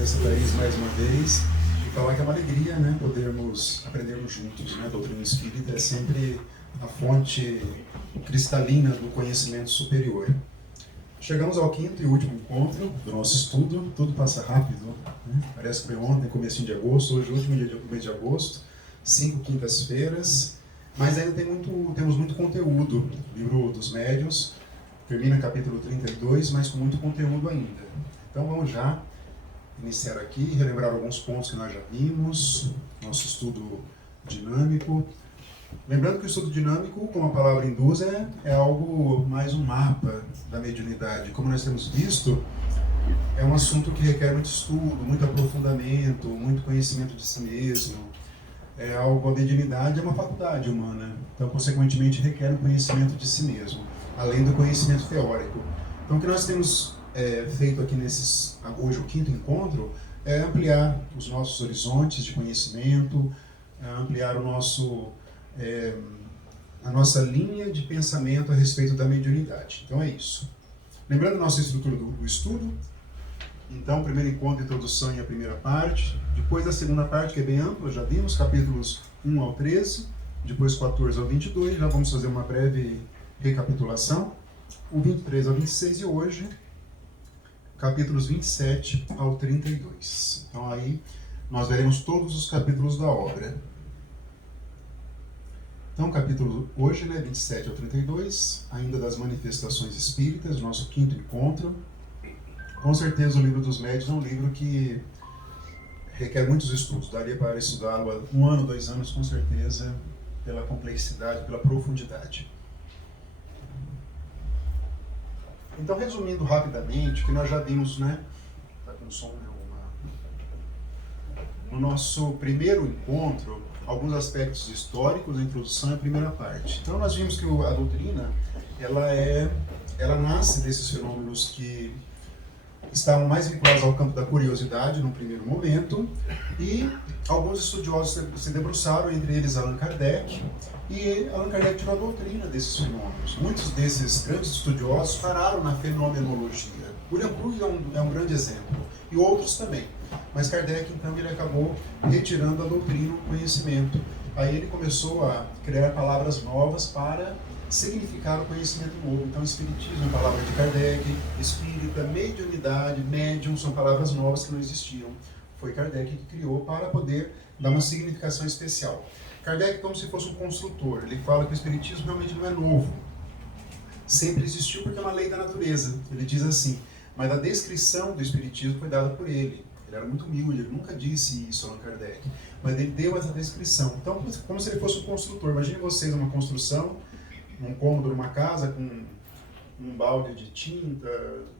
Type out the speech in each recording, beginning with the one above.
agradeço a Thaís mais uma vez e falar que é uma alegria, né, podermos aprendermos juntos, né? A doutrina espírita é sempre a fonte cristalina do conhecimento superior. Chegamos ao quinto e último encontro do nosso estudo. Tudo passa rápido, né? Parece que foi ontem, comecinho de agosto, hoje é o último dia do mês de agosto, 5 quintas-feiras, mas ainda temos muito conteúdo. O livro dos médiuns termina capítulo 32, mas com muito conteúdo ainda. Então vamos já iniciar aqui, relembrar alguns pontos que nós já vimos, nosso estudo dinâmico. Lembrando que o estudo dinâmico, como a palavra induz, é algo mais um mapa da mediunidade. Como nós temos visto, é um assunto que requer muito estudo, muito aprofundamento, muito conhecimento de si mesmo. É algo, a mediunidade é uma faculdade humana, então, consequentemente, requer um conhecimento de si mesmo, além do conhecimento teórico. Então, o que nós temos feito aqui hoje, o quinto encontro, é ampliar os nossos horizontes de conhecimento, ampliar a nossa linha de pensamento a respeito da mediunidade. Então é isso. Lembrando a nossa estrutura do estudo, então, primeiro encontro, introdução e a primeira parte, depois a segunda parte, que é bem ampla, já vimos, capítulos 1 ao 13, depois 14 ao 22, já vamos fazer uma breve recapitulação, o 23 ao 26 e hoje, capítulos 27 ao 32. Então aí nós veremos todos os capítulos da obra. Então, capítulo hoje, 27 ao 32, ainda das manifestações espíritas, nosso quinto encontro. Com certeza o livro dos médiuns é um livro que requer muitos estudos. Daria para estudá-lo há 1 ano, 2 anos, com certeza, pela complexidade, pela profundidade. Então, resumindo rapidamente, que nós já vimos, Está com som, no nosso primeiro encontro, alguns aspectos históricos, a introdução e a primeira parte. Então, nós vimos que a doutrina, ela nasce desses fenômenos que estavam mais vinculados ao campo da curiosidade, num primeiro momento, e alguns estudiosos se debruçaram, entre eles Allan Kardec, e Allan Kardec tirou a doutrina desses fenômenos. Muitos desses grandes estudiosos pararam na fenomenologia. William Cruz é um grande exemplo, e outros também. Mas Kardec, então, ele acabou retirando a doutrina, o conhecimento. Aí ele começou a criar palavras novas para significar o conhecimento novo. Então, espiritismo é a palavra de Kardec, espírita, mediunidade, médium, são palavras novas que não existiam. Foi Kardec que criou para poder dar uma significação especial. Kardec é como se fosse um construtor. Ele fala que o espiritismo realmente não é novo. Sempre existiu porque é uma lei da natureza. Ele diz assim, mas a descrição do espiritismo foi dada por ele. Ele era muito humilde, ele nunca disse isso, Allan Kardec. Mas ele deu essa descrição. Então, como se ele fosse um construtor. Imagine vocês uma construção, num cômodo, numa casa, com um balde de tinta,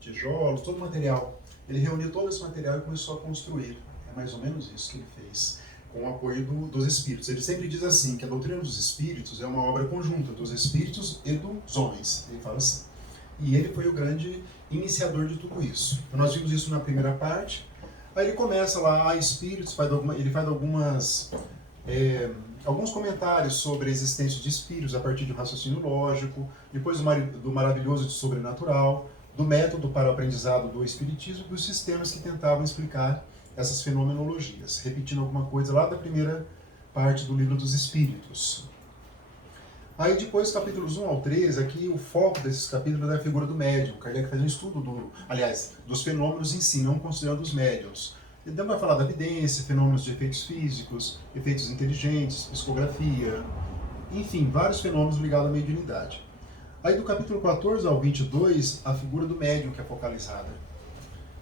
tijolos, todo o material. Ele reuniu todo esse material e começou a construir. É mais ou menos isso que ele fez, com o apoio dos espíritos. Ele sempre diz assim, que a doutrina dos espíritos é uma obra conjunta dos espíritos e dos homens. Ele fala assim. E ele foi o grande iniciador de tudo isso. Então, nós vimos isso na primeira parte. Aí ele começa lá, espíritos, ele faz alguns comentários sobre a existência de espíritos a partir de um raciocínio lógico, depois do maravilhoso de sobrenatural, do método para o aprendizado do espiritismo e dos sistemas que tentavam explicar essas fenomenologias, repetindo alguma coisa lá da primeira parte do livro dos Espíritos. Aí depois, capítulos 1 ao 13, aqui o foco desses capítulos é a figura do médium. Kardec faz um estudo, dos fenômenos em si, não considerando os médiums. Ele também vai falar da evidência, fenômenos de efeitos físicos, efeitos inteligentes, psicografia, enfim, vários fenômenos ligados à mediunidade. Aí do capítulo 14 ao 22, a figura do médium que é focalizada.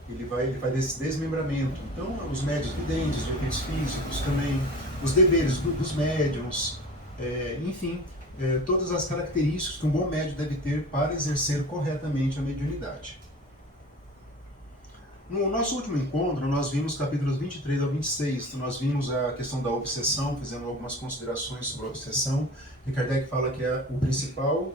Ele faz esse desmembramento. Então, os médiuns videntes, de efeitos físicos também, os deveres dos médiums, enfim, todas as características que um bom médium deve ter para exercer corretamente a mediunidade. No nosso último encontro, nós vimos capítulos 23 ao 26, então nós vimos a questão da obsessão, fizemos algumas considerações sobre a obsessão, e Kardec fala que é o principal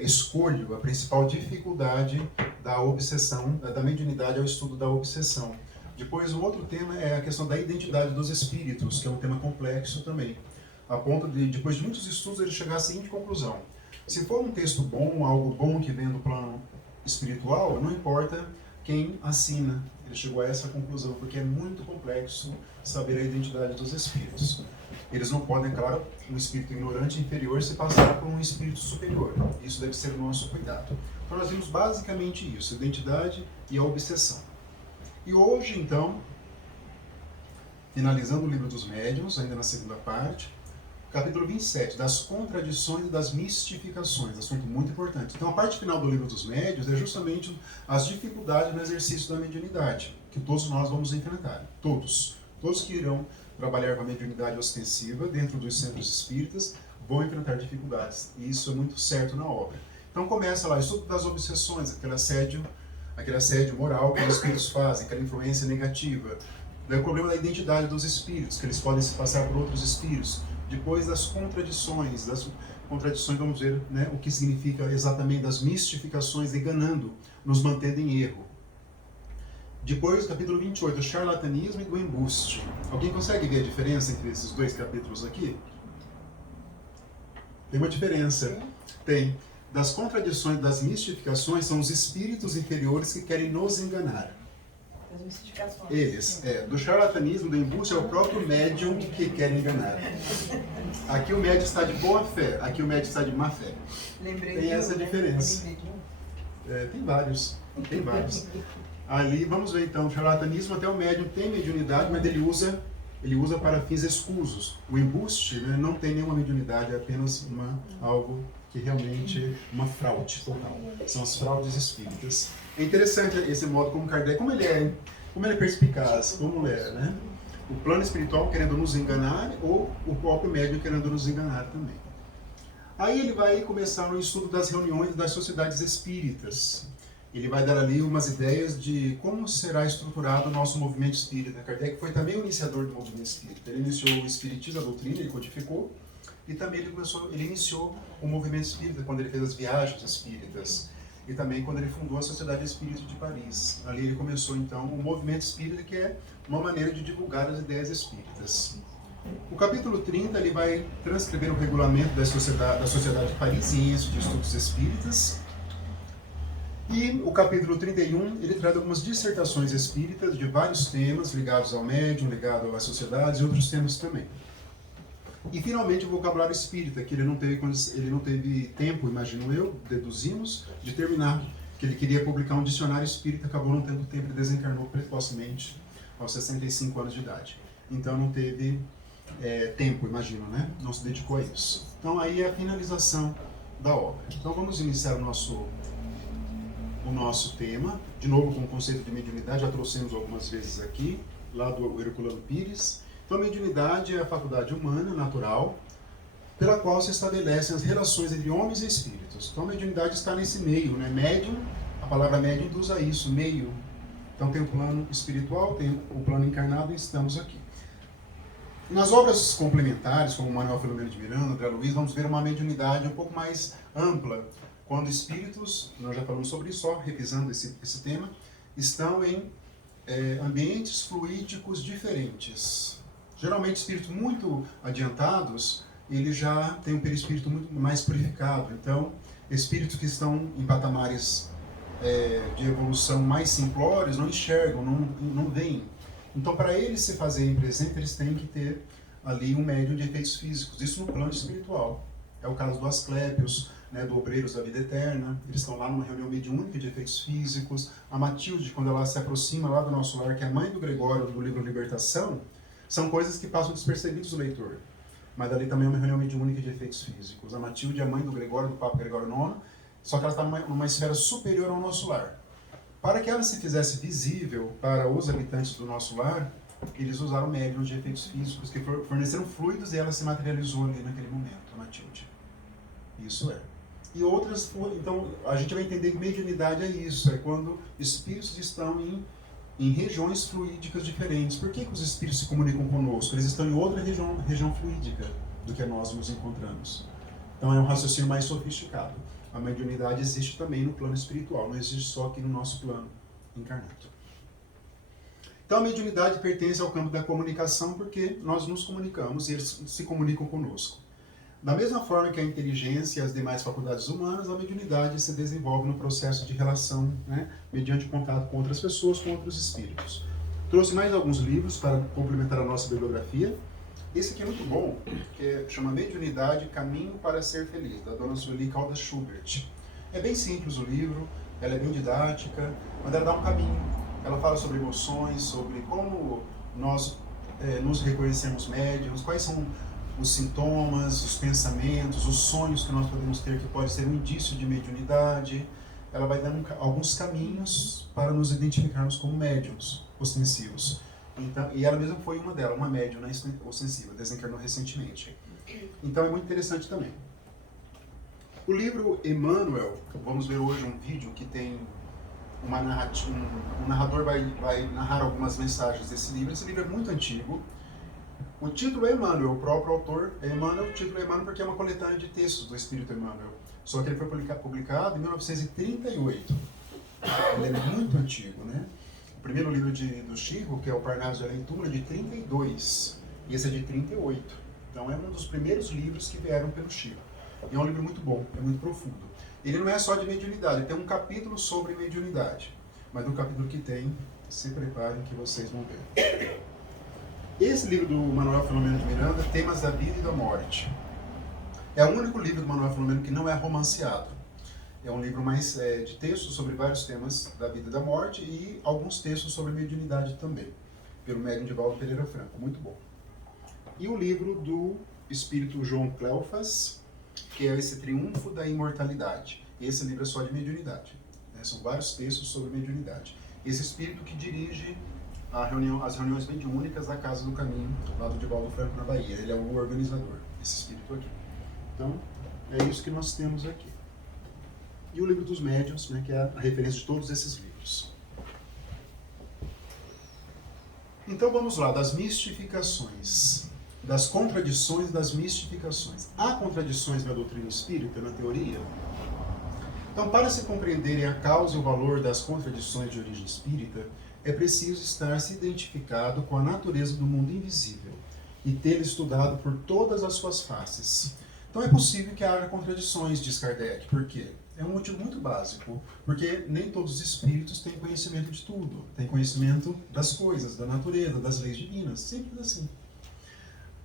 escolho, a principal dificuldade da obsessão, da mediunidade é o estudo da obsessão. Depois, o outro tema é a questão da identidade dos espíritos, que é um tema complexo também, a ponto de, depois de muitos estudos, ele chegar à seguinte conclusão: se for um texto bom, algo bom que vem do plano espiritual, não importa quem assina. Ele chegou a essa conclusão, porque é muito complexo saber a identidade dos espíritos. Eles não podem, claro, um espírito ignorante inferior se passar por um espírito superior. Isso deve ser o nosso cuidado. Então nós vimos basicamente isso, identidade e a obsessão. E hoje, então, finalizando o livro dos médiuns, ainda na segunda parte, capítulo 27, das contradições e das mistificações, assunto muito importante. Então a parte final do livro dos médiuns é justamente as dificuldades no exercício da mediunidade, que todos nós vamos enfrentar. Todos que irão trabalhar com a mediunidade ostensiva dentro dos centros espíritas vão enfrentar dificuldades. E isso é muito certo na obra. Então começa lá, estudo das obsessões, aquele assédio moral que os espíritos fazem, aquela influência negativa. Daí o problema da identidade dos espíritos, que eles podem se passar por outros espíritos. Depois das contradições, vamos ver, né, o que significa exatamente das mistificações, enganando, nos mantendo em erro. Depois, capítulo 28, o charlatanismo e do embuste. Alguém consegue ver a diferença entre esses dois capítulos aqui? Tem uma diferença. Tem. Das contradições, das mistificações, são os espíritos inferiores que querem nos enganar. As mistificações. Eles. Do charlatanismo, do embuste, é o próprio médium que quer enganar. Aqui o médium está de boa fé, aqui o médium está de má fé. Tem essa diferença. Tem vários. Ali, vamos ver então, o charlatanismo, até o médium tem mediunidade, mas ele usa para fins escusos. O embuste, né, não tem nenhuma mediunidade, é apenas algo que realmente uma fraude total. São as fraudes espíritas. É interessante esse modo como Kardec, como ele é perspicaz, como é, né? O plano espiritual querendo nos enganar ou o próprio médium querendo nos enganar também. Aí ele vai começar no estudo das reuniões das sociedades espíritas. Ele vai dar ali umas ideias de como será estruturado o nosso movimento espírita. Kardec foi também o iniciador do movimento espírita. Ele iniciou o espiritismo, a doutrina, ele codificou, e também ele iniciou o movimento espírita quando ele fez as viagens espíritas. E também quando ele fundou a Sociedade Espírita de Paris. Ali ele começou então o movimento espírita, que é uma maneira de divulgar as ideias espíritas. O capítulo 30 ele vai transcrever o regulamento da Sociedade Parisiense de Estudos Espíritas. E o capítulo 31, ele traz algumas dissertações espíritas de vários temas ligados ao médium, ligados às sociedades e outros temas também. E finalmente o vocabulário espírita, que ele não teve tempo, imagino eu, deduzimos, de terminar, que ele queria publicar um dicionário espírita, acabou não tendo tempo e desencarnou precocemente aos 65 anos de idade. Então não teve tempo, imagino, né? Não se dedicou a isso. Então aí é a finalização da obra. Então vamos iniciar o nosso tema, de novo com o conceito de mediunidade, já trouxemos algumas vezes aqui, lá do Herculano Pires. Então, a mediunidade é a faculdade humana, natural, pela qual se estabelecem as relações entre homens e espíritos. Então, a mediunidade está nesse meio, né? Médium, a palavra médium induz a isso, meio. Então, tem o plano espiritual, tem o plano encarnado e estamos aqui. Nas obras complementares, como Manuel Filomeno de Miranda, André Luiz, vamos ver uma mediunidade um pouco mais ampla, quando espíritos, nós já falamos sobre isso, só revisando esse tema, estão em ambientes fluídicos diferentes. Geralmente, espíritos muito adiantados, ele já tem um perispírito muito mais purificado. Então, espíritos que estão em patamares de evolução mais simplórios não enxergam, não veem. Então, para eles se fazerem presente, eles têm que ter ali um médium de efeitos físicos. Isso no plano espiritual. É o caso do Asclépios, né, do Obreiros da Vida Eterna. Eles estão lá numa reunião mediúnica de efeitos físicos. A Matilde, quando ela se aproxima lá do nosso lar, que é a mãe do Gregório, do livro Libertação, são coisas que passam despercebidas do leitor. Mas ali também é uma reunião mediúnica de efeitos físicos. A Matilde é a mãe do Gregório, do Papa Gregório IX, só que ela está numa esfera superior ao nosso lar. Para que ela se fizesse visível para os habitantes do nosso lar, eles usaram médiuns de efeitos físicos que forneceram fluidos e ela se materializou ali naquele momento, a Matilde. Isso é. E outras, então a gente vai entender que mediunidade é isso, é quando espíritos estão em regiões fluídicas diferentes. Por que os espíritos se comunicam conosco? Eles estão em outra região fluídica do que nós nos encontramos. Então é um raciocínio mais sofisticado. A mediunidade existe também no plano espiritual, não existe só aqui no nosso plano encarnado. Então a mediunidade pertence ao campo da comunicação porque nós nos comunicamos e eles se comunicam conosco. Da mesma forma que a inteligência e as demais faculdades humanas, a mediunidade se desenvolve no processo de relação, né, mediante contato com outras pessoas, com outros espíritos. Trouxe mais alguns livros para complementar a nossa bibliografia. Esse aqui é muito bom, que chama Mediunidade, Caminho para Ser Feliz, da dona Sueli Caldas Schubert. É bem simples o livro, ela é bem didática, mas ela dá um caminho. Ela fala sobre emoções, sobre como nós nos reconhecemos médiuns, quais são os sintomas, os pensamentos, os sonhos que nós podemos ter, que pode ser um indício de mediunidade. Ela vai dando alguns caminhos para nos identificarmos como médiuns ostensivos. Então, e ela mesma foi uma delas, uma médium, né, ostensiva, desencarnou recentemente. Então é muito interessante também. O livro Emmanuel, vamos ver hoje um vídeo que tem uma narrativa, um narrador vai narrar algumas mensagens desse livro. Esse livro é muito antigo. O título é Emmanuel, o próprio autor é Emmanuel, o título é Emmanuel porque é uma coletânea de textos do Espírito Emmanuel. Só que ele foi publicado em 1938. Ele é muito antigo, né? O primeiro livro do Chico, que é o Parnaso de Além Túmulo, é de 32, e esse é de 38. Então é um dos primeiros livros que vieram pelo Chico. E é um livro muito bom, é muito profundo. Ele não é só de mediunidade, ele tem um capítulo sobre mediunidade. Mas no capítulo que tem, se preparem que vocês vão ver. Esse livro do Manuel Filomeno de Miranda, Temas da Vida e da Morte. É o único livro do Manuel Filomeno que não é romanceado. É um livro mais de textos sobre vários temas da vida e da morte e alguns textos sobre mediunidade também, pelo médium Divaldo Pereira Franco, muito bom. E o livro do espírito João Cleofas, que é esse Triunfo da Imortalidade. Esse livro é só de mediunidade, né? São vários textos sobre mediunidade. Esse espírito que dirige as reuniões mediúnicas da Casa do Caminho, lá do Divaldo Franco, na Bahia. Ele é o organizador, esse espírito aqui. Então, é isso que nós temos aqui. E o livro dos médiuns, né, que é a referência de todos esses livros. Então vamos lá, das mistificações, das contradições das mistificações. Há contradições na doutrina espírita, na teoria? Então, para se compreenderem a causa e o valor das contradições de origem espírita, é preciso estar se identificado com a natureza do mundo invisível e ter estudado por todas as suas faces. Então é possível que haja contradições, diz Kardec. Por quê? É um motivo muito básico, porque nem todos os espíritos têm conhecimento de tudo, têm conhecimento das coisas, da natureza, das leis divinas, simples assim.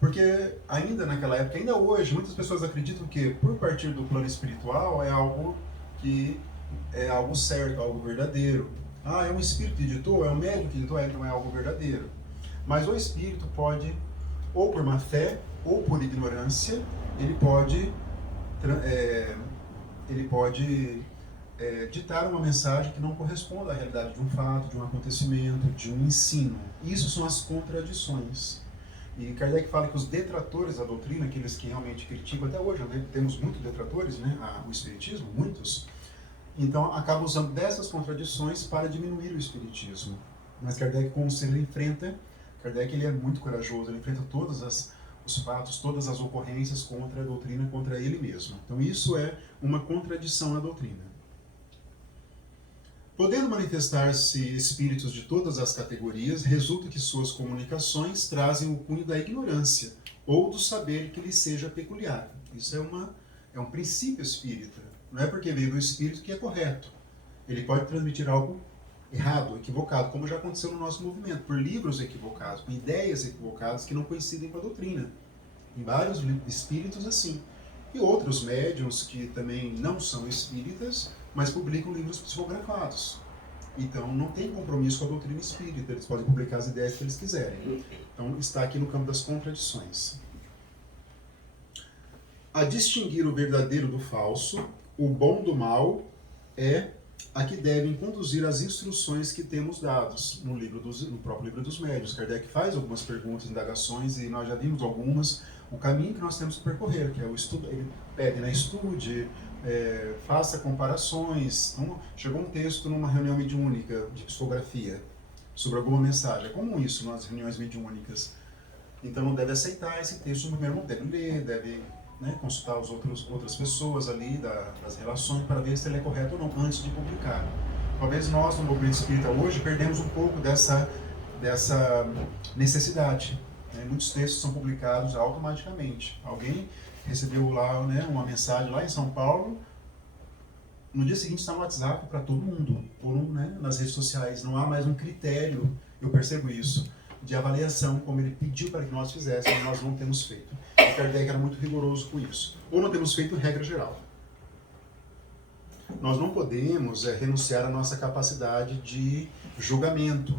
Porque ainda naquela época, ainda hoje, muitas pessoas acreditam que por partir do plano espiritual é algo que é algo certo, algo verdadeiro. Ah, é um espírito que ditou, é um médium que ditou, então é algo verdadeiro. Mas o espírito pode, ou por má fé, ou por ignorância, ele pode ditar uma mensagem que não corresponda à realidade de um fato, de um acontecimento, de um ensino. Isso são as contradições. E Kardec fala que os detratores da doutrina, aqueles que realmente criticam, até hoje, né, temos muitos detratores, né, o espiritismo, muitos, então acabam usando dessas contradições para diminuir o espiritismo. Mas Kardec, como se ele enfrenta, Kardec ele é muito corajoso, ele enfrenta todos os fatos, todas as ocorrências contra a doutrina, contra ele mesmo. Então isso é uma contradição na doutrina. Podendo manifestar-se espíritos de todas as categorias, resulta que suas comunicações trazem o cunho da ignorância ou do saber que lhe seja peculiar. Isso é um princípio espírita. Não é porque veio do espírito que é correto. Ele pode transmitir algo errado, equivocado, como já aconteceu no nosso movimento, por livros equivocados, com ideias equivocadas que não coincidem com a doutrina. Em vários espíritos assim. E outros médiuns que também não são espíritas, mas publicam livros psicografados. Então não tem compromisso com a doutrina espírita, eles podem publicar as ideias que eles quiserem. Então está aqui no campo das contradições. A distinguir o verdadeiro do falso, o bom do mal, é a que devem conduzir as instruções que temos dados no próprio livro dos médiuns. Kardec faz algumas perguntas, indagações, e nós já vimos algumas, o caminho que nós temos que percorrer, que é o estudo. Ele pede, né, estude, faça comparações. Então, chegou um texto numa reunião mediúnica de psicografia sobre alguma mensagem. É comum isso nas reuniões mediúnicas. Então não deve aceitar esse texto no primeiro momento, deve ler, deve, né, consultar outras pessoas ali das relações para ver se ele é correto ou não, antes de publicar. Talvez nós, no movimento espírita hoje, perdemos um pouco dessa necessidade. Né? Muitos textos são publicados automaticamente. Alguém recebeu lá, né, uma mensagem lá em São Paulo. No dia seguinte está no WhatsApp para todo mundo, né, nas redes sociais. Não há mais um critério, eu percebo isso, de avaliação, como ele pediu para que nós fizéssemos, nós não temos feito. E Kardec era muito rigoroso com isso. Ou não temos feito regra geral. Nós não podemos renunciar à nossa capacidade de julgamento.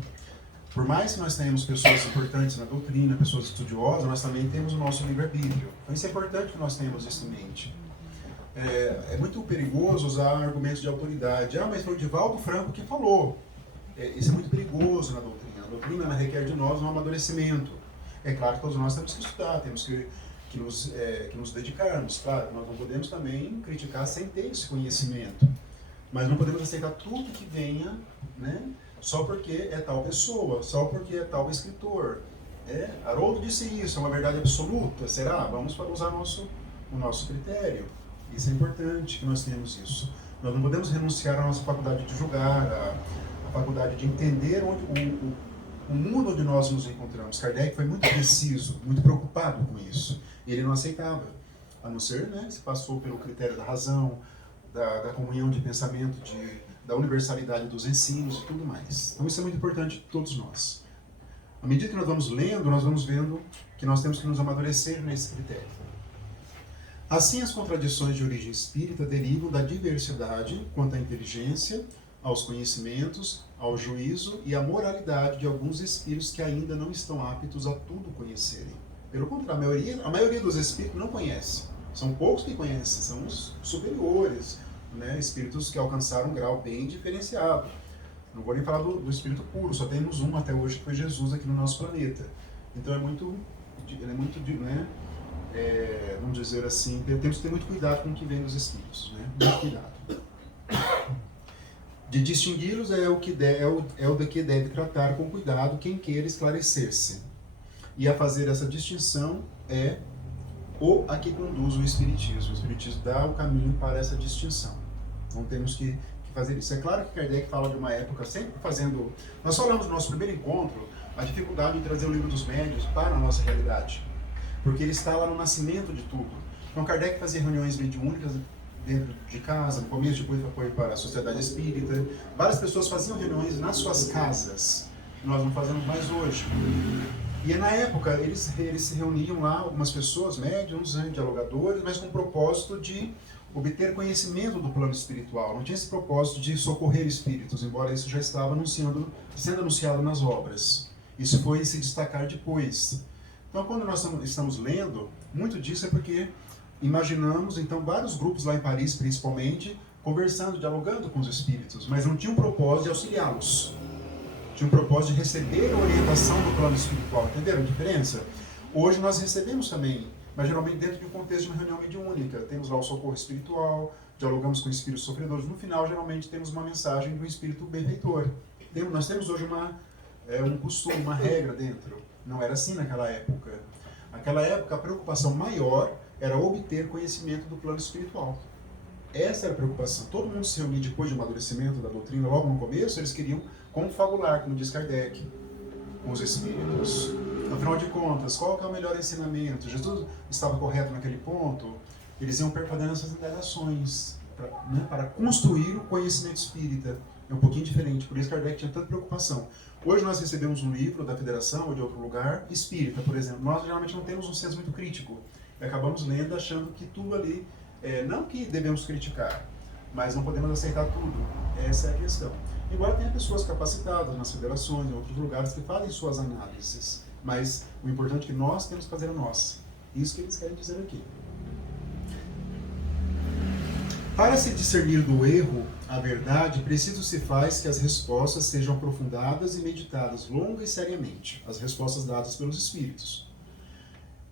Por mais que nós tenhamos pessoas importantes na doutrina, pessoas estudiosas, nós também temos o nosso livre-arbítrio. Então isso é importante que nós tenhamos isso em mente. É muito perigoso usar argumentos de autoridade. Mas foi o Divaldo Franco que falou. Isso é muito perigoso na doutrina. A doutrina ela requer de nós um amadurecimento. É claro que todos nós temos que estudar, temos que nos dedicarmos. Claro, nós não podemos também criticar sem ter esse conhecimento. Mas não podemos aceitar tudo que venha, né, só porque é tal pessoa, só porque é tal escritor. Haroldo disse isso, é uma verdade absoluta. Será? Vamos usar o nosso critério. Isso é importante que nós tenhamos isso. Nós não podemos renunciar à nossa faculdade de julgar, à faculdade de entender o mundo onde nós nos encontramos. Kardec foi muito preciso, muito preocupado com isso. E ele não aceitava, a não ser, né, se passou pelo critério da razão, da comunhão de pensamento, da universalidade dos ensinos e tudo mais. Então isso é muito importante de todos nós. À medida que nós vamos lendo, nós vamos vendo que nós temos que nos amadurecer nesse critério. Assim, as contradições de origem espírita derivam da diversidade quanto à inteligência, aos conhecimentos, ao juízo e à moralidade de alguns espíritos que ainda não estão aptos a tudo conhecerem. Pelo contrário, a maioria dos espíritos não conhece. São poucos que conhecem, são os superiores, né? Espíritos que alcançaram um grau bem diferenciado. Não vou nem falar do espírito puro, só temos um até hoje que foi Jesus aqui no nosso planeta. Então ele é muito, né? Vamos dizer assim, temos que ter muito cuidado com o que vem dos espíritos, né? Muito cuidado. De distingui-los é o de que deve tratar com cuidado quem queira esclarecer-se. E a fazer essa distinção é a que conduz o Espiritismo. O Espiritismo dá o caminho para essa distinção. Não temos que fazer isso. É claro que Kardec fala de uma época sempre fazendo... Nós falamos no nosso primeiro encontro a dificuldade de trazer o Livro dos Médiuns para a nossa realidade. Porque ele está lá no nascimento de tudo. Então Kardec fazia reuniões mediúnicas dentro de casa, no começo depois foi para a Sociedade Espírita. Várias pessoas faziam reuniões nas suas casas. Nós não fazemos mais hoje. E na época eles se reuniam lá, algumas pessoas, médiuns, né, dialogadores, mas com o propósito de obter conhecimento do plano espiritual. Não tinha esse propósito de socorrer espíritos, embora isso já estava sendo anunciado nas obras. Isso foi se destacar depois. Então, quando nós estamos lendo, muito disso é porque imaginamos, então, vários grupos lá em Paris, principalmente, conversando, dialogando com os espíritos, mas não tinha um propósito de auxiliá-los. Tinha um propósito de receber a orientação do plano espiritual. Entenderam a diferença? Hoje nós recebemos também, mas geralmente dentro de um contexto de uma reunião mediúnica. Temos lá o socorro espiritual, dialogamos com espíritos sofredores. No final, geralmente, temos uma mensagem do espírito benfeitor. Nós temos hoje um costume, uma regra dentro. Não era assim naquela época. Naquela época, a preocupação maior era obter conhecimento do plano espiritual. Essa era a preocupação. Todo mundo se reunia depois de amadurecimento da doutrina, logo no começo, eles queriam confabular, como diz Kardec, com os espíritos. Afinal de contas, qual que é o melhor ensinamento? Jesus estava correto naquele ponto? Eles iam fazendo essas indagações para construir o conhecimento espírita. É um pouquinho diferente, por isso Kardec tinha tanta preocupação. Hoje nós recebemos um livro da Federação ou de outro lugar, espírita, por exemplo. Nós geralmente não temos um senso muito crítico. E acabamos lendo achando que tudo ali, não que devemos criticar, mas não podemos aceitar tudo. Essa é a questão. Embora tenha pessoas capacitadas nas federações, em outros lugares, que fazem suas análises. Mas o importante é que nós temos que fazer a nossa. Isso que eles querem dizer aqui. Para se discernir do erro a verdade, preciso se faz que as respostas sejam aprofundadas e meditadas longa e seriamente. As respostas dadas pelos espíritos.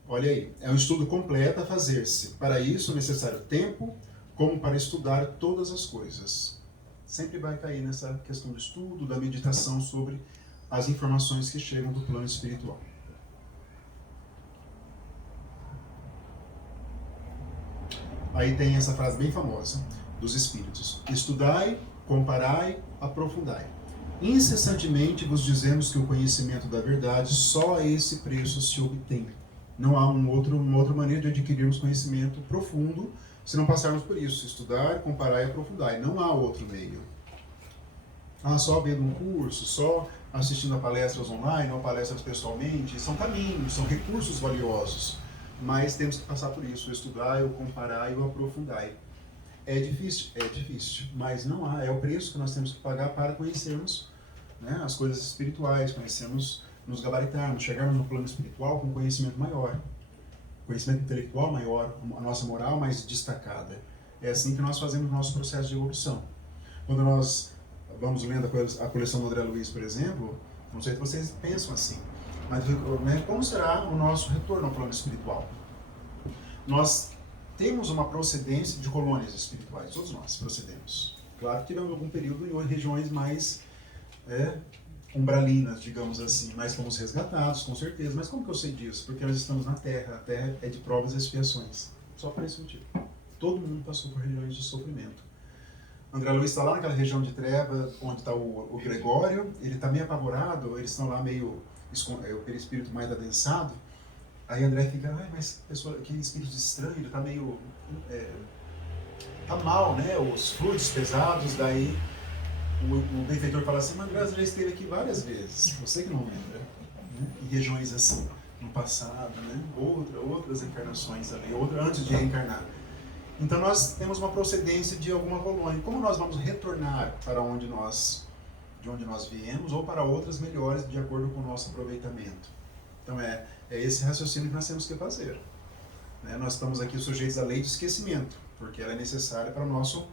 Olha aí, é um estudo completo a fazer-se. Para isso é necessário tempo, como para estudar todas as coisas. Sempre vai cair nessa questão do estudo, da meditação sobre as informações que chegam do plano espiritual. Aí tem essa frase bem famosa dos espíritos: estudai, comparai, aprofundai. Incessantemente vos dizemos que o conhecimento da verdade só a esse preço se obtém. Não há uma outra maneira de adquirirmos conhecimento profundo se não passarmos por isso. Estudar, comparar e aprofundar. E não há outro meio. Só vendo um curso, só assistindo a palestras online ou palestras pessoalmente. São caminhos, são recursos valiosos. Mas temos que passar por isso. Estudar, o comparar e o aprofundar. É difícil. Mas não há. É o preço que nós temos que pagar para conhecermos, né, as coisas espirituais, conhecermos, nos gabaritarmos, chegarmos no plano espiritual com conhecimento maior, conhecimento intelectual maior, a nossa moral mais destacada. É assim que nós fazemos o nosso processo de evolução. Quando nós vamos lendo a coleção do André Luiz, por exemplo, não sei se vocês pensam assim, mas, né, como será o nosso retorno ao plano espiritual? Nós temos uma procedência de colônias espirituais, todos nós procedemos. Claro que tivemos algum período em regiões mais umbralinas, digamos assim, mas fomos resgatados, com certeza. Mas como que eu sei disso? Porque nós estamos na Terra, a Terra é de provas e expiações. Só por esse motivo. Todo mundo passou por regiões de sofrimento. André Luiz está lá naquela região de treva, onde está o Gregório, ele está meio apavorado, eles estão lá meio, o perispírito mais adensado. Aí André fica, mas pessoa, que espírito estranho, ele está meio, tá mal, né, os fluidos pesados, daí o benfeitor fala assim, mas André já esteve aqui várias vezes, você que não lembra, né? Em regiões assim, no passado, né? Outras encarnações ali, antes de reencarnar. Então nós temos uma procedência de alguma colônia. Como nós vamos retornar para de onde nós viemos ou para outras melhores de acordo com o nosso aproveitamento? Então é esse raciocínio que nós temos que fazer. Né? Nós estamos aqui sujeitos à lei de esquecimento, porque ela é necessária para o nosso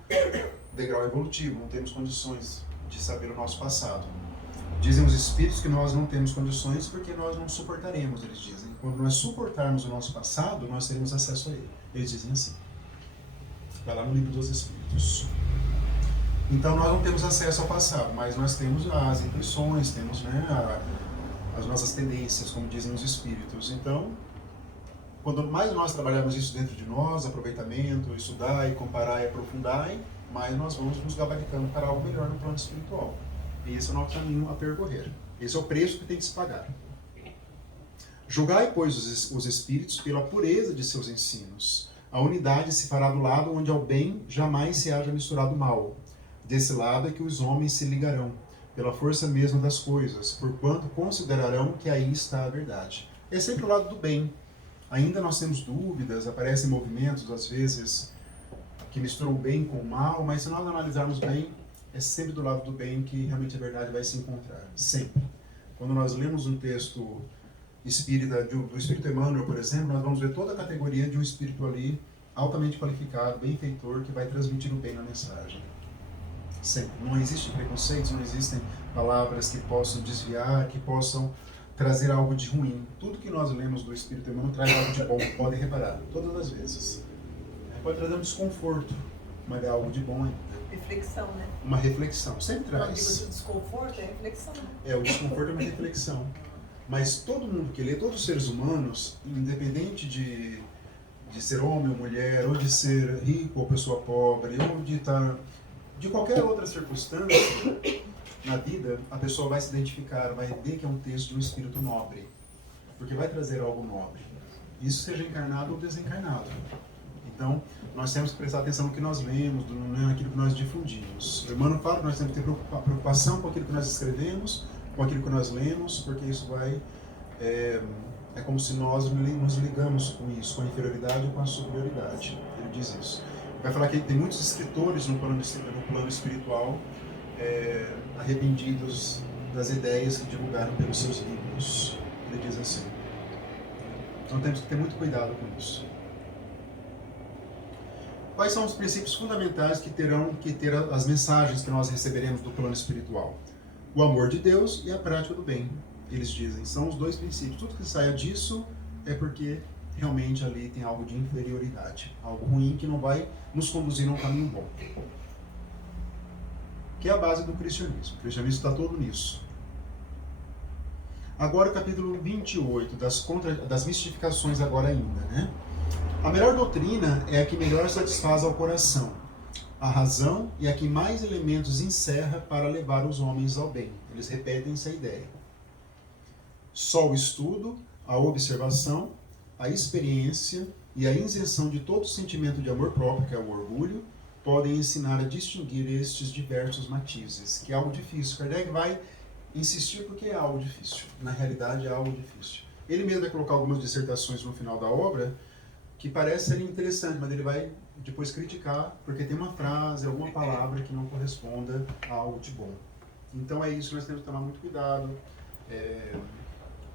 degrau evolutivo, não temos condições de saber o nosso passado. Dizem os espíritos que nós não temos condições porque nós não suportaremos, eles dizem. Quando nós suportarmos o nosso passado, nós teremos acesso a ele. Eles dizem assim. Está lá no livro dos Espíritos. Então nós não temos acesso ao passado, mas nós temos as intuições, temos, né, as nossas tendências, como dizem os espíritos. Então, quanto mais nós trabalharmos isso dentro de nós, aproveitamento, estudar e comparar e aprofundar, mais nós vamos nos gabaritando para algo melhor no plano espiritual. E esse é o nosso caminho a percorrer. Esse é o preço que tem que se pagar. Julgai, pois, os espíritos pela pureza de seus ensinos. A unidade se fará do lado onde ao bem jamais se haja misturado mal. Desse lado é que os homens se ligarão, pela força mesma das coisas, porquanto considerarão que aí está a verdade. É sempre o lado do bem. Ainda nós temos dúvidas, aparecem movimentos, às vezes, que misturam o bem com o mal, mas se nós analisarmos bem, é sempre do lado do bem que realmente a verdade vai se encontrar. Sempre. Quando nós lemos um texto espírita, do Espírito Emmanuel, por exemplo, nós vamos ver toda a categoria de um espírito ali, altamente qualificado, benfeitor, que vai transmitir o bem na mensagem. Sempre. Não existem preconceitos, não existem palavras que possam desviar, que possam trazer algo de ruim. Tudo que nós lemos do Espírito Emmanuel traz algo de bom, podem reparar, todas as vezes. Pode trazer um desconforto, mas é algo de bom ainda. Reflexão, né? Uma reflexão, sempre traz. Quando digo desconforto, é reflexão. O desconforto é uma reflexão. Mas todo mundo que lê, todos os seres humanos, independente de ser homem ou mulher, ou de ser rico ou pessoa pobre, ou de estar de qualquer outra circunstância na vida, a pessoa vai se identificar, vai ver que é um texto de um espírito nobre, porque vai trazer algo nobre. Isso seja encarnado ou desencarnado. Então, nós temos que prestar atenção no que nós lemos, naquilo que nós difundimos. O Emmanuel fala que nós temos que ter preocupação com aquilo que nós escrevemos, com aquilo que nós lemos, porque isso vai... É como se nós nos ligamos com isso, com a inferioridade ou com a superioridade. Ele diz isso. Vai falar que tem muitos escritores no plano espiritual arrependidos das ideias que divulgaram pelos seus livros. Ele diz assim. Então temos que ter muito cuidado com isso. Quais são os princípios fundamentais que terão que ter as mensagens que nós receberemos do plano espiritual? O amor de Deus e a prática do bem. Eles dizem, são os dois princípios. Tudo que saia disso é porque realmente ali tem algo de inferioridade, algo ruim que não vai nos conduzir a um caminho bom. Que é a base do cristianismo. O cristianismo está todo nisso. Agora o capítulo 28, das mistificações agora ainda, né? A melhor doutrina é a que melhor satisfaz ao coração, a razão e a que mais elementos encerra para levar os homens ao bem. Eles repetem essa ideia. Só o estudo, a observação, a experiência e a isenção de todo sentimento de amor próprio, que é o orgulho, podem ensinar a distinguir estes diversos matizes, que é algo difícil. Kardec vai insistir porque é algo difícil. Na realidade, é algo difícil. Ele mesmo vai colocar algumas dissertações no final da obra que parece ser interessante, mas ele vai depois criticar porque tem uma frase, alguma palavra que não corresponda a algo de bom. Então é isso que nós temos que tomar muito cuidado.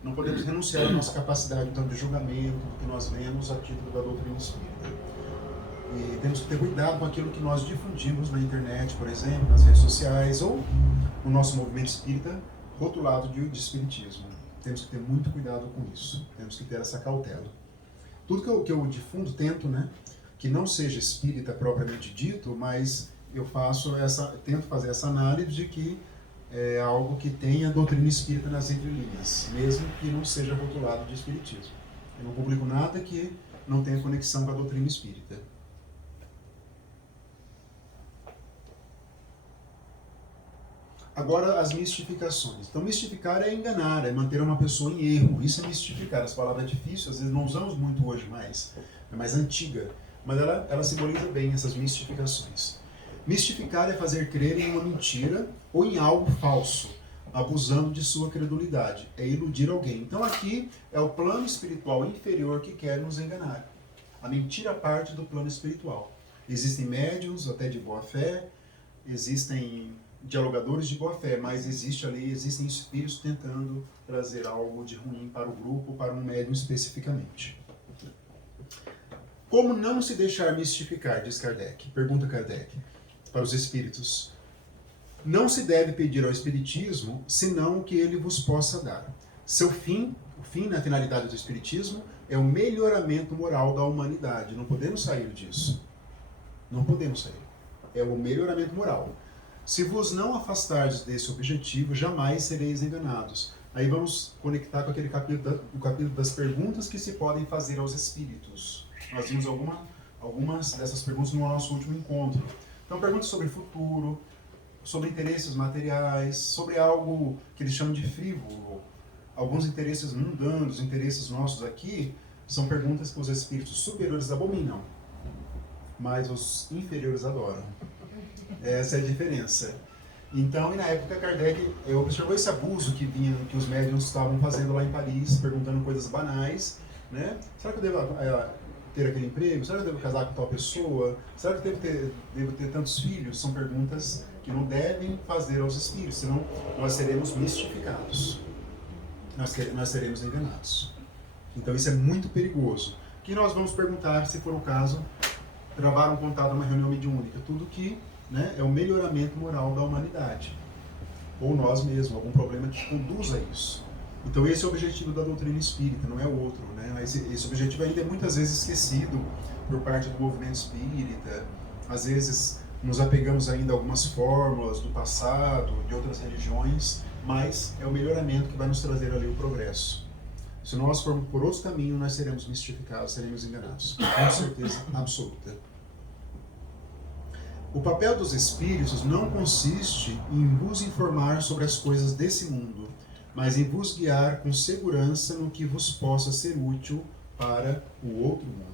Não podemos renunciar à nossa capacidade então, de julgamento do que nós vemos a título da doutrina espírita. E temos que ter cuidado com aquilo que nós difundimos na internet, por exemplo, nas redes sociais, ou no nosso movimento espírita, rotulado de espiritismo. Temos que ter muito cuidado com isso. Temos que ter essa cautela. Tudo que eu difundo, tento, né, que não seja espírita propriamente dito, mas eu tento fazer essa análise de que é algo que tenha doutrina espírita nas entrelinhas, mesmo que não seja rotulado de espiritismo. Eu não publico nada que não tenha conexão com a doutrina espírita. Agora, as mistificações. Então, mistificar é enganar, é manter uma pessoa em erro. Isso é mistificar. Essa palavra é difícil, às vezes não usamos muito hoje mais. É mais antiga. Mas ela simboliza bem essas mistificações. Mistificar é fazer crer em uma mentira ou em algo falso, abusando de sua credulidade. É iludir alguém. Então, aqui é o plano espiritual inferior que quer nos enganar. A mentira parte do plano espiritual. Existem médiuns, até de boa fé, existem dialogadores de boa fé, mas existem espíritos tentando trazer algo de ruim para o grupo, para um médium especificamente. Como não se deixar mistificar, diz Kardec, pergunta Kardec, para os espíritos. Não se deve pedir ao espiritismo, senão o que ele vos possa dar. Seu fim, a finalidade do espiritismo, é o melhoramento moral da humanidade. Não podemos sair disso. Não podemos sair. É o melhoramento moral. Se vos não afastardes desse objetivo, jamais sereis enganados. Aí vamos conectar com aquele capítulo das perguntas que se podem fazer aos espíritos. Nós vimos algumas dessas perguntas no nosso último encontro. Então, perguntas sobre futuro, sobre interesses materiais, sobre algo que eles chamam de frívolo. Alguns interesses mundanos, interesses nossos aqui, são perguntas que os espíritos superiores abominam, mas os inferiores adoram. Essa é a diferença. Então, e na época, Kardec observou esse abuso que os médiuns estavam fazendo lá em Paris, perguntando coisas banais, né? Será que eu devo ter aquele emprego? Será que eu devo casar com tal pessoa? Será que eu devo ter tantos filhos? São perguntas que não devem fazer aos espíritos, senão nós seremos mistificados. Nós seremos enganados. Então, isso é muito perigoso. Que nós vamos perguntar, se for o caso, travar um contato numa reunião mediúnica. Tudo que é o melhoramento moral da humanidade. Ou nós mesmos, algum problema que conduza a isso. Então esse é o objetivo da doutrina espírita, não é o outro. Esse objetivo ainda é muitas vezes esquecido por parte do movimento espírita. Às vezes nos apegamos ainda a algumas fórmulas do passado, de outras religiões, mas é o melhoramento que vai nos trazer ali o progresso. Se nós formos por outro caminho, nós seremos mistificados, seremos enganados. Com certeza absoluta. O papel dos espíritos não consiste em vos informar sobre as coisas desse mundo, mas em vos guiar com segurança no que vos possa ser útil para o outro mundo.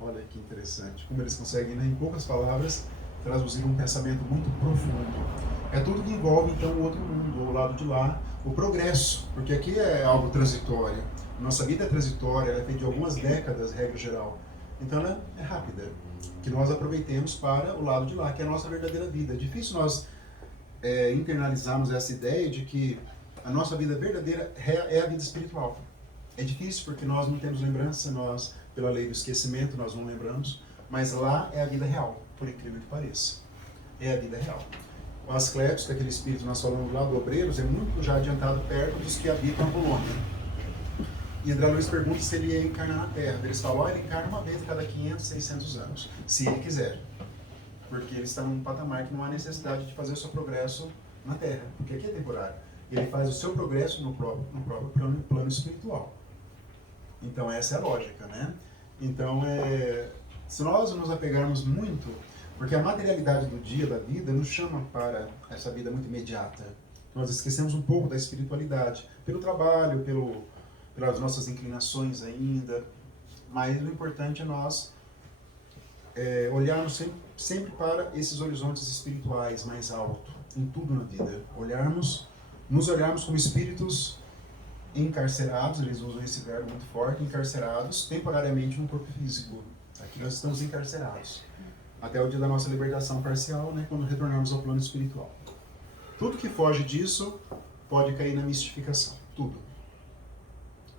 Olha que interessante, como eles conseguem, em poucas palavras, traduzir um pensamento muito profundo. É tudo que envolve, então, o outro mundo, o lado de lá, o progresso, porque aqui é algo transitório. Nossa vida é transitória, ela é feita de algumas décadas, regra geral. Então, ela é rápida. Que nós aproveitemos para o lado de lá, que é a nossa verdadeira vida. É difícil nós internalizarmos essa ideia de que a nossa vida verdadeira é a vida espiritual. É difícil porque nós não temos lembrança, nós, pela lei do esquecimento, nós não lembramos, mas lá é a vida real, por incrível que pareça. É a vida real. O Asclepios, que é aquele espírito que nós falamos lá do Obreiros, é muito já adiantado perto dos que habitam a Polônia. E André Luiz pergunta se ele ia encarnar na Terra. Eles falam, ele encarna uma vez a cada 500, 600 anos, se ele quiser. Porque ele está num patamar que não há necessidade de fazer o seu progresso na Terra, porque aqui é temporário. Ele faz o seu progresso no próprio plano espiritual. Então essa é a lógica, né? Então, se nós nos apegarmos muito, porque a materialidade do dia, da vida, nos chama para essa vida muito imediata. Nós esquecemos um pouco da espiritualidade, pelo trabalho, pelas nossas inclinações ainda, mas o importante é nós olharmos sempre para esses horizontes espirituais mais altos, em tudo na vida. Nos olharmos como espíritos encarcerados, eles usam esse verbo muito forte, encarcerados temporariamente no corpo físico. Aqui nós estamos encarcerados, até o dia da nossa libertação parcial, né, quando retornarmos ao plano espiritual. Tudo que foge disso pode cair na mistificação, tudo.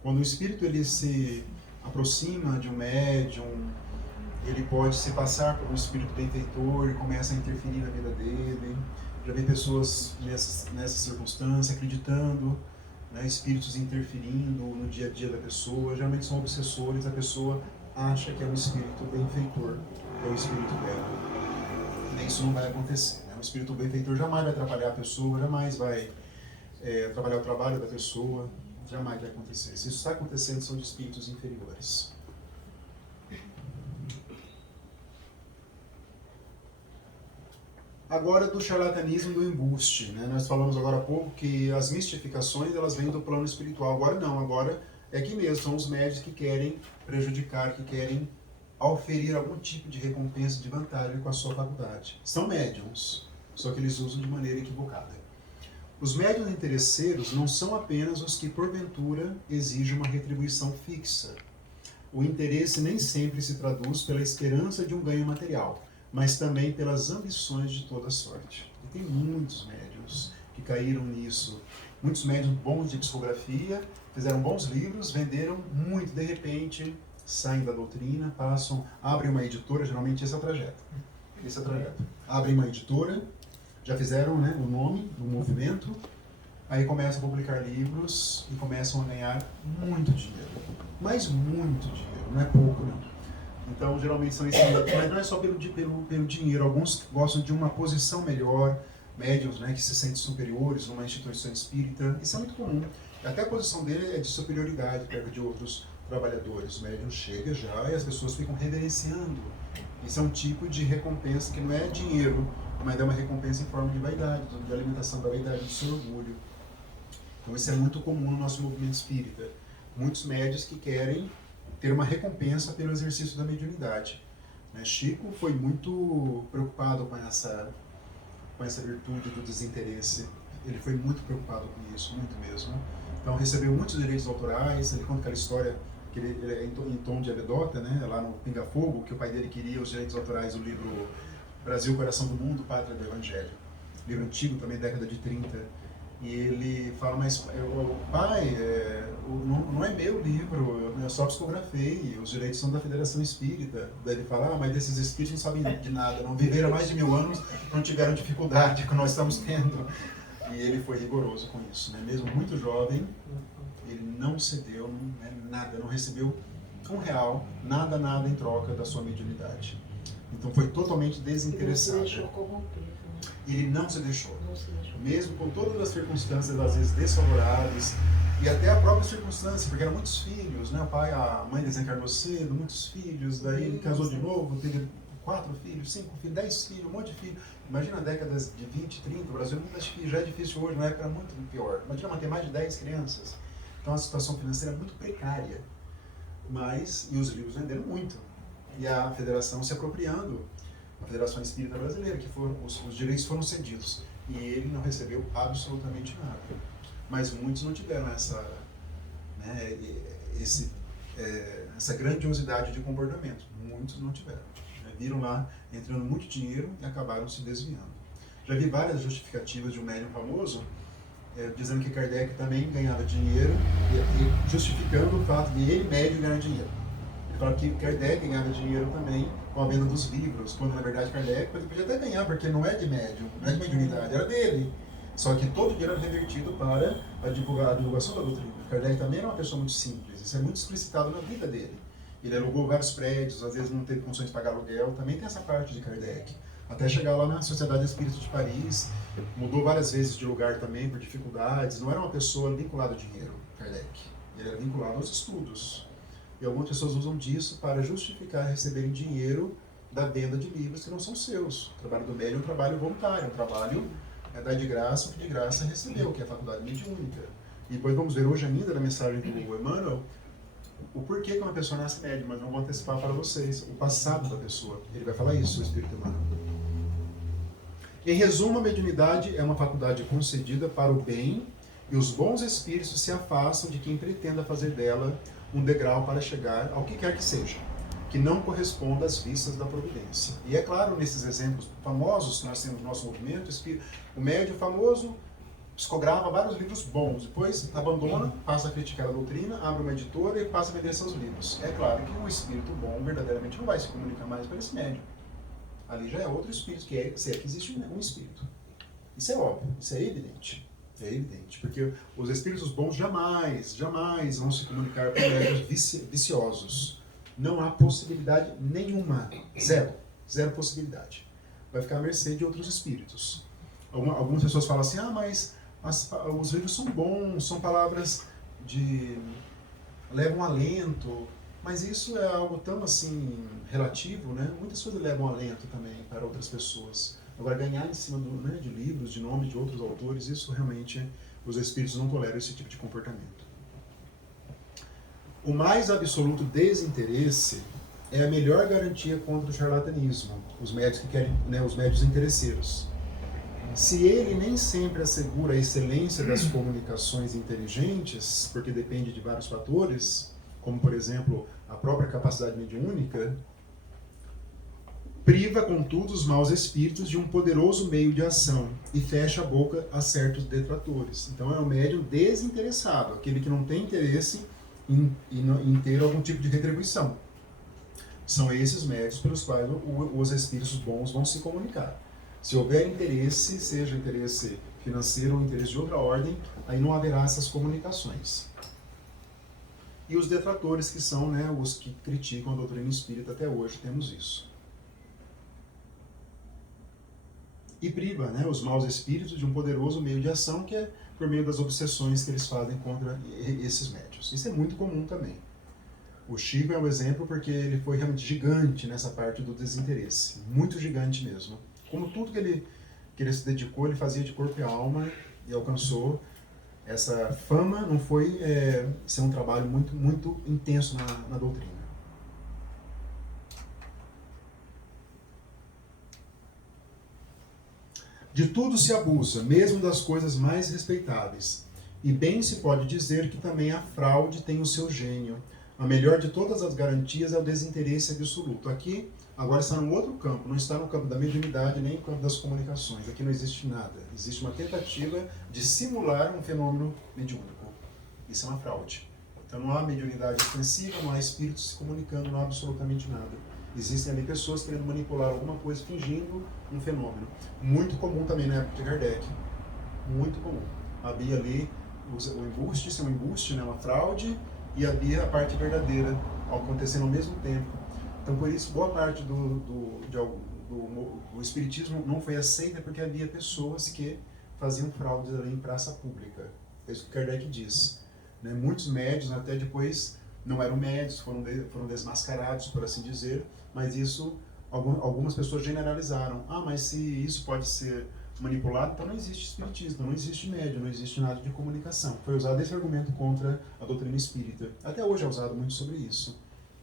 Quando o espírito ele se aproxima de um médium, ele pode se passar por um espírito benfeitor e começa a interferir na vida dele. Já vi pessoas nessa circunstância acreditando, né, espíritos interferindo no dia a dia da pessoa. Geralmente são obsessores, a pessoa acha que é um espírito benfeitor, é um espírito dela. E isso não vai acontecer. Né? Um espírito benfeitor jamais vai atrapalhar a pessoa, jamais vai atrapalhar o trabalho da pessoa, jamais vai acontecer. Se isso está acontecendo, são de espíritos inferiores. Agora do charlatanismo e do embuste, né? Nós falamos agora há pouco que as mistificações elas vêm do plano espiritual. Agora não, agora é aqui mesmo, são os médios que querem prejudicar, que querem oferir algum tipo de recompensa, de vantagem com a sua faculdade. São médiums, só que eles usam de maneira equivocada. Os médiuns interesseiros não são apenas os que porventura exigem uma retribuição fixa. O interesse nem sempre se traduz pela esperança de um ganho material, mas também pelas ambições de toda sorte. E tem muitos médiuns que caíram nisso. Muitos médiuns bons de psicografia, fizeram bons livros, venderam muito, de repente saem da doutrina, abrem uma editora, geralmente esse é o trajeto. Abrem uma editora, já fizeram, né, o nome do movimento, aí começam a publicar livros e começam a ganhar muito dinheiro. Mas muito dinheiro, não é pouco não. Então, geralmente são esses, mas não é só pelo dinheiro. Alguns gostam de uma posição melhor, médiuns, né, que se sentem superiores numa instituição espírita. Isso é muito comum. Até a posição dele é de superioridade perto de outros trabalhadores. O médium chega já e as pessoas ficam reverenciando. Isso é um tipo de recompensa que não é dinheiro, mas é uma recompensa em forma de vaidade, de alimentação da vaidade, do seu orgulho. Então, isso é muito comum no nosso movimento espírita. Muitos médiuns que querem ter uma recompensa pelo exercício da mediunidade. Chico foi muito preocupado com essa virtude do desinteresse. Ele foi muito preocupado com isso, muito mesmo. Então recebeu muitos direitos autorais. Ele conta aquela história que ele é em tom de anedota, né? Lá no Pinga Fogo, que o pai dele queria os direitos autorais do livro Brasil, Coração do Mundo, Pátria do Evangelho. Livro antigo, também década de 30. E ele fala, mas pai, não é meu livro, eu só psicografei, os direitos são da Federação Espírita. Daí ele fala, mas desses espíritos não sabem de nada, não viveram mais de 1000 anos, não tiveram dificuldade que nós estamos tendo. E ele foi rigoroso com isso, né? Mesmo muito jovem, ele não cedeu, nada, não recebeu R$1, nada em troca da sua mediunidade. Então foi totalmente desinteressado. Ele não se deixou corromper. Ele não se deixou. Mesmo com todas as circunstâncias, às vezes, desfavoráveis, e até a própria circunstância, porque eram muitos filhos, né? A mãe desencarnou cedo, muitos filhos, daí ele casou de novo, teve 4 filhos, 5 filhos, 10 filhos, um monte de filhos. Imagina décadas de 20, 30, o Brasil muitas filhos, já é difícil hoje, na época era muito pior. Imagina manter mais de 10 crianças. Então a situação financeira é muito precária. E os livros venderam muito. E a federação se apropriando, a Federação Espírita Brasileira, que os direitos foram cedidos. E ele não recebeu absolutamente nada. Mas muitos não tiveram essa grandiosidade de comportamento. Muitos não tiveram. Viram lá entrando muito dinheiro e acabaram se desviando. Já vi várias justificativas de um médium famoso dizendo que Kardec também ganhava dinheiro e justificando o fato de ele, médium, ganhar dinheiro. Ele fala que Kardec ganhava dinheiro também com a venda dos livros, quando na verdade Kardec podia até ganhar, porque não é de médium, não é de mediunidade, era dele. Só que todo o dinheiro era revertido para a divulgação da doutrina. Kardec também era uma pessoa muito simples, isso é muito explicitado na vida dele. Ele alugou vários prédios, às vezes não teve condições de pagar aluguel, também tem essa parte de Kardec. Até chegar lá na Sociedade Espírita de Paris, mudou várias vezes de lugar também por dificuldades, não era uma pessoa vinculada ao dinheiro, Kardec. Ele era vinculado aos estudos. E algumas pessoas usam disso para justificar receberem dinheiro da venda de livros que não são seus. O trabalho do médium é um trabalho voluntário, é um trabalho dar de graça o que de graça recebeu, que é a faculdade mediúnica. E depois vamos ver hoje ainda na mensagem do Emmanuel, o porquê que uma pessoa nasce médium, mas não vou antecipar para vocês o passado da pessoa. Ele vai falar isso, o espírito humano. Em resumo, a mediunidade é uma faculdade concedida para o bem e os bons espíritos se afastam de quem pretenda fazer dela um degrau para chegar ao que quer que seja, que não corresponda às vistas da providência. E é claro, nesses exemplos famosos que nós temos no nosso movimento, o médium famoso psicograva vários livros bons, depois abandona, passa a criticar a doutrina, abre uma editora e passa a vender seus livros. É claro que o espírito bom verdadeiramente não vai se comunicar mais para esse médium. Ali já é outro espírito, se é que existe um espírito. Isso é óbvio, isso é evidente. É evidente, porque os espíritos bons jamais vão se comunicar com médiuns viciosos. Não há possibilidade nenhuma. Zero possibilidade. Vai ficar à mercê de outros espíritos. Algumas pessoas falam assim, mas os livros são bons, são palavras de... levam alento, mas isso é algo tão assim relativo, né? Muitas coisas levam alento também para outras pessoas. Agora, ganhar em cima de livros, de nomes de outros autores, isso realmente os espíritos não toleram esse tipo de comportamento. O mais absoluto desinteresse é a melhor garantia contra o charlatanismo, os médios que querem, os médios interesseiros. Se ele nem sempre assegura a excelência das comunicações inteligentes, porque depende de vários fatores, como, por exemplo, a própria capacidade mediúnica, priva, contudo, os maus espíritos de um poderoso meio de ação e fecha a boca a certos detratores. Então é um médium desinteressado, aquele que não tem interesse em ter algum tipo de retribuição. São esses médios pelos quais os espíritos bons vão se comunicar. Se houver interesse, seja interesse financeiro ou interesse de outra ordem, aí não haverá essas comunicações. E os detratores, que são os que criticam a doutrina espírita, até hoje temos isso. E priva os maus espíritos de um poderoso meio de ação, que é por meio das obsessões que eles fazem contra esses médiuns. Isso é muito comum também. O Chico é um exemplo porque ele foi realmente gigante nessa parte do desinteresse. Muito gigante mesmo. Como tudo que ele se dedicou, ele fazia de corpo e alma e alcançou essa fama. Não foi ser um trabalho muito, muito intenso na doutrina. De tudo se abusa, mesmo das coisas mais respeitáveis. E bem se pode dizer que também a fraude tem o seu gênio. A melhor de todas as garantias é o desinteresse absoluto. Aqui, agora está num outro campo, não está no campo da mediunidade nem no campo das comunicações. Aqui não existe nada. Existe uma tentativa de simular um fenômeno mediúnico. Isso é uma fraude. Então não há mediunidade extensiva, não há espíritos se comunicando, não há absolutamente nada. Existem ali pessoas querendo manipular alguma coisa, fingindo um fenômeno. Muito comum também na época de Kardec. Muito comum. Havia ali o embuste, isso é um embuste, uma fraude, e havia a parte verdadeira acontecendo ao mesmo tempo. Então, por isso, boa parte do espiritismo não foi aceita, porque havia pessoas que faziam fraudes ali em praça pública. É isso que Kardec diz. Muitos médios, até depois, não eram médios, foram desmascarados, por assim dizer, mas isso, algumas pessoas generalizaram. Mas se isso pode ser manipulado, então não existe espiritismo, não existe médium, não existe nada de comunicação. Foi usado esse argumento contra a doutrina espírita. Até hoje é usado muito sobre isso.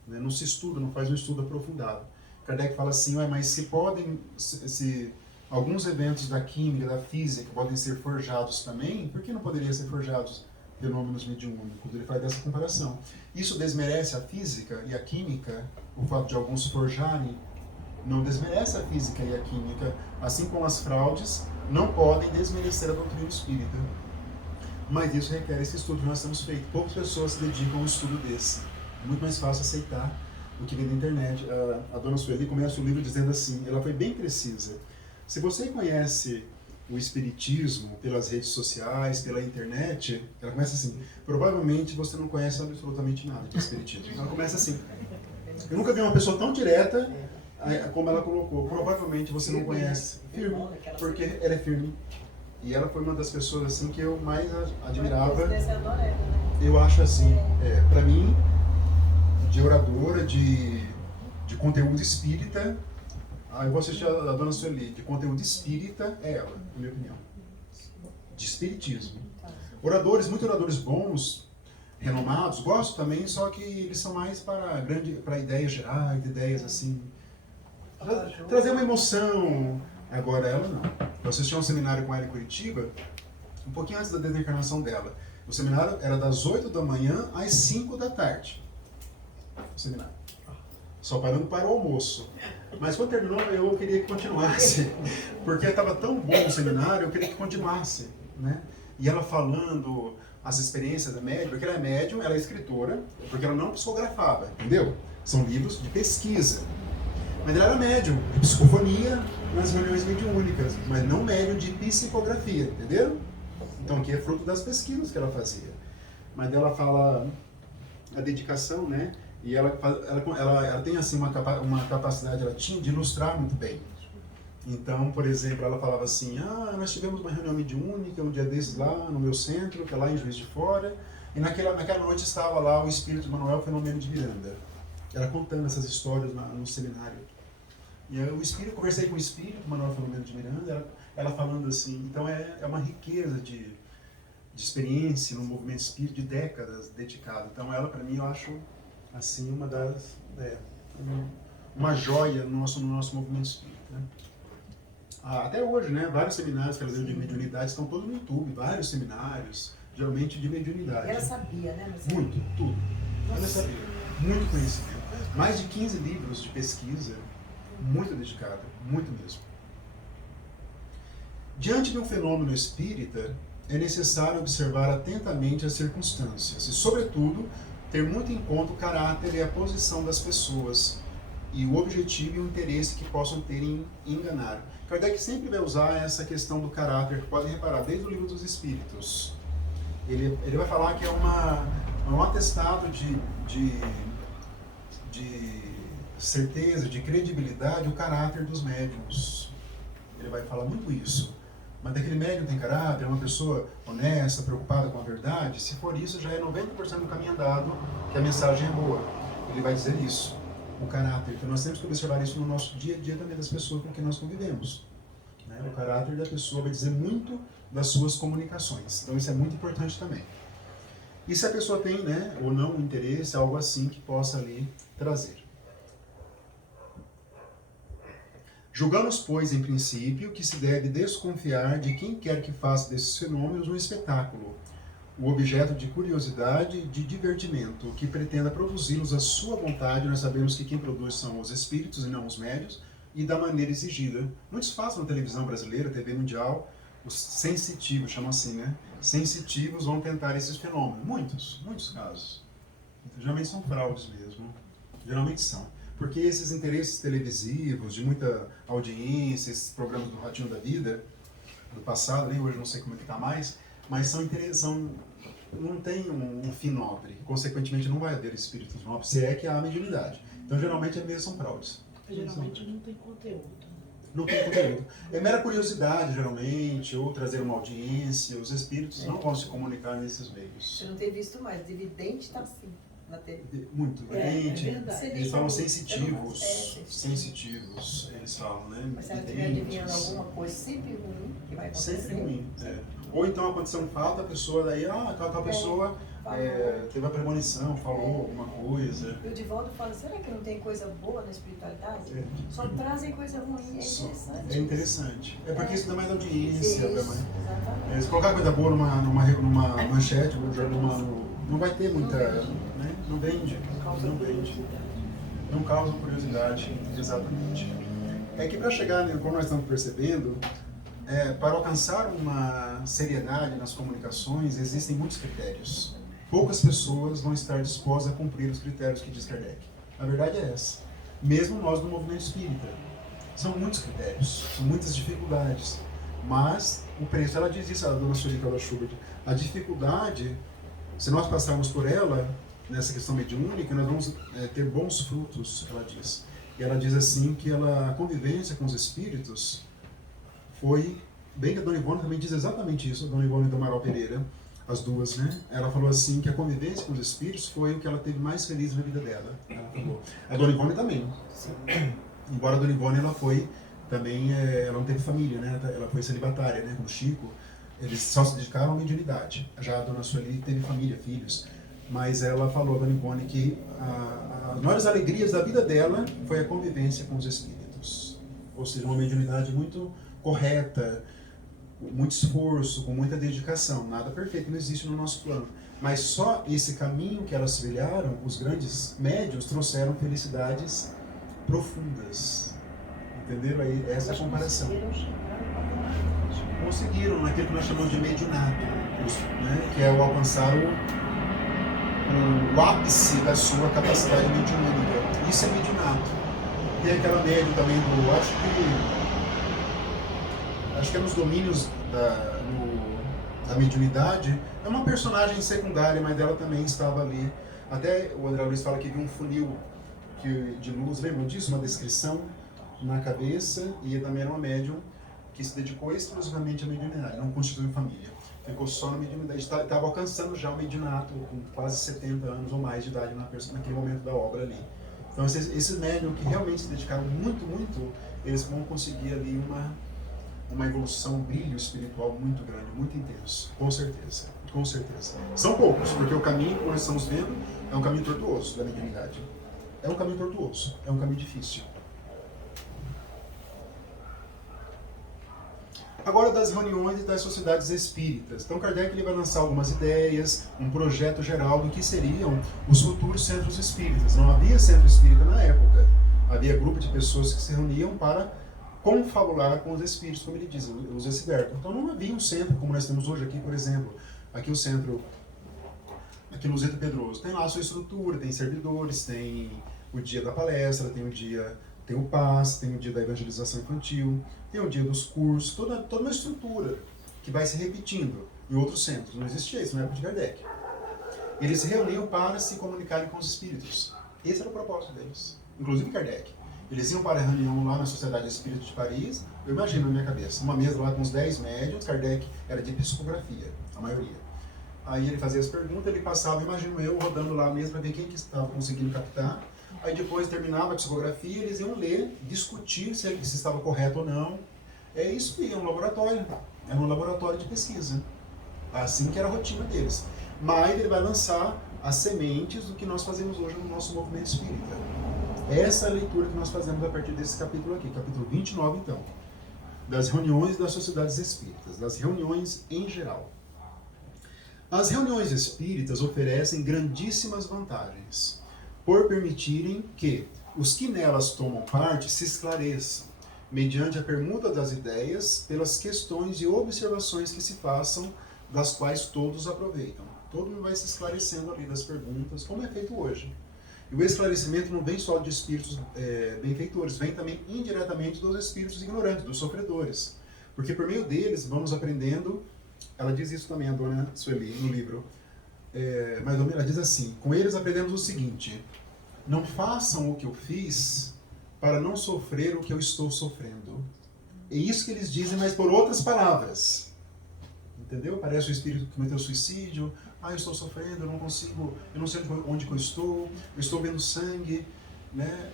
Não se estuda, não faz um estudo aprofundado. Kardec fala assim, mas se alguns eventos da química, da física podem ser forjados também, por que não poderiam ser forjados fenômenos mediúnicos? Ele faz dessa comparação. Isso desmerece a física e a química, o fato de alguns forjarem, não desmerece a física e a química, assim como as fraudes não podem desmerecer a doutrina espírita. Mas isso requer esse estudo que nós temos feito. Poucas pessoas se dedicam a um estudo desse. É muito mais fácil aceitar o que vem da internet. A dona Sueli começa o livro dizendo assim, ela foi bem precisa. Se você conhece o espiritismo pelas redes sociais, pela internet, ela começa assim, provavelmente você não conhece absolutamente nada de espiritismo. Ela começa assim. Eu nunca vi uma pessoa tão direta como ela colocou. Provavelmente você não conhece. Firme, porque ela é firme. E ela foi uma das pessoas assim que eu mais admirava. Eu acho assim, para mim, de oradora, de conteúdo espírita, eu vou assistir a dona Sueli, de conteúdo espírita, é ela, na minha opinião. De espiritismo. Muitos oradores bons, renomados, gosto também, só que eles são mais para ideias gerais, ideias assim, trazer uma emoção. Agora ela não. Eu assisti a um seminário com ela em Curitiba, um pouquinho antes da desencarnação dela. O seminário era das 8 da manhã às 5 da tarde. O seminário. Só parando para o almoço. Mas quando terminou, eu queria que continuasse. Porque estava tão bom o seminário, eu queria que continuasse. Né? E ela falando as experiências da médium, porque ela é médium, ela é escritora, porque ela não psicografava, entendeu? São livros de pesquisa. Mas ela era médium, de psicofonia nas reuniões mediúnicas, mas não médium de psicografia, entenderam? Então aqui é fruto das pesquisas que ela fazia. Mas ela fala a dedicação, né? E ela tem assim uma capacidade, ela tinha de ilustrar muito bem. Então, por exemplo, ela falava assim, nós tivemos uma reunião mediúnica um dia desses lá no meu centro, que é lá em Juiz de Fora, e naquela noite estava lá o espírito Manuel Filomeno de Miranda. Ela contando essas histórias no seminário. E aí, eu conversei com o espírito Manuel Filomeno de Miranda, ela falando assim, então é uma riqueza de experiência no movimento espírita, de décadas dedicado. Então ela, para mim, eu acho assim uma joia no nosso movimento espírita. Né? Até hoje, né, vários seminários que ela deu de mediunidade estão todos no YouTube, vários seminários, geralmente de mediunidade. E ela sabia, né? Mas... Muito, tudo. Ela sabia. Muito conhecimento. Mais de 15 livros de pesquisa, muito dedicada, muito mesmo. Diante de um fenômeno espírita, é necessário observar atentamente as circunstâncias e, sobretudo, ter muito em conta o caráter e a posição das pessoas e o objetivo e o interesse que possam ter em enganar. Kardec sempre vai usar essa questão do caráter, podem reparar, desde o Livro dos Espíritos. Ele vai falar que é um atestado de certeza, de credibilidade, o caráter dos médiuns. Ele vai falar muito isso. Mas daquele médium tem caráter, é uma pessoa honesta, preocupada com a verdade, se for isso, já é 90% do caminho andado, que a mensagem é boa. Ele vai dizer isso, o caráter. Então nós temos que observar isso no nosso dia a dia também das pessoas com quem nós convivemos. Né? O caráter da pessoa vai dizer muito das suas comunicações. Então isso é muito importante também. E se a pessoa tem, né, ou não, um interesse, algo assim que possa ali trazer. Julgamos, pois, em princípio, que se deve desconfiar de quem quer que faça desses fenômenos um espetáculo, o objeto de curiosidade e de divertimento, que pretenda produzi-los à sua vontade. Nós sabemos que quem produz são os espíritos e não os médios, e da maneira exigida. Muitos fazem na televisão brasileira, TV mundial, os sensitivos, chamam assim, né? Sensitivos vão tentar esses fenômenos. Muitos casos. Geralmente são fraudes mesmo. Geralmente são. Porque esses interesses televisivos, de muita audiência, esses programas do Ratinho da Vida, do passado, nem hoje não sei como é que está mais, mas não tem um fim nobre. Consequentemente, não vai haver espíritos nobres, se é que há mediunidade. Então, geralmente, mesmo são fraudes. Geralmente não tem conteúdo. Não tem conteúdo. É mera curiosidade, geralmente, ou trazer uma audiência. Os espíritos não vão se comunicar nesses meios. Você não tem visto mais, dividente está assim. Muito, verdade. Eles falam sensitivos, eles falam, né? Mas se ela estiver adivinhando alguma coisa sempre ruim, que vai acontecer. Sempre ruim, Ou então aconteceu um fato, a pessoa daí, tal pessoa teve a premonição, falou alguma coisa. E o Divaldo fala, será que não tem coisa boa na espiritualidade? Só trazem coisa ruim, é interessante. É interessante. É porque isso dá mais audiência. Exatamente. Se colocar coisa boa numa manchete, não vai ter muita... Né? Não vende. Não causa curiosidade, exatamente. É que para chegar, né, como nós estamos percebendo, para alcançar uma seriedade nas comunicações, existem muitos critérios. Poucas pessoas vão estar dispostas a cumprir os critérios que diz Kardec. A verdade é essa. Mesmo nós do movimento espírita. São muitos critérios, são muitas dificuldades. Mas o preço, ela diz isso, a dona Sulita Schubert, a dificuldade, se nós passarmos por ela, nessa questão mediúnica, nós vamos ter bons frutos, ela diz. E ela diz assim que a convivência com os espíritos foi, bem que a dona Ivone também diz exatamente isso, a dona Ivone e do Amaral Pereira, as duas, né? Ela falou assim que a convivência com os espíritos foi o que ela teve mais feliz na vida dela. Ela falou. A dona Ivone também. Sim. Embora a dona Ivone, ela foi também, ela não teve família, né? Ela foi celibatária, né? Como o Chico, eles só se dedicaram à mediunidade. Já a dona Sueli teve família, filhos. mas ela falou, Dona Ivone, que as maiores alegrias da vida dela foi a convivência com os espíritos. Ou seja, uma mediunidade muito correta, muito esforço, com muita dedicação. Nada perfeito não existe no nosso plano. Mas só esse caminho que elas trilharam, os grandes médiuns, trouxeram felicidades profundas. Entenderam aí? Essa é a comparação. Conseguiram naquilo que nós chamamos de mediunato, né? Que é o alcançar o ápice da sua capacidade mediúnica. Isso é mediunato. Tem aquela médium também do... Acho que é nos domínios da mediunidade. É uma personagem secundária, mas ela também estava ali. Até o André Luiz fala que viu um funil de luz, lembram disso? Uma descrição na cabeça, e também era uma médium que se dedicou exclusivamente à mediunidade, não constituiu família. Ficou só na mediunidade, estava alcançando já o mediunato com quase 70 anos ou mais de idade naquele momento da obra ali. Então esses médiums que realmente se dedicaram muito, muito, eles vão conseguir ali uma evolução, um brilho espiritual muito grande, muito intenso, com certeza, com certeza. São poucos, porque o caminho, como nós estamos vendo, é um caminho tortuoso da mediunidade. É um caminho tortuoso, é um caminho difícil. Agora, das reuniões e das sociedades espíritas. Então, Kardec ele vai lançar algumas ideias, um projeto geral do que seriam os futuros centros espíritas. Não havia centro espírita na época. Havia grupo de pessoas que se reuniam para confabular com os espíritos, como ele diz, os Esiberto. Então, não havia um centro como nós temos hoje aqui, por exemplo. Aqui o centro, aqui no Zeta Pedroso, tem lá a sua estrutura, tem servidores, tem o dia da palestra, tem o PAS, tem o dia da evangelização infantil, tem o dia dos cursos, toda uma estrutura que vai se repetindo em outros centros. Não existia isso na época de Kardec. Eles se reuniam para se comunicarem com os espíritos. Esse era o propósito deles, inclusive Kardec. Eles iam para a reunião lá na Sociedade Espírita de Paris, eu imagino na minha cabeça, uma mesa lá com uns 10 médiuns, Kardec era de psicografia, a maioria. Aí ele fazia as perguntas, ele passava, imagino eu, rodando lá mesmo para ver quem que estava conseguindo captar. Aí depois terminava a psicografia, eles iam ler, discutir se estava correto ou não. É isso aí, é um laboratório. É um laboratório de pesquisa. Assim que era a rotina deles. Mas ele vai lançar as sementes do que nós fazemos hoje no nosso movimento espírita. Essa é a leitura que nós fazemos a partir desse capítulo aqui, capítulo 29 então. Das reuniões das sociedades espíritas, das reuniões em geral. As reuniões espíritas oferecem grandíssimas vantagens, por permitirem que os que nelas tomam parte se esclareçam, mediante a permuta das ideias, pelas questões e observações que se façam, das quais todos aproveitam. Todo mundo vai se esclarecendo ali das perguntas, como é feito hoje. E o esclarecimento não vem só de espíritos benfeitores, vem também indiretamente dos espíritos ignorantes, dos sofredores. Porque por meio deles vamos aprendendo, ela diz isso também, a dona Sueli, no livro, mais ou menos, ela diz assim: com eles aprendemos o seguinte: não façam o que eu fiz para não sofrer o que eu estou sofrendo. É isso que eles dizem, mas por outras palavras. Entendeu? Parece o espírito que cometeu suicídio. Eu estou sofrendo, eu não consigo, eu não sei onde que eu estou vendo sangue, né?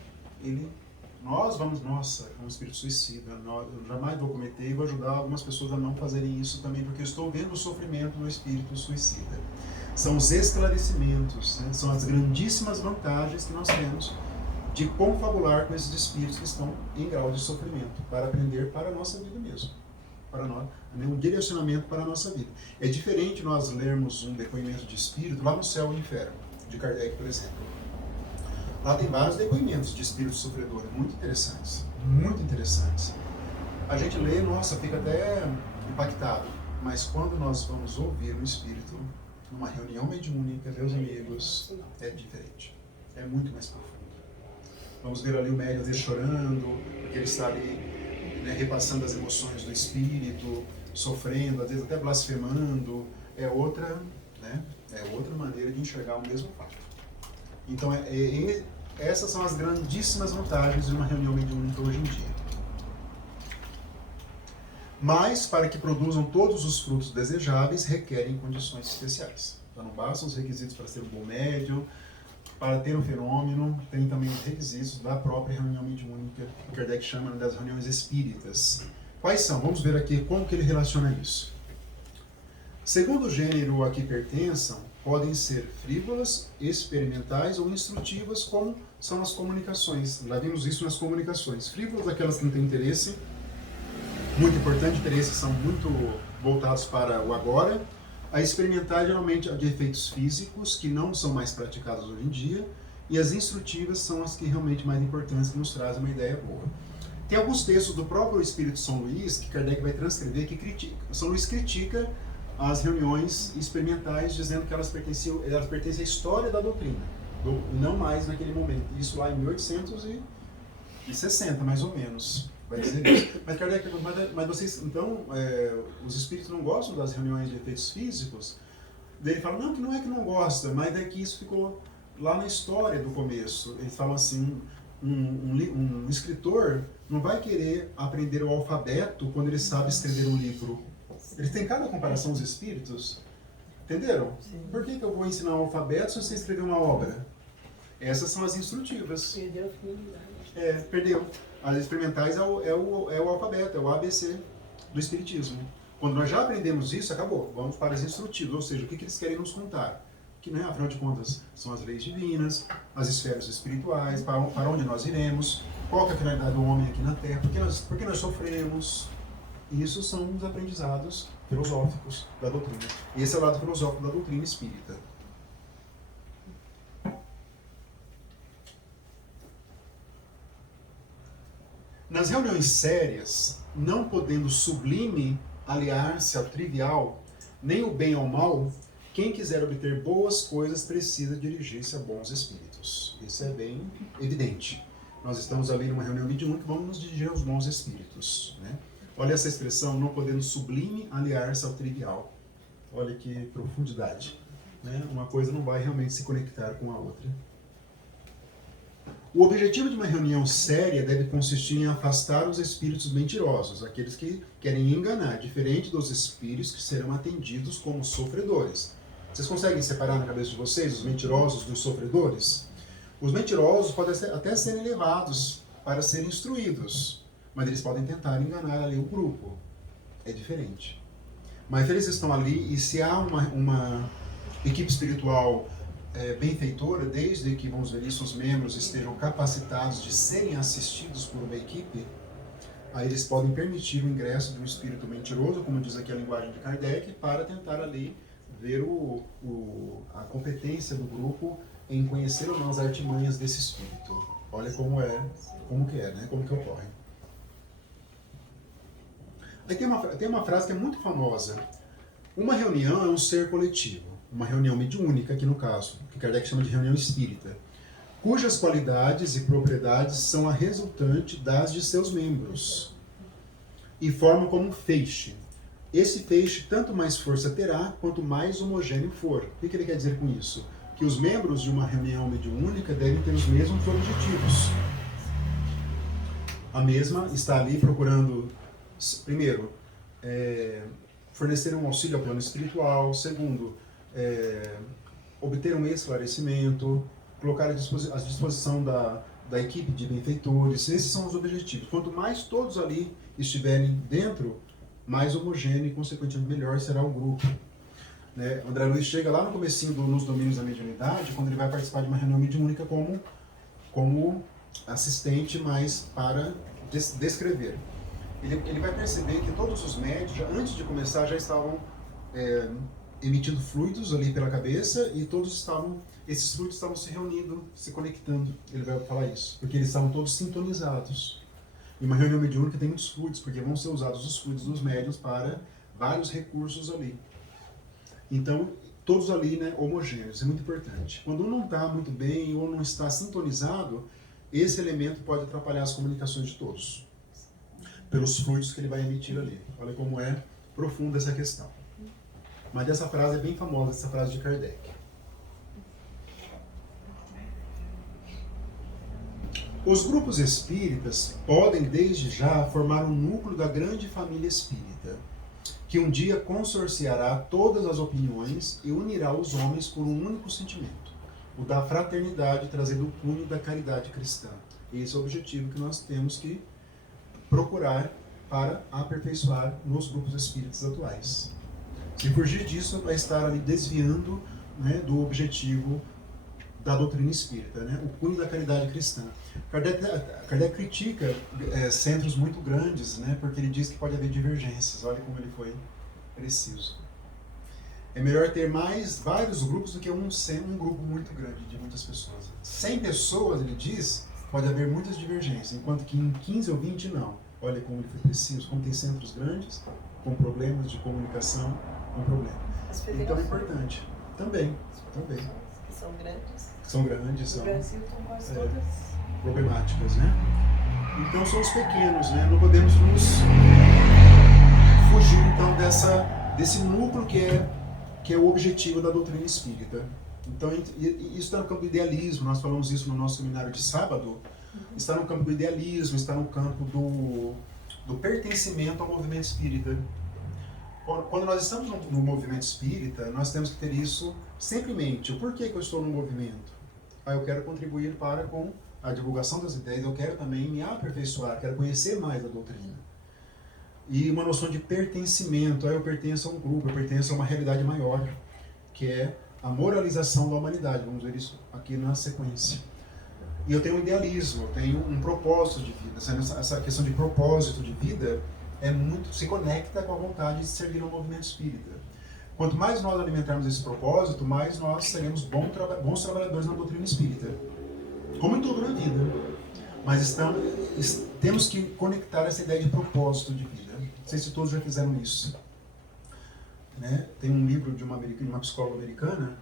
Nossa, é um espírito suicida, eu jamais vou cometer e vou ajudar algumas pessoas a não fazerem isso também, porque eu estou vendo o sofrimento do espírito suicida. São os esclarecimentos, né? São as grandíssimas vantagens que nós temos de confabular com esses espíritos que estão em grau de sofrimento, para aprender para a nossa vida mesmo, para nós, um direcionamento para a nossa vida. É diferente nós lermos um depoimento de espírito lá no Céu e Inferno, de Kardec, por exemplo. Lá tem vários depoimentos de espíritos sofredores, muito interessantes, muito interessantes. A gente lê, nossa, fica até impactado, mas quando nós vamos ouvir um espírito numa reunião mediúnica, meus amigos, é diferente, é muito mais profundo. Vamos ver ali o médium às vezes chorando, porque ele está ali, né, repassando as emoções do espírito, sofrendo, às vezes até blasfemando. É outra maneira de enxergar o mesmo fato. Então, essas são as grandíssimas vantagens de uma reunião mediúnica hoje em dia. Mas, para que produzam todos os frutos desejáveis, requerem condições especiais. Então, não bastam os requisitos para ser um bom médium. Para ter um fenômeno, tem também os requisitos da própria reunião mediúnica, que Kardec chama das reuniões espíritas. Quais são? Vamos ver aqui como que ele relaciona isso. Segundo o gênero a que pertençam, podem ser frívolas, experimentais ou instrutivas, como são as comunicações. Já vimos isso nas comunicações. Frívolas, aquelas que não têm interesse, muito importante, interesses são muito voltados para o agora. A experimental, geralmente, é de efeitos físicos, que não são mais praticados hoje em dia. E as instrutivas são as que realmente mais importantes, que nos trazem uma ideia boa. Tem alguns textos do próprio Espírito São Luís, que Kardec vai transcrever, que critica. São Luís critica as reuniões experimentais, dizendo que elas pertencem à história da doutrina, não mais naquele momento. Isso lá em 1860, mais ou menos. Vai dizer isso. Mas Kardec, mas vocês, então, os espíritos não gostam das reuniões de efeitos físicos? Daí ele fala, não, que não é que não gosta, mas é que isso ficou lá na história do começo. Eles falam assim, um escritor não vai querer aprender o alfabeto quando ele sabe escrever um livro. Eles têm cada comparação os espíritos. Entenderam? Sim. Por que eu vou ensinar o alfabeto se você escrever uma obra? Essas são as instrutivas. Perdeu a finalidade. Perdeu. As experimentais é o alfabeto, é o ABC do Espiritismo. Quando nós já aprendemos isso, acabou. Vamos para as instrutivas, ou seja, o que eles querem nos contar. Que, né, afinal de contas, são as leis divinas, as esferas espirituais, para onde nós iremos, qual é a finalidade do homem aqui na Terra, por que nós sofremos. Isso são os aprendizados filosóficos da doutrina. Esse é o lado filosófico da doutrina espírita. Nas reuniões sérias, não podendo o sublime aliar-se ao trivial, nem o bem ao mal, quem quiser obter boas coisas precisa dirigir-se a bons espíritos. Isso é bem evidente. Nós estamos ali numa reunião mediúnica, vamos nos dirigir aos bons espíritos, né? Olha essa expressão, não podendo sublime aliar-se ao trivial. Olha que profundidade, né? Uma coisa não vai realmente se conectar com a outra. O objetivo de uma reunião séria deve consistir em afastar os espíritos mentirosos, aqueles que querem enganar, diferente dos espíritos que serão atendidos como sofredores. Vocês conseguem separar na cabeça de vocês os mentirosos dos sofredores? Os mentirosos podem até serem levados para serem instruídos, mas eles podem tentar enganar ali o grupo. É diferente. Mas eles estão ali, e se há uma equipe espiritual benfeitora, desde que, vamos ver isso, os membros estejam capacitados de serem assistidos por uma equipe, aí eles podem permitir o ingresso de um espírito mentiroso, como diz aqui a linguagem de Kardec, para tentar ali ver a competência do grupo em conhecer ou não as artimanhas desse espírito. Olha como que ocorre. Aí tem uma frase que é muito famosa. Uma reunião é um ser coletivo, uma reunião mediúnica, aqui no caso, que Kardec chama de reunião espírita, cujas qualidades e propriedades são a resultante das de seus membros, e formam como um feixe. Esse feixe tanto mais força terá, quanto mais homogêneo for. O que ele quer dizer com isso? Que os membros de uma reunião mediúnica devem ter os mesmos objetivos. A mesma está ali procurando, primeiro, fornecer um auxílio ao plano espiritual. Segundo, obter um esclarecimento, colocar à disposição da equipe de benfeitores. Esses são os objetivos. Quanto mais todos ali estiverem dentro, mais homogêneo e, consequentemente, melhor será o grupo. Né? André Luiz chega lá no comecinho nos domínios da mediunidade, quando ele vai participar de uma reunião mediúnica como assistente, mas para descrever. Ele vai perceber que todos os médios, antes de começar, já estavam emitindo fluidos ali pela cabeça, e esses fluidos estavam se reunindo, se conectando. Ele vai falar isso, porque eles estavam todos sintonizados. E uma reunião mediúnica tem muitos fluidos, porque vão ser usados os fluidos dos médiuns para vários recursos ali. Então, todos ali, né, homogêneos, é muito importante. Quando um não está muito bem ou não está sintonizado, esse elemento pode atrapalhar as comunicações de todos, pelos fluidos que ele vai emitir ali. Olha como é profunda essa questão. Mas essa frase é bem famosa, essa frase de Kardec. Os grupos espíritas podem, desde já, formar um núcleo da grande família espírita, que um dia consorciará todas as opiniões e unirá os homens por um único sentimento, o da fraternidade, trazendo o cunho da caridade cristã. Esse é o objetivo que nós temos que procurar para aperfeiçoar nos grupos espíritas atuais. Se fugir disso, vai estar ali desviando, né, do objetivo da doutrina espírita, né, o cunho da caridade cristã. Kardec critica centros muito grandes, né, porque ele diz que pode haver divergências. Olha como ele foi preciso. É melhor ter vários grupos do que um grupo muito grande, de muitas pessoas. 100 pessoas, ele diz, pode haver muitas divergências, enquanto que em 15 ou 20 não. Olha como ele foi preciso, como tem centros grandes, com problemas de comunicação, com problema. Então é importante. Também. Que são grandes. São grandes, No são Brasil estão quase todas. problemáticas, né? Então são os pequenos, né? Não podemos nos fugir então desse núcleo que é o objetivo da doutrina espírita. Então isso está no campo do idealismo. Nós falamos isso no nosso seminário de sábado. Está no campo do idealismo, está no campo do pertencimento ao movimento espírita. Quando nós estamos no movimento espírita, nós temos que ter isso sempre em mente. O porquê que eu estou no movimento? Eu quero contribuir com a divulgação das ideias, eu quero também me aperfeiçoar, quero conhecer mais a doutrina. E uma noção de pertencimento, eu pertenço a um grupo, eu pertenço a uma realidade maior, que é a moralização da humanidade. Vamos ver isso aqui na sequência. E eu tenho um idealismo, eu tenho um propósito de vida. Essa questão de propósito de vida se conecta com a vontade de servir ao movimento espírita. Quanto mais nós alimentarmos esse propósito, mais nós seremos bons trabalhadores na doutrina espírita. Como em tudo na vida. Mas temos que conectar essa ideia de propósito de vida. Não sei se todos já fizeram isso. Né? Tem um livro de uma psicóloga americana,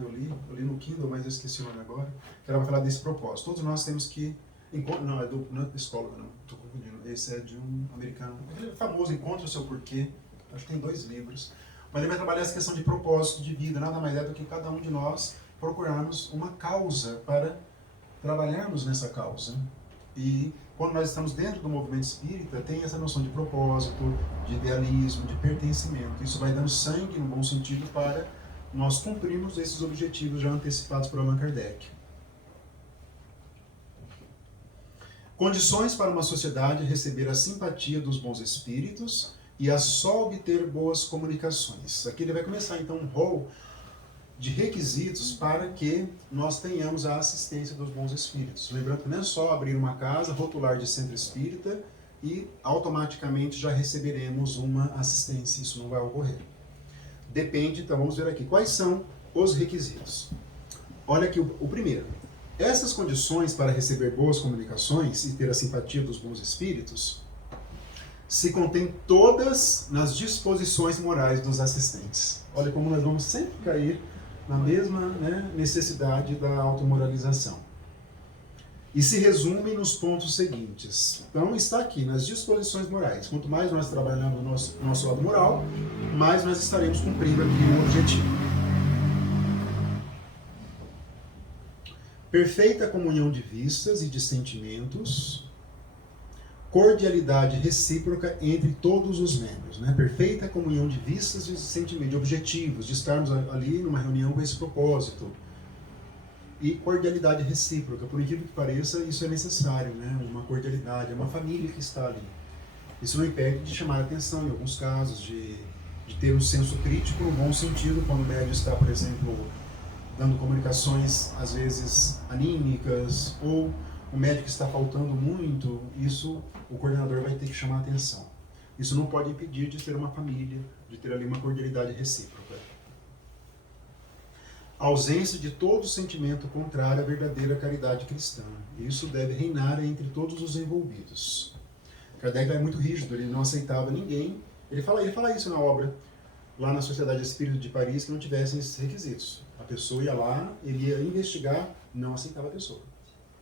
eu li no Kindle, mas eu esqueci o nome agora, que ela vai falar desse propósito. Todos nós temos que... Não, não é psicóloga, não. Estou confundindo. Esse é de um americano. Ele é famoso, Encontre o Seu Porquê. Acho que tem 2 livros. Mas ele vai trabalhar essa questão de propósito de vida. Nada mais é do que cada um de nós procurarmos uma causa para trabalharmos nessa causa. E quando nós estamos dentro do movimento espírita, tem essa noção de propósito, de idealismo, de pertencimento. Isso vai dando sangue, no bom sentido, para nós cumprirmos esses objetivos já antecipados por Allan Kardec. Condições para uma sociedade receber a simpatia dos bons espíritos e a só obter boas comunicações. Aqui ele vai começar então um rol de requisitos para que nós tenhamos a assistência dos bons espíritos. Lembrando que não é só abrir uma casa, rotular de centro espírita e automaticamente já receberemos uma assistência. Isso não vai ocorrer. Depende, então vamos ver aqui. Quais são os requisitos? Olha aqui o primeiro. Essas condições para receber boas comunicações e ter a simpatia dos bons espíritos se contêm todas nas disposições morais dos assistentes. Olha como nós vamos sempre cair na mesma, né, necessidade da automoralização. E se resume nos pontos seguintes. Então está aqui, nas disposições morais. Quanto mais nós trabalhamos no nosso lado moral, mais nós estaremos cumprindo aqui o objetivo. Perfeita comunhão de vistas e de sentimentos, cordialidade recíproca entre todos os membros, né? Perfeita comunhão de vistas e de sentimentos, de objetivos, de estarmos ali numa reunião com esse propósito. E cordialidade recíproca, por incrível que pareça, isso é necessário, né? Uma cordialidade, é uma família que está ali. Isso não impede de chamar a atenção, em alguns casos, de ter um senso crítico no bom sentido, quando o médium está, por exemplo, dando comunicações, às vezes, anímicas, ou o médico está faltando muito, isso o coordenador vai ter que chamar a atenção. Isso não pode impedir de ter uma família, de ter ali uma cordialidade recíproca. A ausência de todo sentimento contrário à verdadeira caridade cristã. Isso deve reinar entre todos os envolvidos. Kardec é muito rígido, ele não aceitava ninguém. Ele fala isso na obra, lá na Sociedade Espírita de Paris, que não tivessem esses requisitos. A pessoa ia lá, ele ia investigar, não aceitava a pessoa.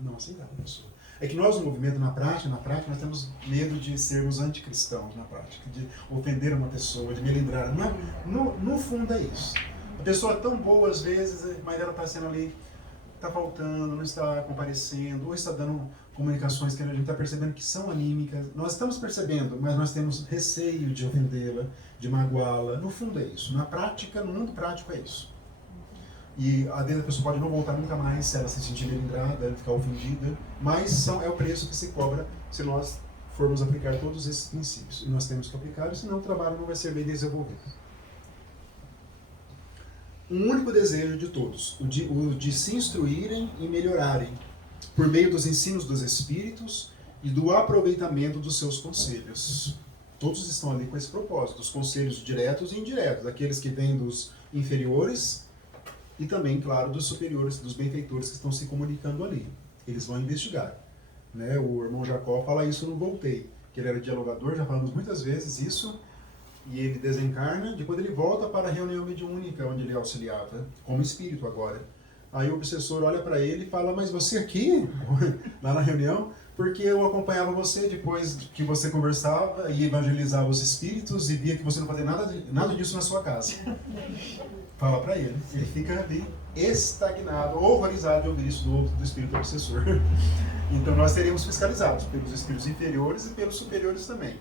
Não aceitava a pessoa. É que nós, no movimento, na prática, nós temos medo de sermos anticristãos na prática, de ofender uma pessoa, de melindrar. No fundo é isso. A pessoa é tão boa às vezes, mas ela está sendo ali, está faltando, não está comparecendo, ou está dando comunicações que a gente está percebendo que são anímicas. Nós estamos percebendo, mas nós temos receio de ofendê-la, de magoá-la. No fundo é isso. Na prática, no mundo prático é isso. E a pessoa pode não voltar nunca mais se ela se sentir melindrada, ficar ofendida, mas é o preço que se cobra se nós formos aplicar todos esses princípios. E nós temos que aplicar, senão o trabalho não vai ser bem desenvolvido. um único desejo de todos, o de se instruírem e melhorarem, por meio dos ensinos dos Espíritos e do aproveitamento dos seus conselhos. Todos estão ali com esse propósito, os conselhos diretos e indiretos, aqueles que vêm dos inferiores e também, claro, dos superiores, dos benfeitores que estão se comunicando ali. Eles vão investigar. Né? O irmão Jacó fala isso no Voltei, que ele era dialogador, já falamos muitas vezes isso, e ele desencarna, depois ele volta para a reunião mediúnica, onde ele auxiliava, como espírito agora. Aí o obsessor olha para ele e fala, mas você aqui, lá na reunião, porque eu acompanhava você depois que você conversava e evangelizava os espíritos e via que você não fazia nada disso na sua casa. Fala para ele. Ele fica ali estagnado, horrorizado de ouvir isso do espírito obsessor. Então nós seremos fiscalizados pelos espíritos inferiores e pelos superiores também.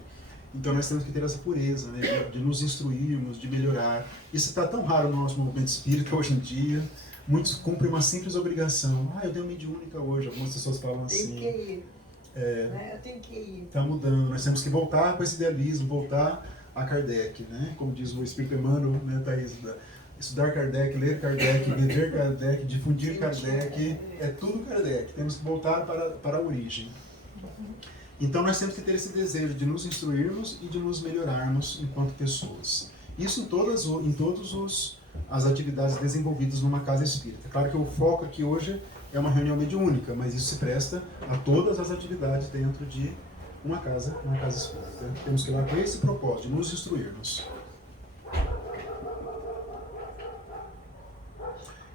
Então nós temos que ter essa pureza, né, de nos instruirmos, de melhorar. Isso está tão raro no nosso movimento espírita hoje em dia. Muitos cumprem uma simples obrigação. Eu tenho mediúnica hoje. Algumas pessoas falam assim. Tem que ir. Eu tenho que ir. Está mudando. Nós temos que voltar com esse idealismo, voltar a Kardec, né? Como diz o Espírito Emmanuel, né, Thaís? Estudar Kardec, ler Kardec, beber Kardec, difundir Kardec, é tudo Kardec. Temos que voltar para a origem. Então nós temos que ter esse desejo de nos instruirmos e de nos melhorarmos enquanto pessoas. Isso em todas as atividades desenvolvidas numa casa espírita. Claro que o foco aqui hoje é uma reunião mediúnica, mas isso se presta a todas as atividades dentro de uma casa espírita. Temos que ir lá com esse propósito, de nos instruirmos.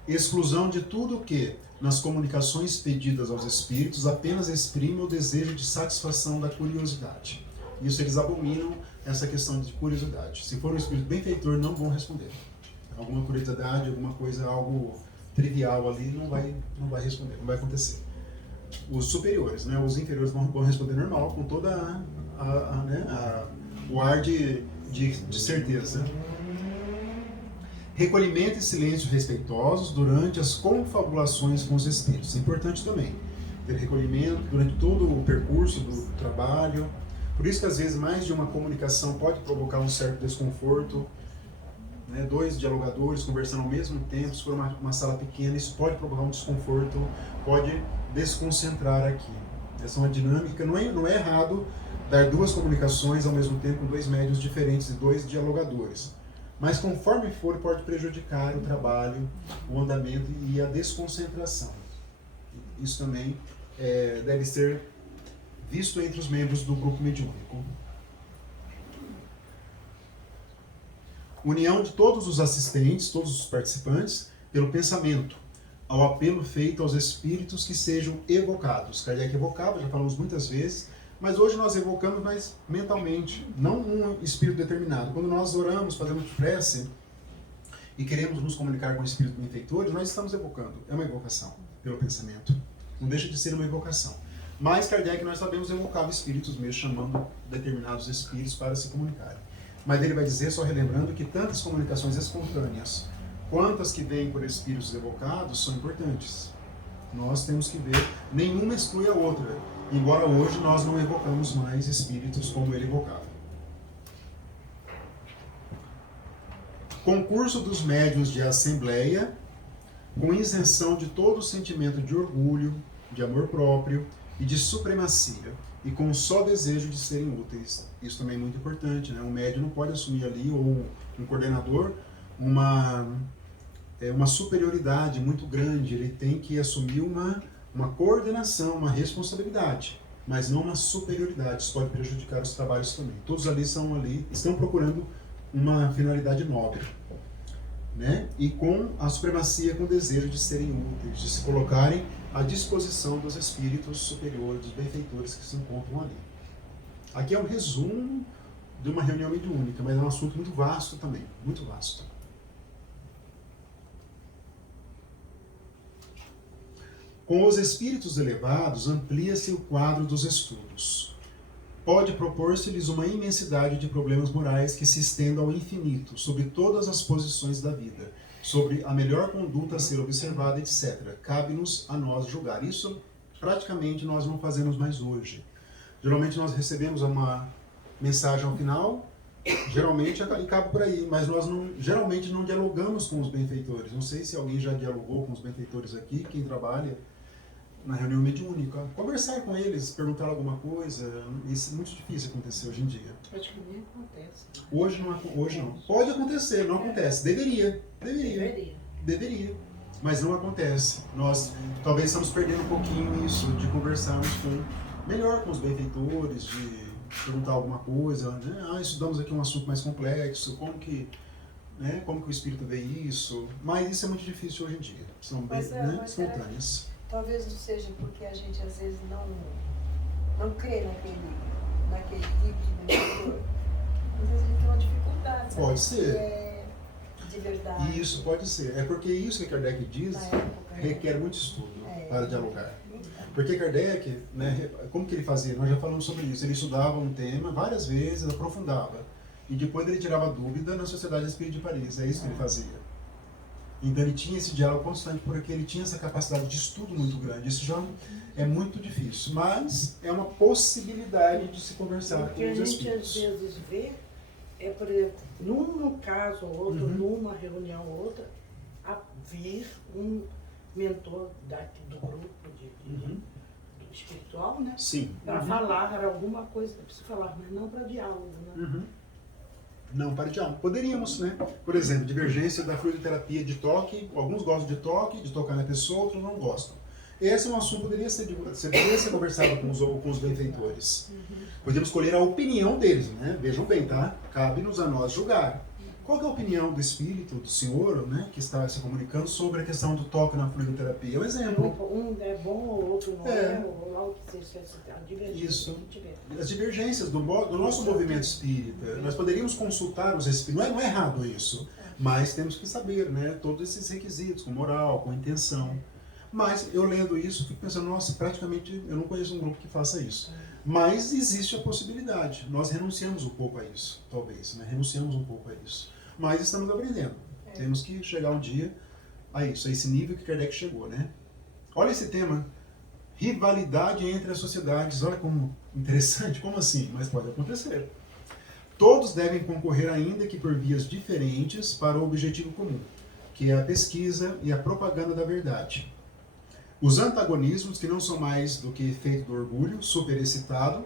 Exclusão de tudo que, nas comunicações pedidas aos espíritos, apenas exprime o desejo de satisfação da curiosidade. Isso eles abominam, essa questão de curiosidade. Se for um espírito benfeitor, não vão responder. Alguma curiosidade, alguma coisa, algo trivial ali, não vai responder, não vai acontecer. Os superiores, né, os inferiores vão responder normal, com toda o ar de certeza. Recolhimento e silêncio respeitosos durante as confabulações com os espíritos. É importante também ter recolhimento durante todo o percurso do trabalho. Por isso que às vezes mais de uma comunicação pode provocar um certo desconforto. Né? Dois dialogadores conversando ao mesmo tempo, se for uma sala pequena, isso pode provocar um desconforto, pode desconcentrar aqui. Essa é uma dinâmica, não é errado dar duas comunicações ao mesmo tempo com dois médiuns diferentes e dois dialogadores. Mas conforme for, pode prejudicar o trabalho, o andamento e a desconcentração. Isso também deve ser visto entre os membros do grupo mediúnico. União de todos os assistentes, todos os participantes, pelo pensamento, ao apelo feito aos espíritos que sejam evocados. Kardec evocava, já falamos muitas vezes, mas hoje nós evocamos mais mentalmente, não um espírito determinado. Quando nós oramos, fazemos prece e queremos nos comunicar com espíritos benfeitores, nós estamos evocando. É uma evocação pelo pensamento. Não deixa de ser uma evocação. Mas Kardec, nós sabemos, evocava espíritos mesmo, chamando determinados espíritos para se comunicarem. Mas ele vai dizer, só relembrando, que tantas comunicações espontâneas quanto as que vêm por espíritos evocados são importantes. Nós temos que ver, nenhuma exclui a outra. Embora hoje nós não evocamos mais espíritos como ele evocava. Concurso dos médiuns de assembleia, com isenção de todo sentimento de orgulho, de amor próprio e de supremacia, e com só desejo de serem úteis. Isso também é muito importante, né? Um médium não pode assumir ali, ou um coordenador, uma superioridade muito grande. Ele tem que assumir uma coordenação, uma responsabilidade, mas não uma superioridade. Isso pode prejudicar os trabalhos também. Todos ali estão procurando uma finalidade nobre, né? E com a supremacia, com o desejo de serem úteis, de se colocarem à disposição dos espíritos superiores, dos benfeitores que se encontram ali. Aqui é um resumo de uma reunião mediúnica, mas é um assunto muito vasto também, muito vasto. Com os espíritos elevados, amplia-se o quadro dos estudos. Pode propor-se-lhes uma imensidade de problemas morais que se estendam ao infinito, sobre todas as posições da vida, sobre a melhor conduta a ser observada, etc. Cabe-nos a nós julgar. Isso, praticamente, nós não fazemos mais hoje. Geralmente nós recebemos uma mensagem ao final, Geralmente acaba por aí, mas nós geralmente não dialogamos com os benfeitores. Não sei se alguém já dialogou com os benfeitores aqui, quem trabalha na reunião mediúnica. Conversar com eles, perguntar alguma coisa, isso é muito difícil acontecer hoje em dia. Acho que nem acontece. Hoje não. Pode acontecer, não acontece. Deveria. Mas não acontece. Nós talvez estamos perdendo um pouquinho isso de conversarmos melhor com os benfeitores, de perguntar alguma coisa, né? Estudamos aqui um assunto mais complexo, como que o espírito vê isso, mas isso é muito difícil hoje em dia, são bem espontâneas. Talvez não seja porque a gente às vezes não crê naquele tipo de benfeitor. Às vezes a gente tem uma dificuldade. Pode ser. É de verdade. Isso pode ser, é porque isso que Kardec diz requer muito estudo para dialogar. Porque Kardec, né, como que ele fazia? Nós já falamos sobre isso. Ele estudava um tema várias vezes, aprofundava. E depois ele tirava dúvida na Sociedade Espírita de Paris. É isso que ele fazia. Então ele tinha esse diálogo constante, porque ele tinha essa capacidade de estudo muito grande. Isso já é muito difícil. Mas é uma possibilidade de se conversar com os espíritos. O que a gente às vezes vê é, por exemplo, num caso ou outro, numa reunião ou outra, vir um mentor do grupo do espiritual, né? Sim. Para falar alguma coisa, eu preciso falar, mas não para diálogo, né? Não para diálogo. Poderíamos, né? Por exemplo, divergência da fluidoterapia de toque. Alguns gostam de toque, de tocar na pessoa, outros não gostam. Esse é um assunto que poderia ser conversado com os benfeitores. Podemos escolher a opinião deles, né? Vejam bem, tá? Cabe-nos a nós julgar. Qual é a opinião do espírito, do senhor, né, que está se comunicando sobre a questão do toque na fluidoterapia? É um exemplo. Um é bom, o outro não ou algo que seja a divergência. Isso. As divergências do nosso movimento espírita. Nós poderíamos consultar os espíritos. Não é errado isso, mas temos que saber, né, todos esses requisitos, com moral, com intenção. Mas eu lendo isso, fico pensando, nossa, praticamente eu não conheço um grupo que faça isso. Mas existe a possibilidade. Nós renunciamos um pouco a isso, talvez, né? Renunciamos um pouco a isso. Mas estamos aprendendo. Temos que chegar um dia a isso, a esse nível que Kardec chegou, né? Olha esse tema, rivalidade entre as sociedades. Olha como interessante, como assim? Mas pode acontecer. Todos devem concorrer, ainda que por vias diferentes, para o objetivo comum, que é a pesquisa e a propaganda da verdade. Os antagonismos, que não são mais do que efeito do orgulho superexcitado,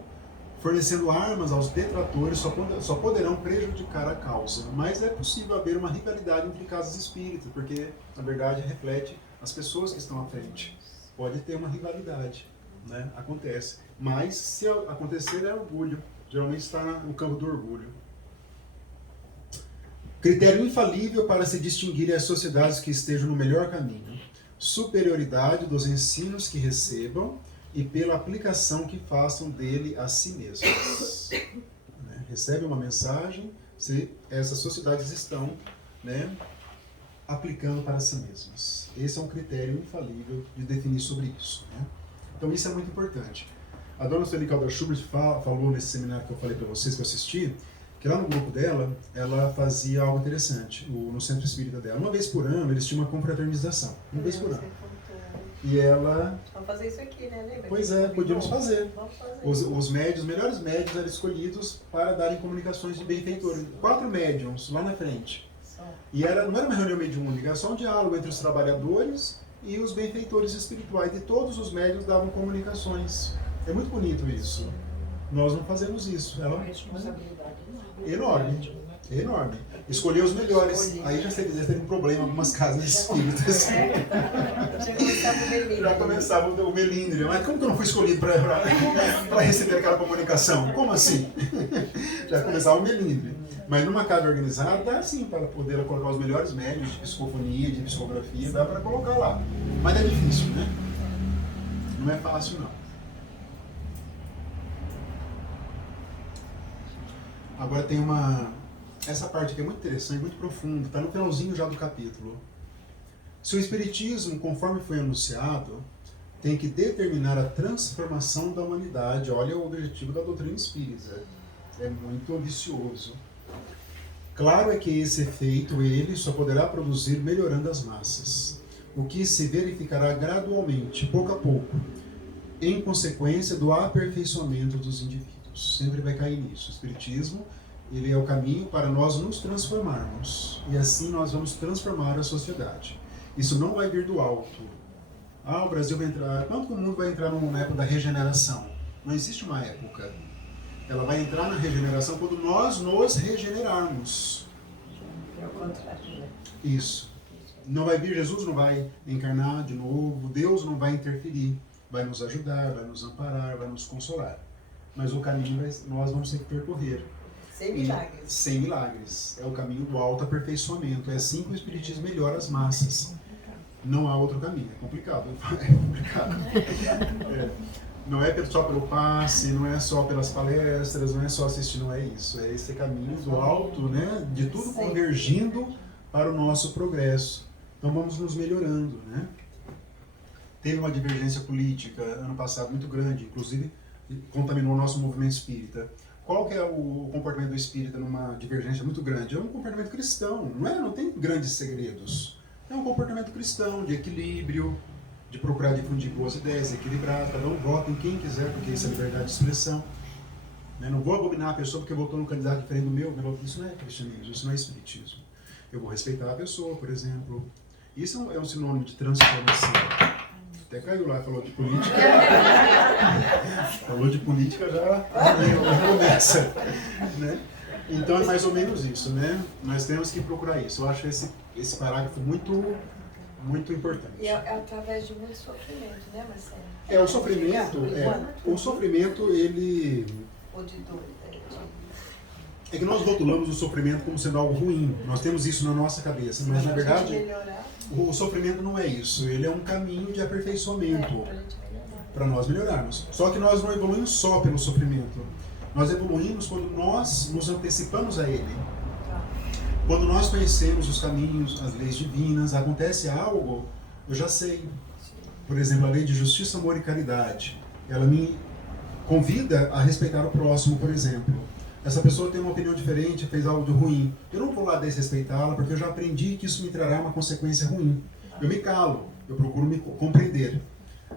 fornecendo armas aos detratores, só poderão prejudicar a causa. Mas é possível haver uma rivalidade entre casas espíritas, porque, na verdade, reflete as pessoas que estão à frente. Pode ter uma rivalidade, né? Acontece. Mas, se acontecer, é orgulho. Geralmente está no campo do orgulho. Critério infalível para se distinguir as sociedades que estejam no melhor caminho. Superioridade dos ensinos que recebam e pela aplicação que façam dele a si mesmas. Né? Recebe uma mensagem, se essas sociedades estão, né, aplicando para si mesmas. Esse é um critério infalível de definir sobre isso. Né? Então isso é muito importante. A dona Sueli Caldas Schubert falou nesse seminário que eu falei para vocês, que eu assisti, que lá no grupo dela, ela fazia algo interessante, no centro espírita dela. Uma vez por ano, eles tinham uma confraternização. Uma vez por ano. E ela... Vamos fazer isso aqui, né? Lembra? Pois é, podíamos fazer. Vamos fazer. Os melhores médiuns eram escolhidos para darem comunicações de benfeitor. 4 médiuns lá na frente. E não era uma reunião mediúnica, era só um diálogo entre os trabalhadores e os benfeitores espirituais. E todos os médiuns davam comunicações. É muito bonito isso. Nós não fazemos isso. É uma responsabilidade enorme. Enorme. Escolher os melhores. Aí já teria um problema em algumas casas espíritas. Já começava o melindre. Mas como que eu não fui escolhido para receber aquela comunicação? Como assim? Já começava o melindre. Mas numa casa organizada, dá sim para poder colocar os melhores médios de psicofonia, de psicografia, dá para colocar lá. Mas é difícil, né? Não é fácil, não. Agora tem essa parte que é muito interessante, muito profunda, está no finalzinho já do capítulo. Se o Espiritismo, conforme foi anunciado, tem que determinar a transformação da humanidade, olha o objetivo da doutrina espírita, é muito ambicioso. Claro é que esse efeito ele só poderá produzir melhorando as massas, o que se verificará gradualmente, pouco a pouco, em consequência do aperfeiçoamento dos indivíduos. Sempre vai cair nisso. O Espiritismo Ele é o caminho para nós nos transformarmos. E assim nós vamos transformar a sociedade. Isso não vai vir do alto. Ah, o Brasil vai entrar... Quando que o mundo vai entrar numa época da regeneração? Não existe uma época. Ela vai entrar na regeneração quando nós nos regenerarmos. É o contrário, né? Isso. Não vai vir, Jesus não vai encarnar de novo, Deus não vai interferir. Vai nos ajudar, vai nos amparar, vai nos consolar. Mas o caminho nós vamos ter que percorrer. Sem milagres. Sem milagres. É o caminho do autoaperfeiçoamento. É assim que o Espiritismo melhora as massas. Não há outro caminho. É complicado. É complicado. Não é só pelo passe, não é só pelas palestras, não é só assistir, não é isso. É esse caminho do alto, né? De tudo convergindo para o nosso progresso. Então vamos nos melhorando, né? Teve uma divergência política ano passado muito grande, inclusive contaminou o nosso movimento espírita. Qual que é o comportamento do espírita numa divergência muito grande? É um comportamento cristão, não tem grandes segredos. É um comportamento cristão, de equilíbrio, de procurar difundir boas ideias, equilibrar, cada um vota em quem quiser, porque isso é liberdade de expressão. Não vou abominar a pessoa porque votou num candidato diferente do meu, isso não é cristianismo, isso não é espiritismo. Eu vou respeitar a pessoa, por exemplo. Isso é um sinônimo de transformação. Até caiu lá, falou de política. Falou de política, já começa. Né? Então é mais ou menos isso, né? Nós temos que procurar isso. Eu acho esse parágrafo muito importante. E é através de muito sofrimento, né, Marcelo? O sofrimento, ele... Ou de dor. É que nós rotulamos o sofrimento como sendo algo ruim. Nós temos isso na nossa cabeça, mas na verdade o sofrimento não é isso. Ele é um caminho de aperfeiçoamento para nós melhorarmos. Só que nós não evoluímos só pelo sofrimento. Nós evoluímos quando nós nos antecipamos a ele. Quando nós conhecemos os caminhos, as leis divinas, acontece algo, eu já sei. Por exemplo, a lei de justiça, amor e caridade. Ela me convida a respeitar o próximo, por exemplo. Essa pessoa tem uma opinião diferente, fez algo de ruim. Eu não vou lá desrespeitá-la, porque eu já aprendi que isso me trará uma consequência ruim. Eu me calo, eu procuro me compreender.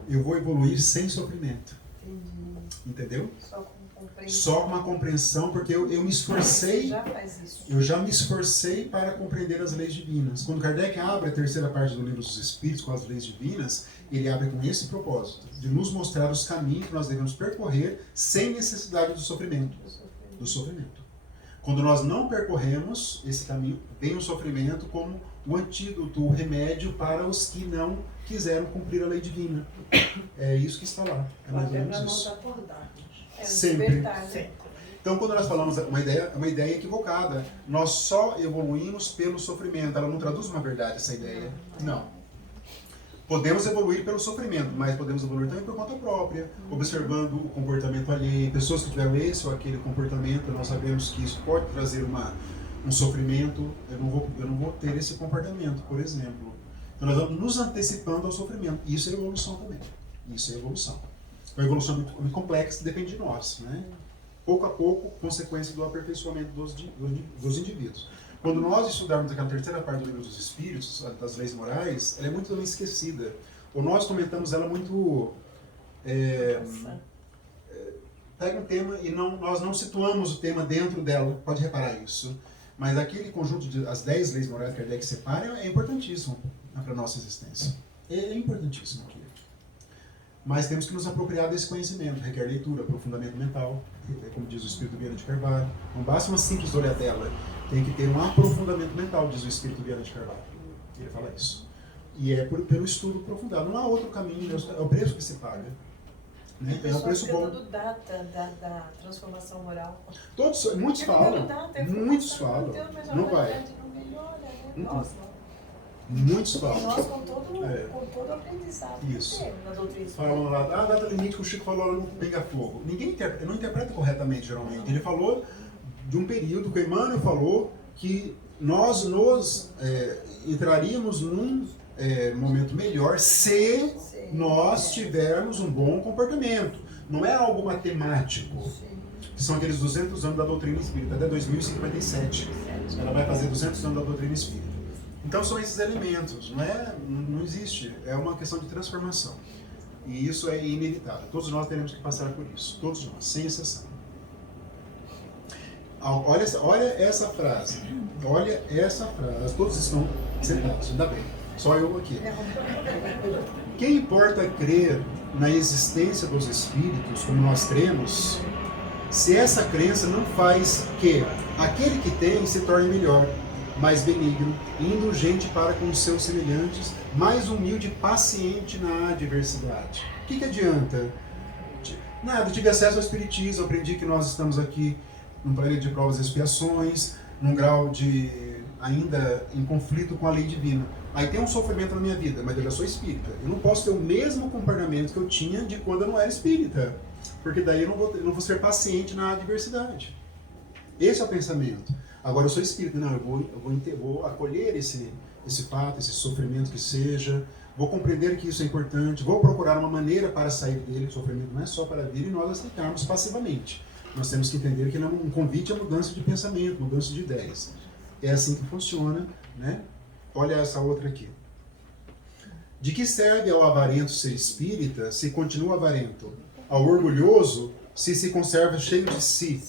Eu vou evoluir sem sofrimento. Entendeu? Só com uma compreensão, porque eu me esforcei. Eu já me esforcei para compreender as leis divinas. Quando Kardec abre a terceira parte do Livro dos Espíritos com as leis divinas, ele abre com esse propósito, de nos mostrar os caminhos que nós devemos percorrer sem necessidade do sofrimento. Quando nós não percorremos esse caminho, vem o sofrimento como o antídoto, o remédio para os que não quiseram cumprir a lei divina. É isso que está lá. É mais ou menos isso. Sempre. Então, quando nós falamos uma ideia equivocada, nós só evoluímos pelo sofrimento. Ela não traduz uma verdade, essa ideia. Não. Podemos evoluir pelo sofrimento, mas podemos evoluir também por conta própria, observando o comportamento alheio. Pessoas que tiveram esse ou aquele comportamento, nós sabemos que isso pode trazer um sofrimento. Eu não vou ter esse comportamento, por exemplo. Então, nós vamos nos antecipando ao sofrimento. Isso é evolução também. Isso é evolução. É uma evolução muito complexa, depende de nós, né? Pouco a pouco, consequência do aperfeiçoamento dos indivíduos. Quando nós estudarmos aquela terceira parte do Livro dos Espíritos, das leis morais, ela é muito também esquecida. Ou nós comentamos ela muito... pega um tema e nós não situamos o tema dentro dela, pode reparar isso. Mas aquele conjunto as 10 leis morais que Kardec separa é importantíssimo para a nossa existência. É importantíssimo aqui. Mas temos que nos apropriar desse conhecimento, requer leitura, aprofundamento mental, como diz o Espírito Viana de Carvalho. Não basta uma simples olhadela, tem que ter um aprofundamento mental, diz o Espírito Viana de Carvalho. Ele fala isso. E é pelo estudo aprofundado. Não há outro caminho, é o preço que se paga. Né? É um preço bom. Todo data da transformação moral. Muitos falam. Não vai. Nossa. Muitos falam. E nós com todo aprendizado. Isso. Na doutrina. Falam lá, a data limite que o Chico falou lá no Pinga Fogo. Ninguém não interpreta corretamente, geralmente. Ele falou de um período que o Emmanuel falou que nós entraríamos num momento melhor se nós tivermos um bom comportamento. Não é algo matemático. Que são aqueles 200 anos da doutrina espírita, até 2057. Ela vai fazer 200 anos da doutrina espírita. Então são esses elementos, não existe, é uma questão de transformação. E isso é inevitável. Todos nós teremos que passar por isso, todos nós, sem exceção. Olha essa frase. Olha essa frase. Todos estão sentados, ainda bem. Só eu aqui. Quem importa crer na existência dos espíritos, como nós cremos, se essa crença não faz que aquele que tem se torne melhor, mais benigno e indulgente para com os seus semelhantes, mais humilde e paciente na adversidade. O que adianta? Nada, tive acesso ao Espiritismo, aprendi que nós estamos aqui num planeta de provas e expiações, num grau de ainda em conflito com a lei divina. Aí tem um sofrimento na minha vida, mas eu já sou espírita. Eu não posso ter o mesmo comportamento que eu tinha de quando eu não era espírita, porque daí eu não vou ser paciente na adversidade. Esse é o pensamento. Agora eu sou espírita, não, eu vou acolher esse fato, esse sofrimento que seja, vou compreender que isso é importante, vou procurar uma maneira para sair dele. O sofrimento não é só para vir e nós aceitarmos passivamente. Nós temos que entender que ele é um convite à mudança de pensamento, mudança de ideias. É assim que funciona, né? Olha essa outra aqui. De que serve ao avarento ser espírita se continua avarento? Ao orgulhoso se conserva cheio de si?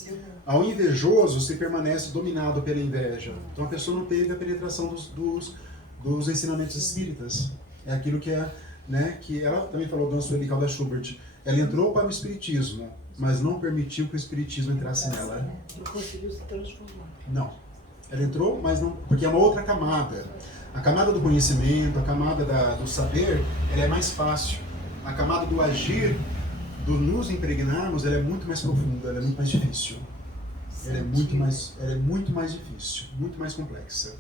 Ao invejoso se permanece dominado pela inveja? Então a pessoa não teve a penetração dos ensinamentos espíritas. É aquilo que é, né, que ela também falou do Sueli Caldas Schubert. Ela entrou para o espiritismo, mas não permitiu que o espiritismo entrasse nela. Não conseguiu se transformar. Não. Ela entrou, mas não, porque é uma outra camada. A camada do conhecimento, a camada do saber, ela é mais fácil. A camada do agir, do nos impregnarmos, ela é muito mais profunda, ela é muito mais difícil. Ela é muito mais difícil, muito mais complexa.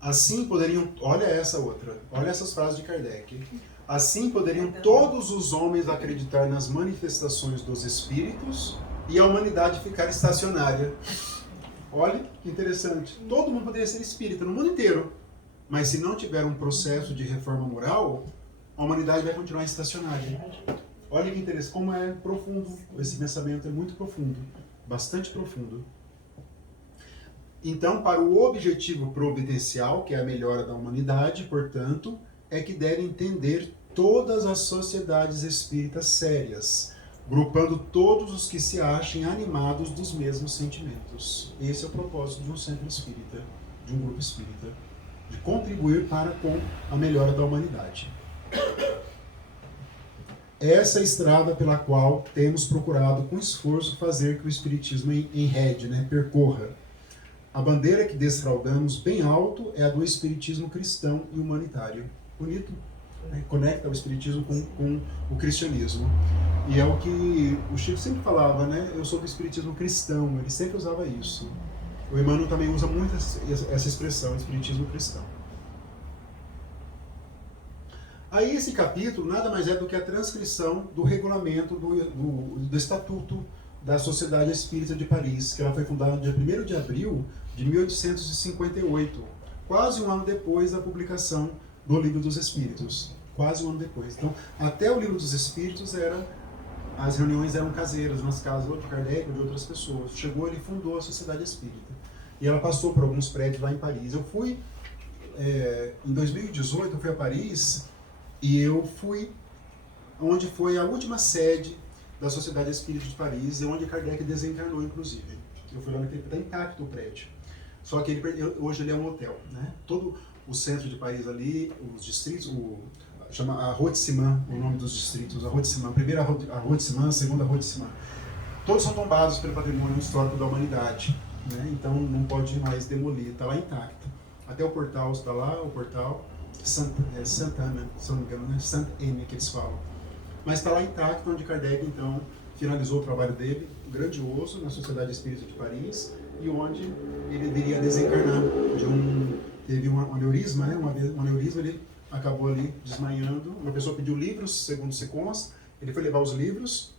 Assim poderiam, olha essa outra, olha essas frases de Kardec. Assim poderiam todos os homens acreditar nas manifestações dos espíritos e a humanidade ficar estacionária. Olha que interessante. Todo mundo poderia ser espírita no mundo inteiro, mas se não tiver um processo de reforma moral, a humanidade vai continuar estacionária. Olha que interessante, como é profundo. Esse pensamento é muito profundo, bastante profundo. Então, para o objetivo providencial, que é a melhora da humanidade, portanto, é que deve entender todas as sociedades espíritas sérias, grupando todos os que se achem animados dos mesmos sentimentos. Esse é o propósito de um centro espírita, de um grupo espírita, de contribuir para com a melhora da humanidade. Essa é a estrada pela qual temos procurado com esforço fazer que o espiritismo enrede, né, percorra. A bandeira que desfraldamos bem alto é a do espiritismo cristão e humanitário. Bonito, né? Conecta o espiritismo com o cristianismo. E é o que o Chico sempre falava, né? Eu sou do espiritismo cristão, ele sempre usava isso. O Emmanuel também usa muito essa expressão, espiritismo cristão. Aí esse capítulo nada mais é do que a transcrição do regulamento do Estatuto da Sociedade Espírita de Paris, que ela foi fundada no dia 1º de abril de 1858, quase um ano depois da publicação do Livro dos Espíritos. Quase um ano depois. Então, até o Livro dos Espíritos as reuniões eram caseiras, nas casas ou de Kardec ou de outras pessoas. Chegou, ele fundou a Sociedade Espírita. E ela passou por alguns prédios lá em Paris. Eu fui, em 2018, eu fui a Paris e eu fui onde foi a última sede da Sociedade Espírita de Paris, e onde Kardec desencarnou, inclusive. Eu fui lá naquele, está intacto o prédio. Só que hoje ele é um hotel, né? Todo o centro de Paris ali, os distritos, chama a Rue de Siman, o nome dos distritos, a Rue de Siman, a primeira a Rue de Siman, a segunda Rue de Siman. Todos são tombados pelo patrimônio histórico da humanidade, né? Então não pode mais demolir, está lá intacto. Até o portal está lá, o portal Sainte-Anne, se não me engano, né? Sainte-Anne que eles falam. Mas está lá intacto, onde Kardec, então, finalizou o trabalho dele, grandioso, na Sociedade Espírita de Paris, e onde ele viria a desencarnar teve um aneurisma, né? Um aneurisma, ele acabou ali desmaiando. Uma pessoa pediu livros, segundo se consta, ele foi levar os livros,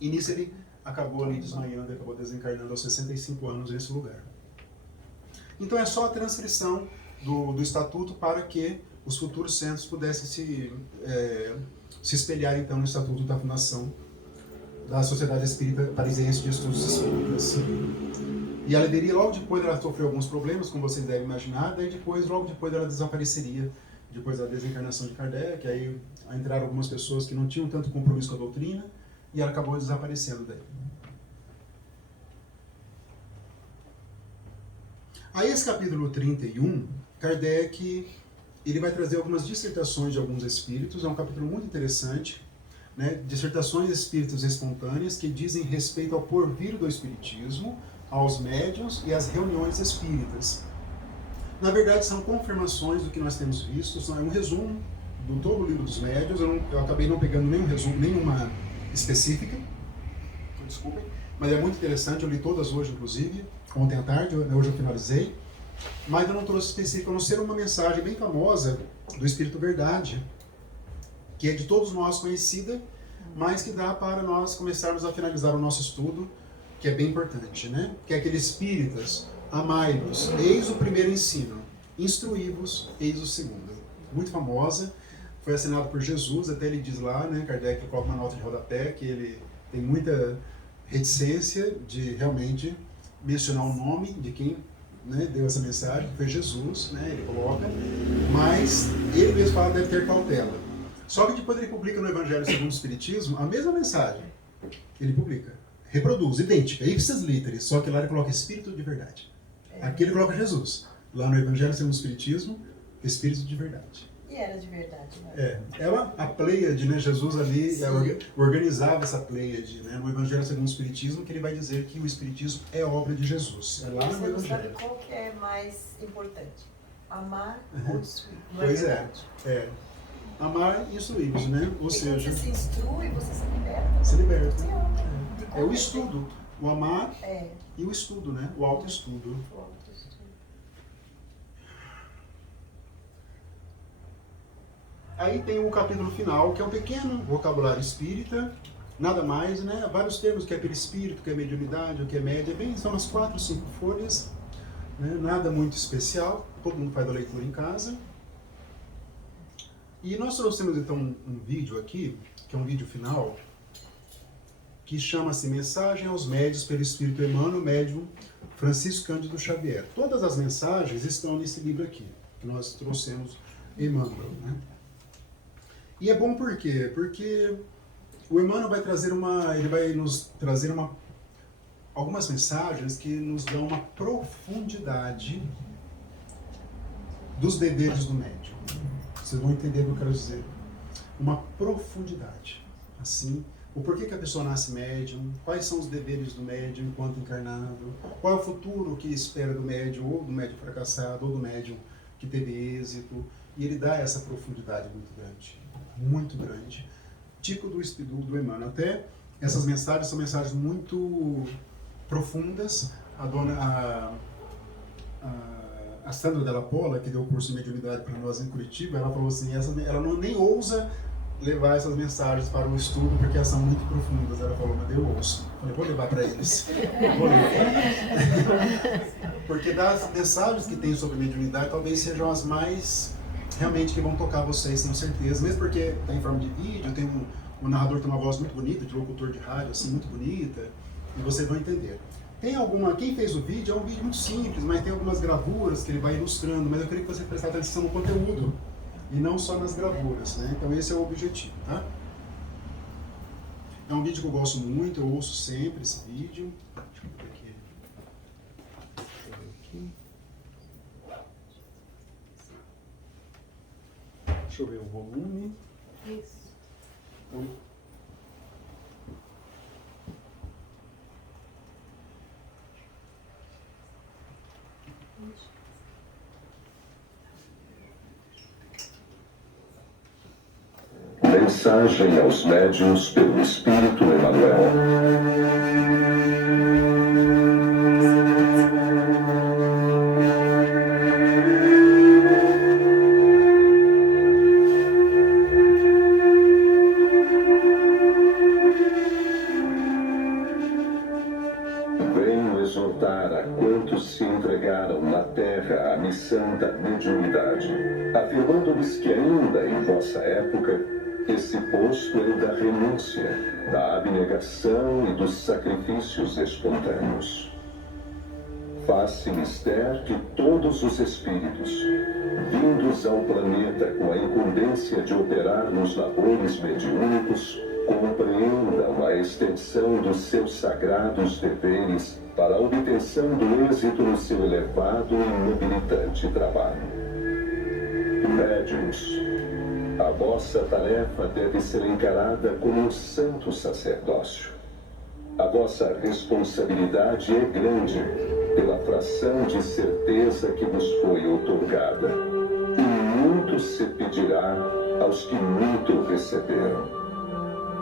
e nisso ele acabou ali desmaiando, ele acabou desencarnando aos 65 anos nesse lugar. Então é só a transcrição do Estatuto para que os futuros centros pudessem se espelhar, então, no Estatuto da Fundação da Sociedade Espírita Parisiense de Estudos Espíritas. E ela deveria, logo depois ela sofreu alguns problemas, como vocês devem imaginar, daí logo depois ela desapareceria, depois da desencarnação de Kardec, aí entraram algumas pessoas que não tinham tanto compromisso com a doutrina, e ela acabou desaparecendo daí. Aí esse capítulo 31, Kardec, ele vai trazer algumas dissertações de alguns espíritos, é um capítulo muito interessante, né? Dissertações espíritas espontâneas que dizem respeito ao porvir do espiritismo, aos médiuns e às reuniões espíritas. Na verdade, são confirmações do que nós temos visto, é um resumo do todo o livro dos médiuns. Eu acabei não pegando nenhum resumo, nenhuma específica, desculpem, mas é muito interessante, eu li todas hoje, inclusive, ontem à tarde, hoje eu finalizei, mas eu não trouxe específico, a não ser uma mensagem bem famosa do Espírito Verdade, que é de todos nós conhecida, mas que dá para nós começarmos a finalizar o nosso estudo, que é bem importante, né? Que é aquele espíritas, amai-vos, eis o primeiro ensino, instruí-vos, eis o segundo. Muito famosa, foi assinado por Jesus, até ele diz lá, né, Kardec coloca uma nota de rodapé, que ele tem muita reticência de realmente mencionar o nome de quem, né, deu essa mensagem, que foi Jesus, né, ele coloca, mas ele mesmo fala que deve ter cautela. Só que depois ele publica no Evangelho segundo o Espiritismo a mesma mensagem, ele publica, reproduz, idêntica, ipsis literis, só que lá ele coloca Espírito de Verdade. Aqui ele coloca Jesus. Lá no Evangelho segundo o Espiritismo, Espírito de Verdade. E era de verdade, né? Ela, a Pleiade, né? Jesus ali organizava essa Pleiade, né? No Evangelho segundo o Espiritismo, que ele vai dizer que o Espiritismo é obra de Jesus. É lá no Você não Evangelho. sabe qual que é mais importante, amar ou instruir. Pois é. Amar e instruir, né? Ou seja, você se instrui, você se liberta. Se liberta. Você ama. É o estudo. O amar É. e o estudo, né? O autoestudo. O autoestudo. Aí tem o capítulo final, que é um pequeno vocabulário espírita, nada mais, né? Vários termos, que é perispírito, que é mediunidade, o que é média, bem, são umas 4, 5 folhas, né? Nada muito especial, todo mundo faz a leitura em casa. E nós trouxemos então um vídeo aqui, que é um vídeo final, que chama-se Mensagem aos Médiuns pelo Espírito Emmanuel, médium Francisco Cândido Xavier. Todas as mensagens estão nesse livro aqui, que nós trouxemos Emmanuel, né? E é bom por quê? Porque o Emmanuel vai trazer nos trazer algumas mensagens que nos dão uma profundidade dos deveres do médium. Vocês vão entender o que eu quero dizer. Uma profundidade. Assim, o porquê que a pessoa nasce médium, quais são os deveres do médium enquanto encarnado, qual é o futuro que espera do médium, ou do médium fracassado, ou do médium que teve êxito. E ele dá essa profundidade muito grande, típico do Emmanuel. Até essas mensagens são mensagens muito profundas. A Sandra Della Pola, que deu o curso de mediunidade para nós em Curitiba, ela falou assim, ela nem ousa levar essas mensagens para o estudo, porque elas são muito profundas. Ela falou, mas eu ouço. Eu falei, vou levar para eles. Vou levar. Porque das mensagens que tem sobre mediunidade, talvez sejam as mais realmente que vão tocar vocês, tenho certeza. Mesmo porque está em forma de vídeo, o narrador tem uma voz muito bonita, de locutor de rádio, assim, muito bonita, e vocês vão entender. Quem fez o vídeo, é um vídeo muito simples, mas tem algumas gravuras que ele vai ilustrando, mas eu queria que você prestasse atenção no conteúdo, e não só nas gravuras, né? Então esse é o objetivo, tá? É um vídeo que eu gosto muito, eu ouço sempre esse vídeo. Deixa eu ver aqui. Deixa eu ver o volume. Isso. Então, Mensagem aos médiuns pelo Espírito Emmanuel. Venho exortar a quantos se entregaram na terra à missão da mediunidade, afirmando-lhes que ainda em vossa época esse posto é o da renúncia, da abnegação e dos sacrifícios espontâneos. Faz-se mister que todos os espíritos, vindos ao planeta com a incumbência de operar nos labores mediúnicos, compreendam a extensão dos seus sagrados deveres para a obtenção do êxito no seu elevado e nobilitante trabalho. Médiuns, a vossa tarefa deve ser encarada como um santo sacerdócio. A vossa responsabilidade é grande pela fração de certeza que vos foi outorgada, e muito se pedirá aos que muito receberam.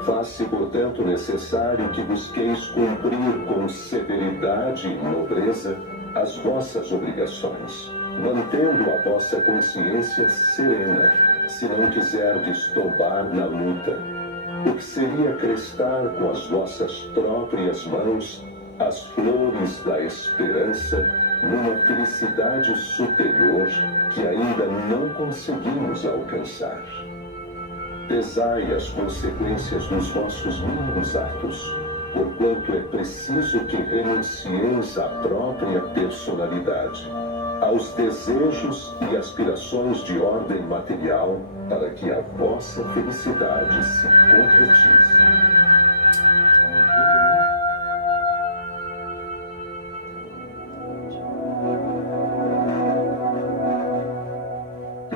Faz-se, portanto, necessário que busqueis cumprir com severidade e nobreza as vossas obrigações, mantendo a vossa consciência serena, se não quiserdes tombar na luta, o que seria crestar com as vossas próprias mãos as flores da esperança numa felicidade superior que ainda não conseguimos alcançar. Pesai as consequências dos vossos mínimos atos, porquanto é preciso que renuncieis à própria personalidade, aos desejos e aspirações de ordem material, para que a vossa felicidade se concretize.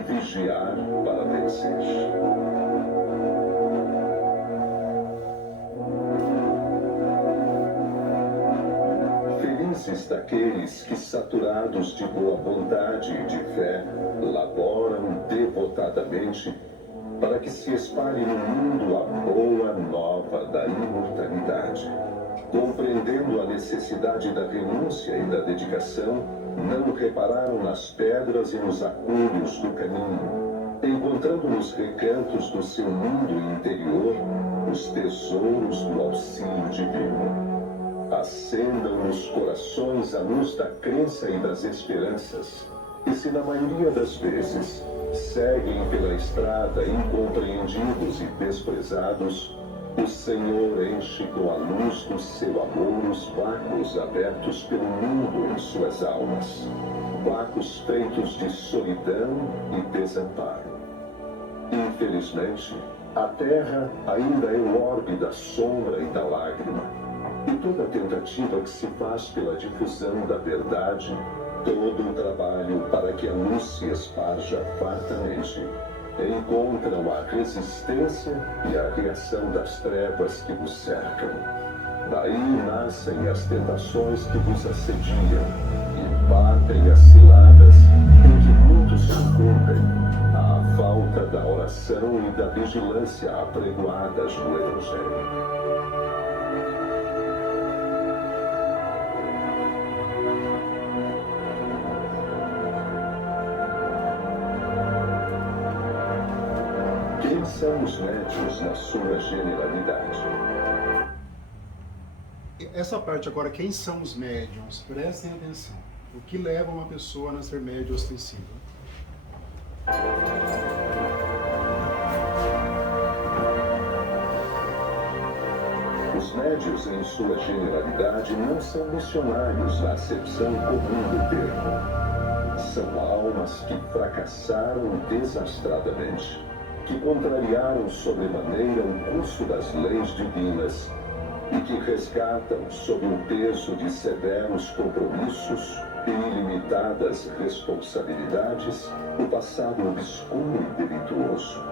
Vigiar para vencer. Felizes daqueles que, saturados de boa vontade e de fé, laboram devotadamente para que se espalhe no mundo a boa nova da imortalidade. Compreendendo a necessidade da renúncia e da dedicação, não repararam nas pedras e nos acúmulos do caminho, encontrando nos recantos do seu mundo interior os tesouros do auxílio divino. Acendam nos corações a luz da crença e das esperanças, e se na maioria das vezes seguem pela estrada incompreendidos e desprezados, o Senhor enche com a luz do seu amor os vácuos abertos pelo mundo em suas almas, vácuos feitos de solidão e desamparo. Infelizmente, a terra ainda é o orbe da sombra e da lágrima, e toda tentativa que se faz pela difusão da verdade, todo o trabalho para que a luz se esparja fartamente, encontram a resistência e a reação das trevas que vos cercam. Daí nascem as tentações que vos assediam e batem as ciladas em que muitos sucumbem à falta da oração e da vigilância apregoadas no Evangelho. Quem são os médiuns na sua generalidade? Essa parte agora, quem são os médiuns? Prestem atenção. O que leva uma pessoa a ser médium ostensiva? Os médiuns, em sua generalidade, não são missionários na acepção comum do termo. São almas que fracassaram desastradamente, que contrariaram sobremaneira o curso das leis divinas e que resgatam, sob o peso de severos compromissos e ilimitadas responsabilidades, o passado obscuro e delituoso.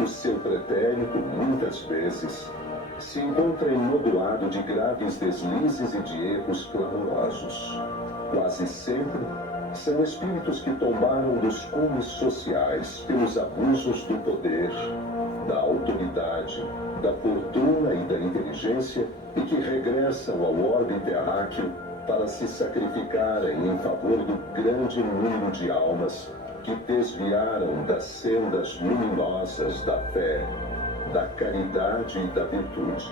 O seu pretérito, muitas vezes, se encontra imoduado de graves deslizes e de erros clamorosos. Quase sempre, são espíritos que tombaram dos cumes sociais pelos abusos do poder, da autoridade, da fortuna e da inteligência e que regressam ao orbe terráqueo para se sacrificarem em favor do grande número de almas que desviaram das sendas luminosas da fé, da caridade e da virtude.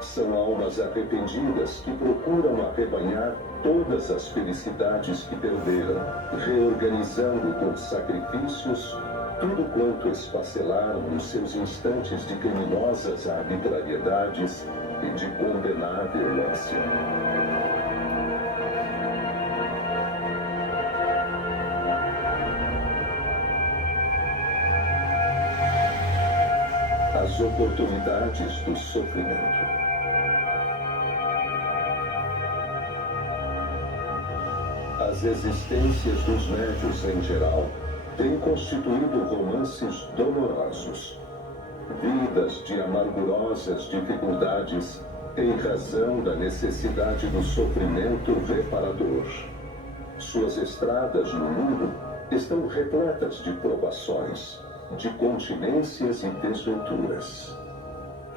São almas arrependidas que procuram arrebanhar todas as felicidades que perderam, reorganizando com sacrifícios tudo quanto esfacelaram nos seus instantes de criminosas arbitrariedades e de condenável ânsia. As as oportunidades do sofrimento. As existências dos médiuns em geral têm constituído romances dolorosos, vidas de amargurosas dificuldades em razão da necessidade do sofrimento reparador. Suas estradas no mundo estão repletas de provações, de continências e desventuras.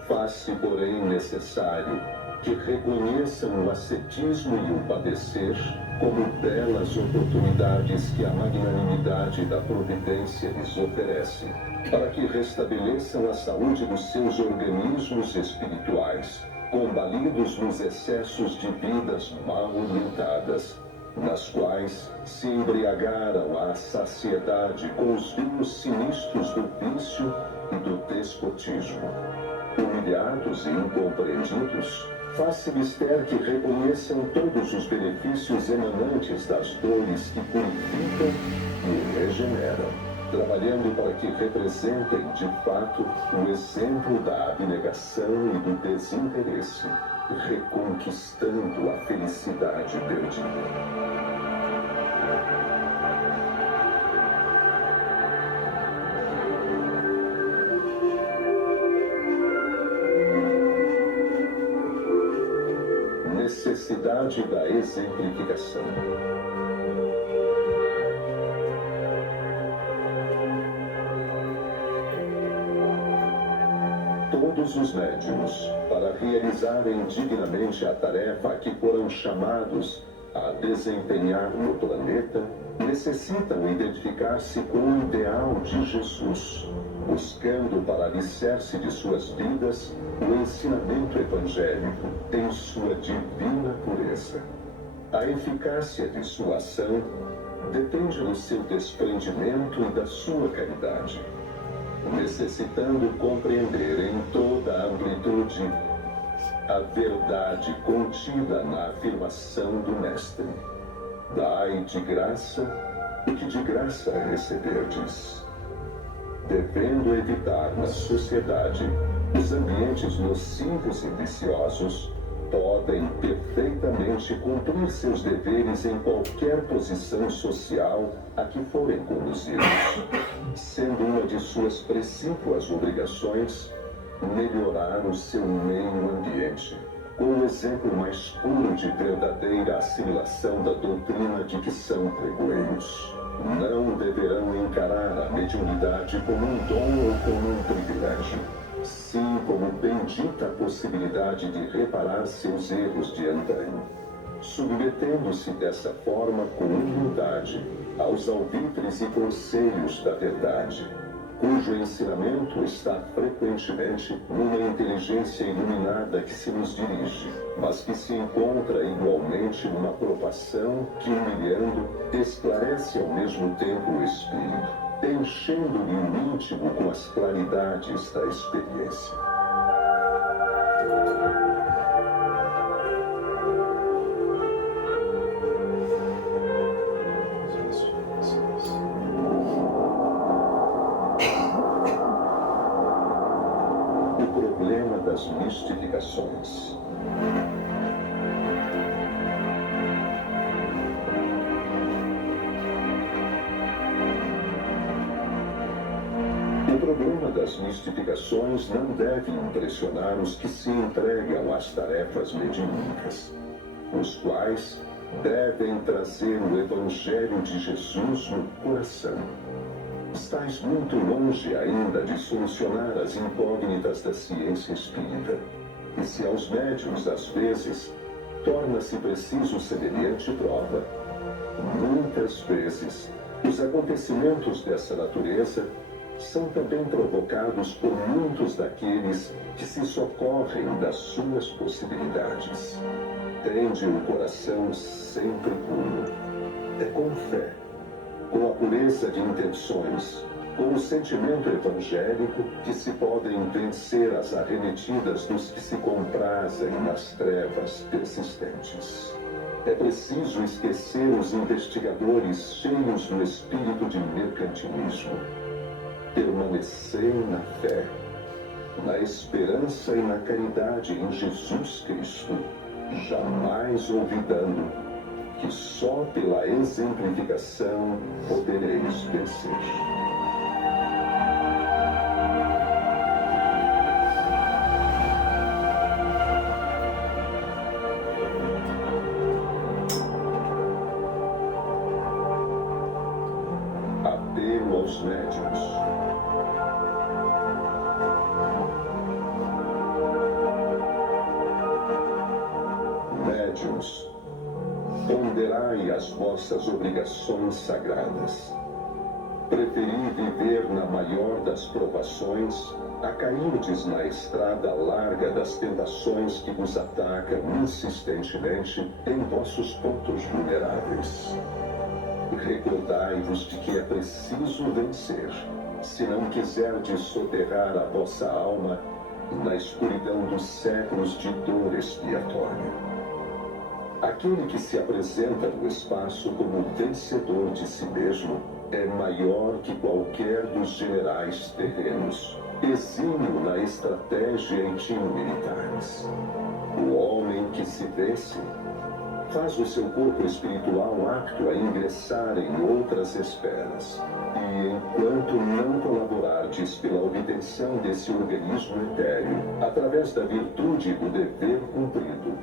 Faz-se, porém, necessário que reconheçam o ascetismo e o padecer como belas oportunidades que a magnanimidade da providência lhes oferece, para que restabeleçam a saúde dos seus organismos espirituais, combalidos nos excessos de vidas mal orientadas, nas quais se embriagaram à saciedade com os vinhos sinistros do vício e do despotismo. Humilhados e incompreendidos, faz-se mister que reconheçam todos os benefícios emanantes das dores que purificam e regeneram, trabalhando para que representem, de fato, o exemplo da abnegação e do desinteresse, reconquistando a felicidade perdida. Necessidade da exemplificação. Todos os médiuns, para realizarem dignamente a tarefa a que foram chamados a desempenhar no planeta, necessitam identificar-se com o ideal de Jesus, buscando para alicerce de suas vidas o ensinamento evangélico em sua divina pureza. A eficácia de sua ação depende do seu desprendimento e da sua caridade, necessitando compreender em toda a amplitude a verdade contida na afirmação do Mestre: dai de graça o que de graça receberdes. Devendo evitar na sociedade os ambientes nocivos e viciosos, podem perfeitamente cumprir seus deveres em qualquer posição social a que forem conduzidos, sendo uma de suas precípuas obrigações melhorar o seu meio ambiente, com o exemplo mais puro de verdadeira assimilação da doutrina de que são pregoeiros. Não deverão encarar a mediunidade como um dom ou como um privilégio, sim como bendita possibilidade de reparar seus erros de antanho, submetendo-se dessa forma com humildade aos alvitres e conselhos da verdade, cujo ensinamento está frequentemente numa inteligência iluminada que se nos dirige, mas que se encontra igualmente numa provação que, humilhando, esclarece ao mesmo tempo o espírito, enchendo-lhe o íntimo com as claridades da experiência. O problema das mistificações. O problema das mistificações não deve impressionar os que se entregam às tarefas mediúnicas, os quais devem trazer o Evangelho de Jesus no coração. Estais muito longe ainda de solucionar as incógnitas da ciência espírita, e se aos médiuns, às vezes, torna-se preciso semelhante prova, muitas vezes os acontecimentos dessa natureza são também provocados por muitos daqueles que se socorrem das suas possibilidades. Tende o coração sempre puro. É com fé, com a pureza de intenções, com o sentimento evangélico que se podem vencer as arremetidas dos que se comprazem nas trevas persistentes. É preciso esquecer os investigadores cheios do espírito de mercantilismo. Permanecei na fé, na esperança e na caridade em Jesus Cristo, jamais olvidando que só pela exemplificação podereis vencer. Apelo aos médiuns. Médiuns, ponderai as vossas obrigações sagradas. Preferi viver na maior das provações a cairdes na estrada larga das tentações que vos atacam insistentemente em vossos pontos vulneráveis. Recordai-vos de que é preciso vencer, se não quiserdes soterrar a vossa alma na escuridão dos séculos de dor expiatória. Aquele que se apresenta no espaço como vencedor de si mesmo é maior que qualquer dos generais terrenos, exímio na estratégia em time militares. O homem que se vence faz o seu corpo espiritual apto a ingressar em outras esferas. E enquanto não colaborardes pela obtenção desse organismo etéreo, através da virtude do dever cumprido,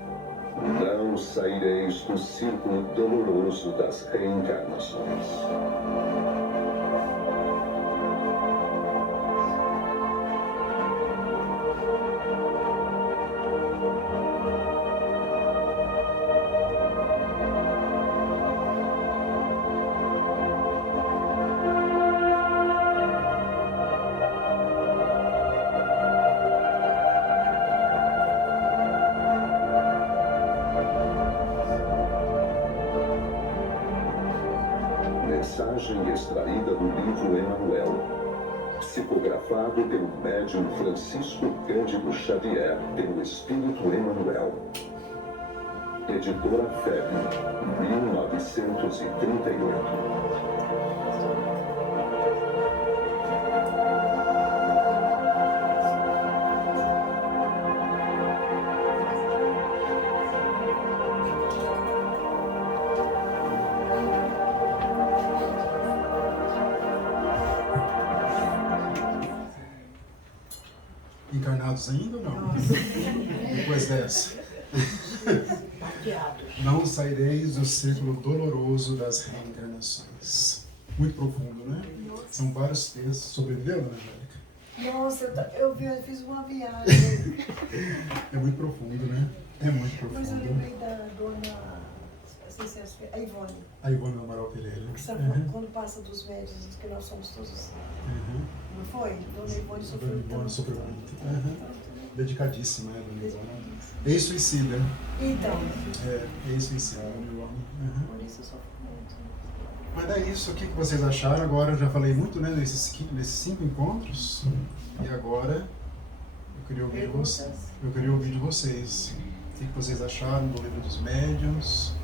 não saireis do círculo doloroso das reencarnações. Mensagem extraída do livro Emmanuel, psicografado pelo médium Francisco Cândido Xavier, pelo Espírito Emmanuel. Editora FEB, 1938. Encarnados ainda ou não? Depois dessa. Baqueados. Não saireis do círculo doloroso das reencarnações. Muito profundo, né? São vários textos. Sobreviveu, Dona Angélica? Nossa, eu fiz uma viagem. É muito profundo, né? É muito Depois eu profundo. lembrei da dona, a Ivone. A Ivone Amaral Pereira. Que sabe quando passa dos médios que nós somos todos assim. Não foi? Dona Ivone Dona sofreu Ivone tanto. sofreu muito. Dedicadíssima, né, Dona Ivone? Ex-suicida. Então, Ex-suicida, Dona Ivone. por isso eu sofro muito. Mas é isso, o que vocês acharam? Agora eu já falei muito, né, nesses 5 encontros. E agora eu queria ouvir de vocês. O que vocês acharam do livro dos médiuns?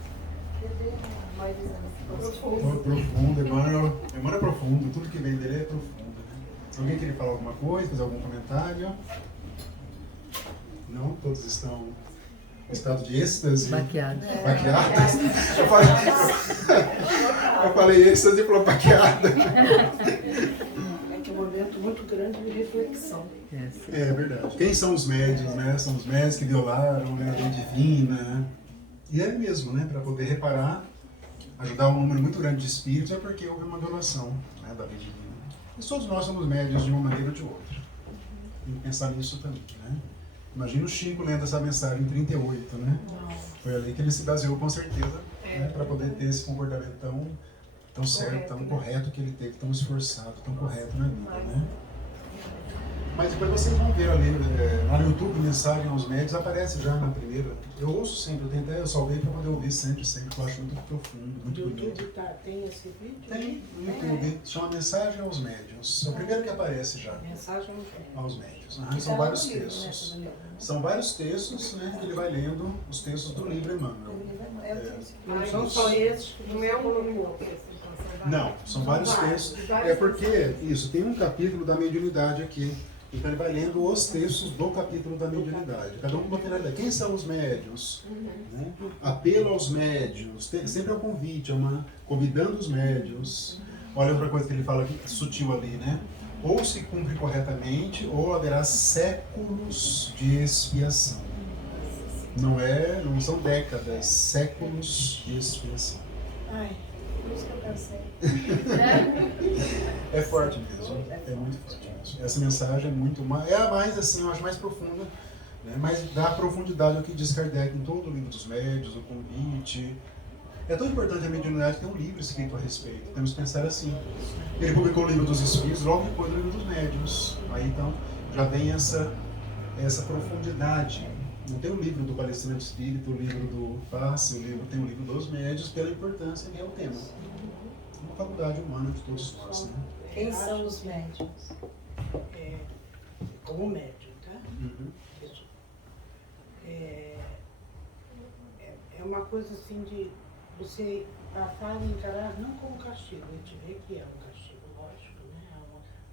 Profundo, Emmanuel é profundo, tudo que vem dele é profundo. Né? Alguém queria falar alguma coisa, fazer algum comentário? Não? Todos estão em estado de êxtase? Baqueados. Baqueadas? Eu falei êxtase e falou baqueada. É que é um momento muito grande de reflexão. É verdade. Quem são os médiuns, né? São os médiuns que violaram, né, a lei divina, né? E é mesmo, né? Para poder reparar, ajudar um número muito grande de espíritos, é porque houve uma violação, né, da lei divina. E todos nós somos médiuns de uma maneira ou de outra. Tem que pensar nisso também, né? Imagina o Chico lendo essa mensagem em 38, né? Foi ali que ele se baseou com certeza, né, para poder ter esse comportamento tão certo, tão correto que ele teve, tão esforçado, tão correto na vida, né? Mas depois vocês vão ver ali, lá no YouTube, mensagem aos médios, aparece já na primeira. Eu ouço sempre, eu salvei para poder ouvir sempre, que eu acho muito profundo, muito No bonito. YouTube tem esse vídeo? Tem no YouTube, chama Mensagem aos Médiuns. É o primeiro que aparece já, Mensagem aos médiuns. São vários textos. São vários textos, né, que ele vai lendo, os textos do livro Emmanuel. Não são só esses que Não você é um colocou. Não, são vários textos. É porque, isso, tem um capítulo da mediunidade aqui. Então ele vai lendo os textos do capítulo da mediunidade. Cada um botando ali, quem são os médios? Né? Apelo aos médios. Sempre é um convite, convidando os médios. Olha outra coisa que ele fala aqui, sutil ali, né? Ou se cumpre corretamente, ou haverá séculos de expiação. Não são décadas, séculos de expiação. Ai, por isso que eu cansei. É forte mesmo, é muito forte mesmo. Essa mensagem é muito mais, é a mais assim, eu acho mais profunda, né? Mas dá profundidade ao que diz Kardec em todo o livro dos médios, o convite. É tão importante a mediunidade ter um livro escrito a respeito. Temos que pensar assim. Ele publicou o livro dos Espíritos, logo depois do livro dos médios. Aí então já vem essa profundidade. Não tem o livro do palestrante espírita, o livro do passe, tem o livro dos médios pela importância que é o tema. Uma faculdade humana de todos nós, né? Quem são os médios? Como médium, tá? Uhum. Isso. É uma coisa assim de você passar e encarar não como castigo, a gente vê que é um castigo, lógico, né?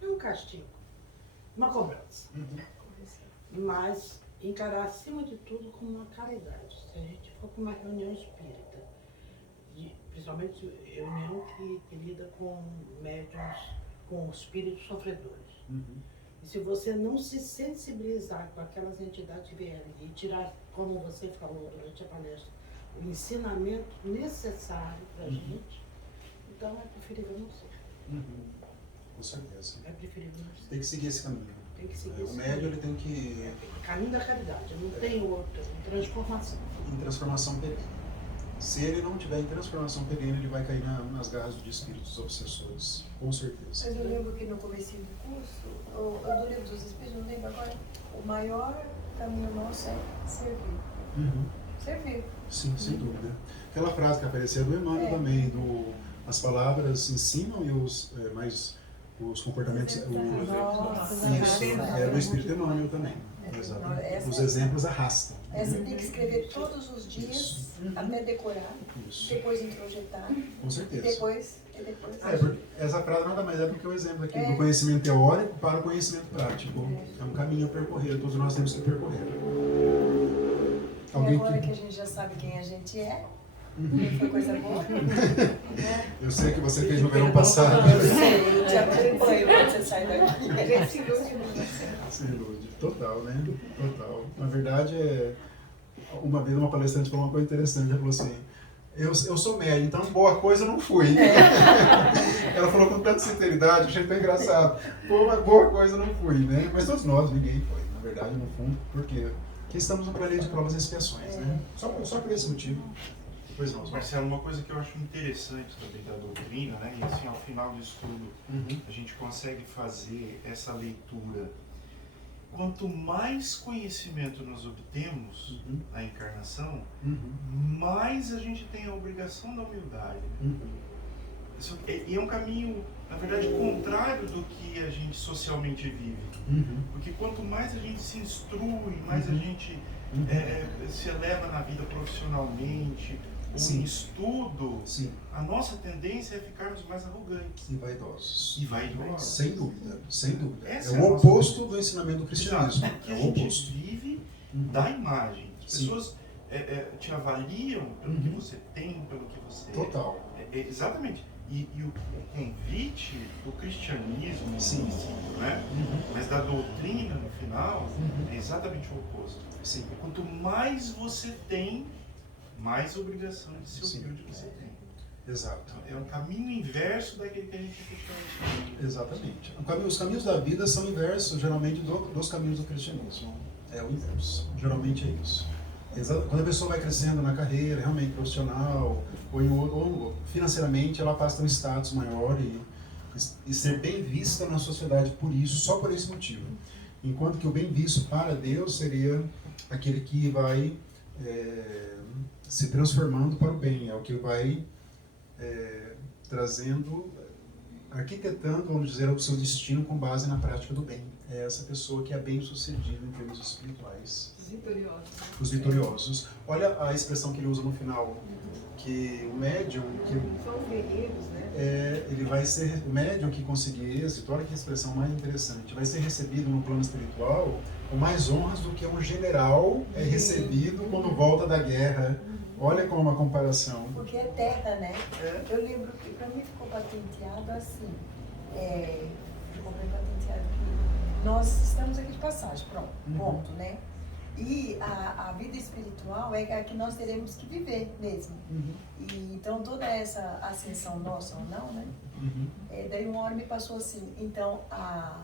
Não um castigo, uma cobrança. Uhum. Mas encarar acima de tudo como uma caridade. Se a gente for para uma reunião espírita, principalmente reunião que lida com médiuns, com espíritos sofredores. Uhum. E se você não se sensibilizar com aquelas entidades que vierem e tirar, como você falou durante a palestra, o ensinamento necessário para a gente, então é preferível não ser. Uhum. Com certeza. É preferível não ser. Tem que seguir esse caminho. Tem que seguir O esse médio caminho. ele tem que Caminho da caridade, não tem outra, transformação. em transformação perene. Se ele não tiver em transformação perene, ele vai cair nas garras de espíritos obsessores, com certeza. Mas eu lembro que no comecinho do curso, do livro dos Espíritos, não lembro agora, o maior caminho nosso é servir. Uhum. Servir. Sim, sem dúvida. Aquela frase que apareceu do Emmanuel também, as palavras ensinam e os comportamentos... Isso, é do Espírito Emmanuel também. Exato. Os exemplos arrastam. Você tem que escrever todos os dias, Isso. até decorar, Isso. depois introjetar, Com certeza. depois Porque essa frase nada mais é do que o exemplo aqui do conhecimento teórico para o conhecimento prático. É um caminho a percorrer, todos nós temos que percorrer. E agora que a gente já sabe quem a gente é, foi coisa boa. Eu sei que você fez no verão passado. Eu sei, eu te acompanho quando você sai daqui. Se ilude. Total, né? Total. Na verdade, uma vez uma palestrante falou uma coisa interessante, ela falou assim, eu sou médium, então boa coisa eu não fui. Ela falou com tanta sinceridade, achei tão engraçado. Pô, mas boa coisa eu não fui, né? Mas todos nós, ninguém foi, na verdade, no fundo, porque estamos no planeta de provas e expiações, né? Só por esse motivo. Pois não, Marcelo, uma coisa que eu acho interessante também da doutrina, né? E assim, ao final disso tudo, a gente consegue fazer essa leitura. Quanto mais conhecimento nós obtemos na encarnação, mais a gente tem a obrigação da humildade. E é um caminho, na verdade, contrário do que a gente socialmente vive. Porque quanto mais a gente se instrui, mais a gente se eleva na vida profissionalmente, ou em estudo, a nossa tendência é ficarmos mais arrogantes. E vaidosos. Sem dúvida, sem dúvida. Essa é o oposto do ensinamento do cristianismo. Porque É a o gente oposto. vive da imagem. As pessoas te avaliam pelo que você tem, pelo que você Total. Exatamente. E o convite do cristianismo, né? Mas da doutrina no final, é exatamente o oposto. Quanto mais você tem, mais obrigação de se humilde você tem. Exato. É um caminho inverso daquele que a gente cristianismo. Exatamente. Os caminhos da vida são inversos, geralmente, dos caminhos do cristianismo. É o inverso. Geralmente é isso. Quando a pessoa vai crescendo na carreira, realmente profissional, ou financeiramente, ela passa a ter um status maior e ser bem vista na sociedade por isso, só por esse motivo. Enquanto que o bem visto para Deus seria aquele que vai se transformando para o bem, é o que vai trazendo, arquitetando, vamos dizer, o seu destino com base na prática do bem. é essa pessoa que é bem sucedida em termos espirituais. Os vitoriosos. Os vitoriosos. Olha a expressão que ele usa no final, que o médium, São os guerreiros, né? ele vai ser o médium que conseguir êxito. Olha que expressão mais interessante. Vai ser recebido no plano espiritual com mais honras do que um general é recebido quando volta da guerra. Olha como uma comparação. Porque é terra, né? Eu lembro que para mim ficou patenteado assim. Ficou bem patenteado que nós estamos aqui de passagem, pronto, ponto, né? E a vida espiritual é a que nós teremos que viver mesmo. E, então toda essa ascensão nossa ou não, né? Daí uma hora me passou assim, então a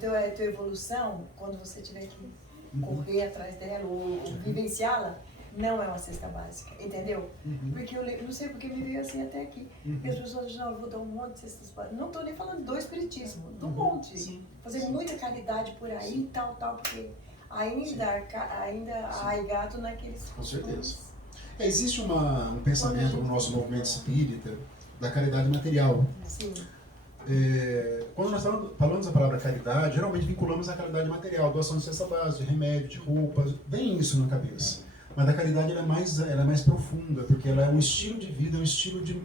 tua evolução, quando você tiver que correr atrás dela ou vivenciá-la, não é uma cesta básica, entendeu? Porque eu não sei porque me veio assim até aqui. E as pessoas dizem, não, eu vou dar um monte de cestas básicas. Não estou nem falando do espiritismo, do monte. Sim. Fazer muita caridade por aí e tal, porque ainda há gato naqueles... Com certeza. Existe um pensamento no nosso movimento espírita da caridade material. Sim. Quando nós falamos a palavra caridade, geralmente vinculamos a caridade material, doação de cesta básica, de remédio, de roupas, vem isso na cabeça. Mas a caridade ela é mais profunda, porque ela é um estilo de vida,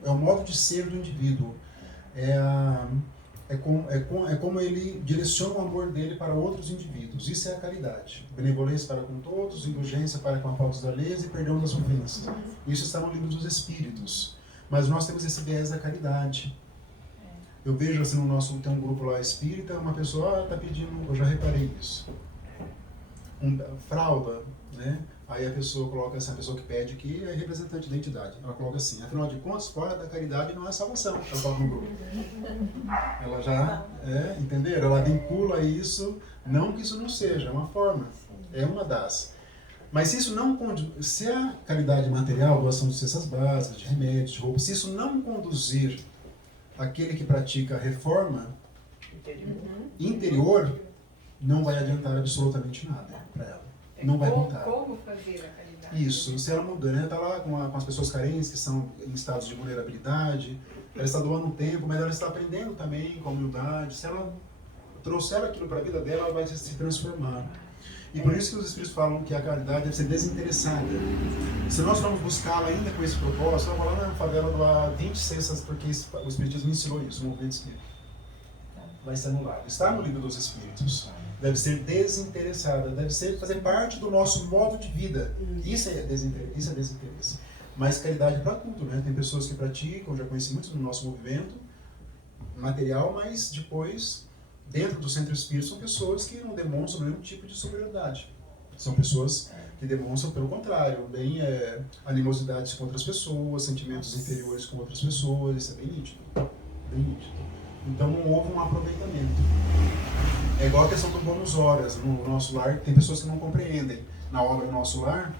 é um modo de ser do indivíduo. É como ele direciona o amor dele para outros indivíduos. Isso é a caridade. Benevolência para com todos, indulgência para com a falta da lei e perdão das ofensas. Isso está no livro dos Espíritos. Mas nós temos esse viés da caridade. Eu vejo assim tem um grupo lá espírita, uma pessoa está pedindo, eu já reparei isso. Fralda, né? Aí a pessoa coloca assim, a pessoa que pede que é representante da entidade. Ela coloca assim, afinal de contas, fora da caridade não é salvação. Ela coloca no grupo. Ela já, entenderam? Ela vincula isso, não que isso não seja, é uma forma, é uma das. Mas se a caridade material, doação de cestas básicas, de remédios, de roupa, se isso não conduzir aquele que pratica a reforma interior, não vai adiantar absolutamente nada para ela. Não vai contar. Como fazer a caridade? Isso, se ela muda, né? Está lá com as pessoas carentes que são em estados de vulnerabilidade, ela está doando um tempo, mas ela está aprendendo também com humildade. Se ela trouxer aquilo para a vida dela, ela vai se transformar. E por isso que os Espíritos falam que a caridade deve ser desinteressada. Se nós vamos buscá-la ainda com esse propósito, ela vai lá na favela doar 20 cestas, porque o Espiritismo ensinou isso, o movimento espírita. Vai ser anulado. Está no livro dos Espíritos. Deve ser desinteressada, deve fazer parte do nosso modo de vida. Isso é desinteresse. Mas caridade para tudo, né? Tem pessoas que praticam, já conheci muitos no nosso movimento material, mas depois, dentro do centro espírita, são pessoas que não demonstram nenhum tipo de superioridade. São pessoas que demonstram, pelo contrário, animosidades com outras pessoas, sentimentos inferiores com outras pessoas. Isso é bem nítido. Bem nítido. Então não houve um aproveitamento. É igual a questão do bônus horas no nosso lar. Tem pessoas que não compreendem. Na obra Nosso Lar,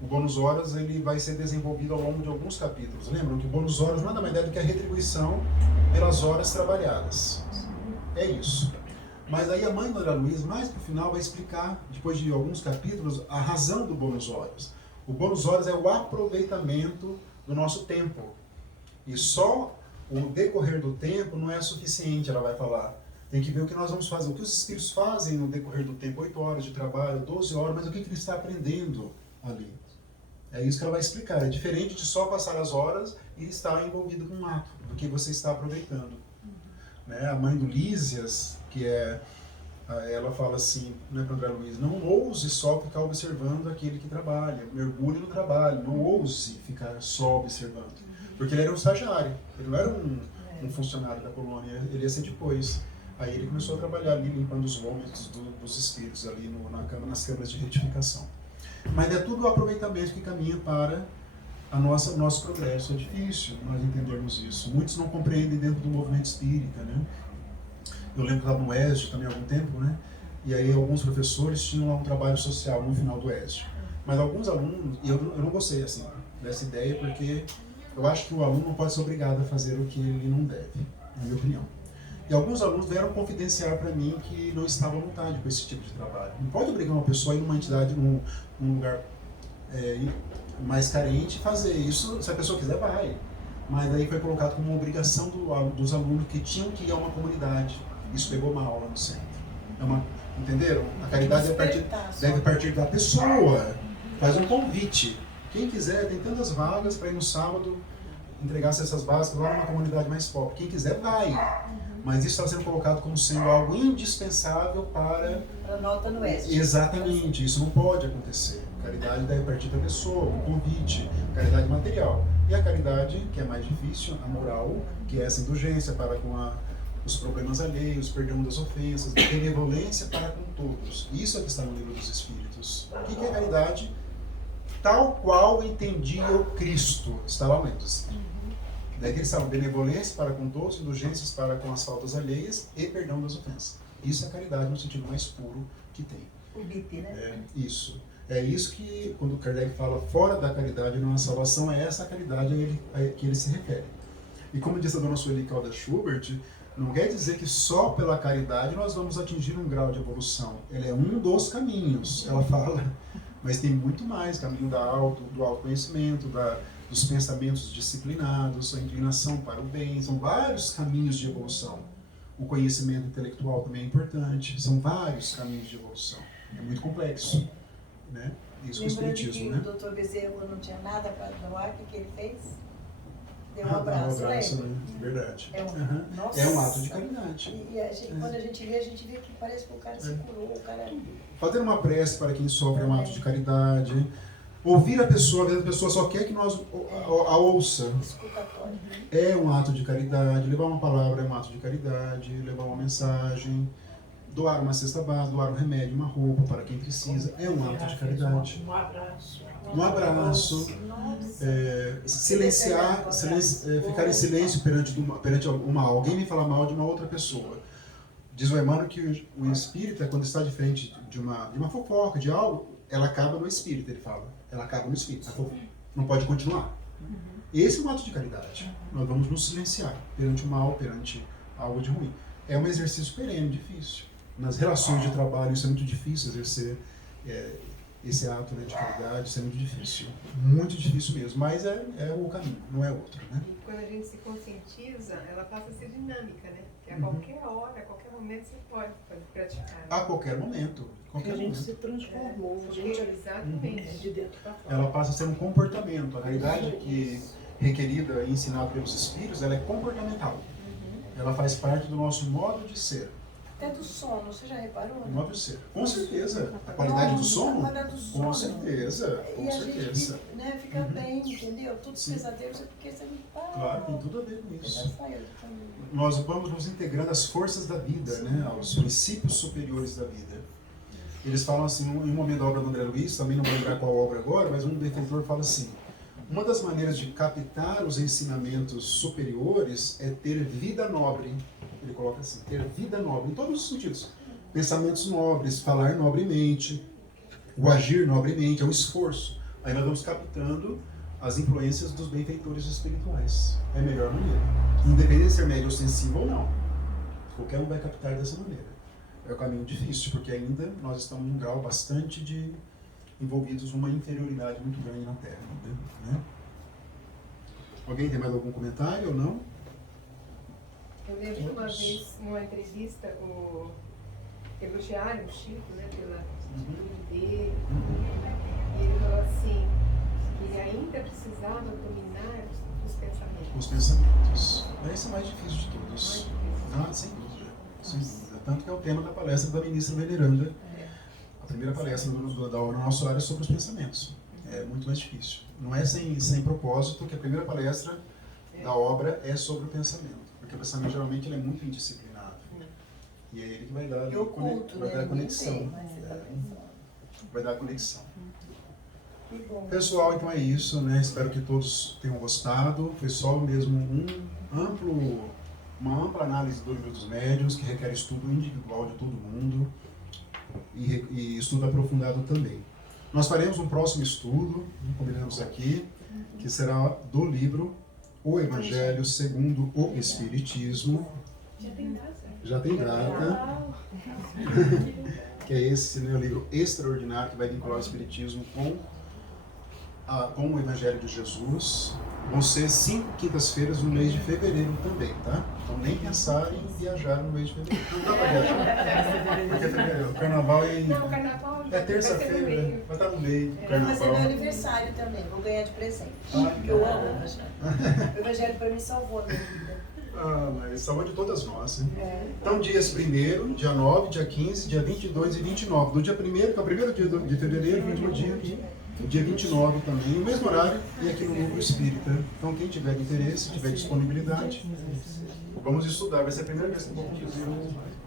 o bônus horas ele vai ser desenvolvido ao longo de alguns capítulos. Lembram que o bônus horas nada mais é do que a retribuição pelas horas trabalhadas. É isso. Mas aí a mãe Dona Luísa, mais pro final, vai explicar, depois de alguns capítulos, a razão do bônus horas. O bônus horas é o aproveitamento do nosso tempo. E só o decorrer do tempo não é suficiente, ela vai falar. Tem que ver o que nós vamos fazer, o que os espíritos fazem no decorrer do tempo, 8 horas de trabalho, 12 horas, mas o que ele está aprendendo ali. É isso que ela vai explicar. É diferente de só passar as horas e estar envolvido com um ato, do que você está aproveitando. Né? A mãe do Lísias, ela fala assim, né, para André Luiz, não ouse só ficar observando aquele que trabalha, mergulhe no trabalho, não ouse ficar só observando. Porque ele era um estagiário, ele não era um funcionário da colônia, ele ia ser depois. Aí ele começou a trabalhar ali, limpando os vômitos dos espíritos ali nas câmaras de retificação. Mas é tudo o aproveitamento que caminha para o nosso progresso. É difícil nós entendermos isso. Muitos não compreendem dentro do movimento espírita, né? Eu lembro que estava no ESG também há algum tempo, né? E aí alguns professores tinham lá um trabalho social no final do ESG. Mas alguns alunos, e eu não gostei assim, dessa ideia, porque eu acho que o aluno não pode ser obrigado a fazer o que ele não deve, na minha opinião. E alguns alunos vieram confidenciar para mim que não estavam à vontade com esse tipo de trabalho. Não pode obrigar uma pessoa a ir numa entidade, num lugar mais carente, fazer isso. Se a pessoa quiser, vai. Mas aí foi colocado como uma obrigação dos alunos que tinham que ir a uma comunidade. Isso pegou mal lá no centro. Entenderam? A caridade deve partir da pessoa. Faz um convite. Quem quiser, tem tantas vagas para ir no sábado entregar cestas básicas lá numa comunidade mais pobre. Quem quiser, vai. Mas isso está sendo colocado como sendo algo indispensável para... A nota no S. Exatamente. Isso não pode acontecer. A caridade deve partir da pessoa, um convite. Caridade material. E a caridade, que é mais difícil, a moral, que é essa indulgência para com os problemas alheios, perdão das ofensas, benevolência para com todos. Isso é que está no livro dos Espíritos. O que é caridade? Tal qual entendia o Cristo. Está lá lendo. Daí que eles falam benevolência para com todos, indulgências para com as faltas alheias e perdão das ofensas. Isso é caridade no sentido mais puro que tem. O BIP, né? Isso. É isso que, quando Kardec fala fora da caridade não há salvação, é essa a caridade a que ele se refere. E como disse a dona Sueli Caldas Schubert, não quer dizer que só pela caridade nós vamos atingir um grau de evolução. Ele é um dos caminhos, ela fala, mas tem muito mais, caminho do autoconhecimento, dos pensamentos disciplinados, a inclinação para o bem, são vários caminhos de evolução. O conhecimento intelectual também é importante, são vários caminhos de evolução. É muito complexo, né? Isso com o espiritismo, né? O Dr. Bezerra não tinha nada para doar, o que ele fez? Deu um Dá abraço, um abraço, né? Verdade. Nossa. É um ato de caridade. E quando a gente vê que parece que o cara se curou, o cara... Fazer uma prece para quem sofre é um ato de caridade. Ouvir a pessoa, às vezes a pessoa só quer que nós a ouça. Escutatório. É um ato de caridade. Levar uma palavra é um ato de caridade. Levar uma mensagem. Doar uma cesta básica, doar um remédio, uma roupa para quem precisa. É um ato de caridade. Um abraço. Um abraço. Silenciar, ficar em silêncio perante alguém me falar mal de uma outra pessoa. Diz o Emmanuel que o espírita, quando está de frente de uma fofoca, de algo, ela acaba no espírito, ele fala. Ela acaba no espírito. Não pode continuar. Esse é um ato de caridade. Nós vamos nos silenciar perante o mal, perante algo de ruim. É um exercício perene, difícil. Nas relações de trabalho, isso é muito difícil exercer esse ato, né, de caridade, isso é muito difícil. Muito difícil mesmo, mas é o caminho, não é outro, né? E quando a gente se conscientiza, ela passa a ser dinâmica, né? Que a qualquer hora, a qualquer momento você pode praticar. A qualquer momento. Porque a gente se transformou, a gente exatamente. de dentro para fora. Ela passa a ser um comportamento. A caridade que requerida e ensinada pelos Espíritos, ela é comportamental. Ela faz parte do nosso modo de ser. Até do sono, você já reparou? Modo de ser. Com certeza. A qualidade do sono? A qualidade do sono. Com certeza. E Com a certeza. gente, né, fica bem, entendeu? Todos os pesadelos é porque você não está... Claro, tem tudo a ver com isso. Já saiu do caminho. Nós vamos nos integrando às forças da vida, né? Aos princípios superiores da vida. Eles falam assim, em um momento da obra do André Luiz, também não vou lembrar qual obra agora, mas um benfeitor fala assim: uma das maneiras de captar os ensinamentos superiores é ter vida nobre. Ele coloca assim, ter vida nobre, em todos os sentidos. Pensamentos nobres, falar nobremente, o agir nobremente, é um esforço. Aí nós vamos captando as influências dos benfeitores espirituais. É a melhor maneira. Independente de ser médio ostensivo ou não. Qualquer um vai captar dessa maneira. É um caminho difícil, porque ainda nós estamos num grau bastante de envolvidos numa inferioridade muito grande na Terra. Né? Alguém tem mais algum comentário ou não? Eu lembro que uma vez, numa entrevista, elogiaram o Chico, né, pela atitude dele, e ele falou assim, que ele ainda precisava dominar os pensamentos. Os pensamentos. Esse é o mais difícil de todos. Sem dúvida. Sem dúvida. Tanto que é o tema da palestra da ministra Veneranda. A primeira palestra da nossa área é sobre os pensamentos. É muito mais difícil. Não é sem propósito que a primeira palestra da obra é sobre o pensamento. Porque o pensamento geralmente ele é muito indisciplinado. E é ele que vai dar, a conexão. Vai dar a conexão. Pessoal, então é isso, né? Espero que todos tenham gostado. Foi só mesmo uma ampla análise do livro dos médiuns, que requer estudo individual de todo mundo e estudo aprofundado também. Nós faremos um próximo estudo, combinamos aqui, que será do livro O Evangelho segundo o Espiritismo. Já tem data. Que é esse, né, o livro extraordinário que vai vincular o Espiritismo com o Evangelho de Jesus. Vão ser 5 quintas-feiras no mês de fevereiro também, tá? Então nem pensar em viajar no mês de fevereiro. Não dá pra viajar. Porque é fevereiro. O carnaval é Não, o carnaval é vai ser no terça-feira, meio. vai estar no meio do Vai carnaval. ser meu aniversário também, vou ganhar de presente. Porque eu amo o Evangelho. O Evangelho pra mim salvou a minha vida. Ah, mas saúde de todas nós, hein? É. Então, dias 1º, dia 9, dia 15, dia 22 e 29. Do dia 1º, que é o primeiro dia de fevereiro, no último dia aqui. O dia 29 também, o mesmo horário, e aqui no Núcleo Espírita. Então, quem tiver interesse, tiver disponibilidade, vamos estudar. Vai ser a primeira vez que vamos fazer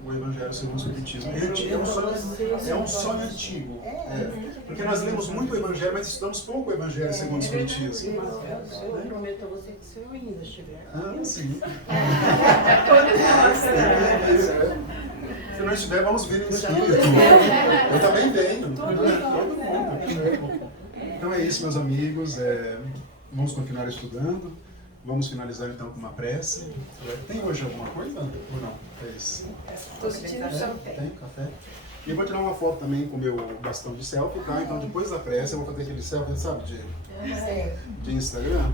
o Evangelho segundo o Espiritismo. É antigo, é um sonho antigo. É. Porque nós lemos muito o Evangelho, mas estudamos pouco o Evangelho segundo o Espiritismo. Eu prometo a você que se eu ainda estiver aqui, Ah, sim. Todos nós. Se não estiver, vamos vir em espírito. Eu também venho. Todo mundo. Então é isso, meus amigos. Vamos continuar estudando. Vamos finalizar então com uma prece. Tem hoje alguma coisa? Ou não? É isso. Estou sentindo Tem champanhe. café. E eu vou tirar uma foto também com o meu bastão de selfie, tá? Então depois da prece eu vou fazer aquele selfie, sabe, de Instagram.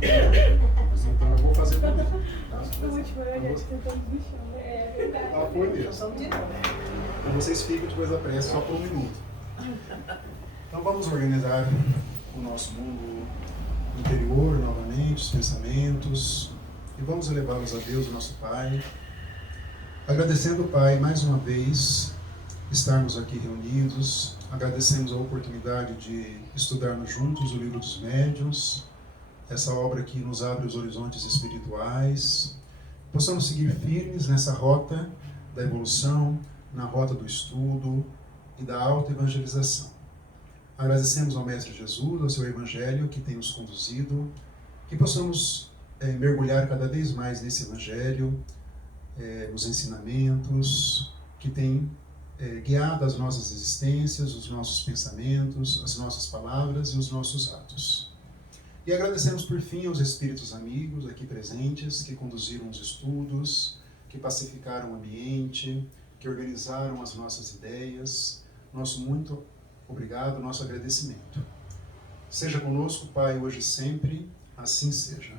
Então eu vou fazer também. Tá? No último ano a gente tentou no chão. É verdade. Ah, foi mesmo. Vamos de novo. Então vocês ficam depois da prece só por um minuto. Então vamos organizar o nosso mundo interior novamente, os pensamentos, e vamos elevá-los a Deus, o nosso Pai, agradecendo, Pai, mais uma vez estarmos aqui reunidos, agradecemos a oportunidade de estudarmos juntos o Livro dos Médiuns, essa obra que nos abre os horizontes espirituais, possamos seguir firmes nessa rota da evolução, na rota do estudo e da autoevangelização. Agradecemos ao Mestre Jesus, ao seu Evangelho que tem nos conduzido, que possamos mergulhar cada vez mais nesse Evangelho, os ensinamentos que tem guiado as nossas existências, os nossos pensamentos, as nossas palavras e os nossos atos. E agradecemos por fim aos espíritos amigos aqui presentes que conduziram os estudos, que pacificaram o ambiente, que organizaram as nossas ideias. Nosso muito obrigado, nosso agradecimento. Seja conosco, Pai, hoje e sempre, assim seja.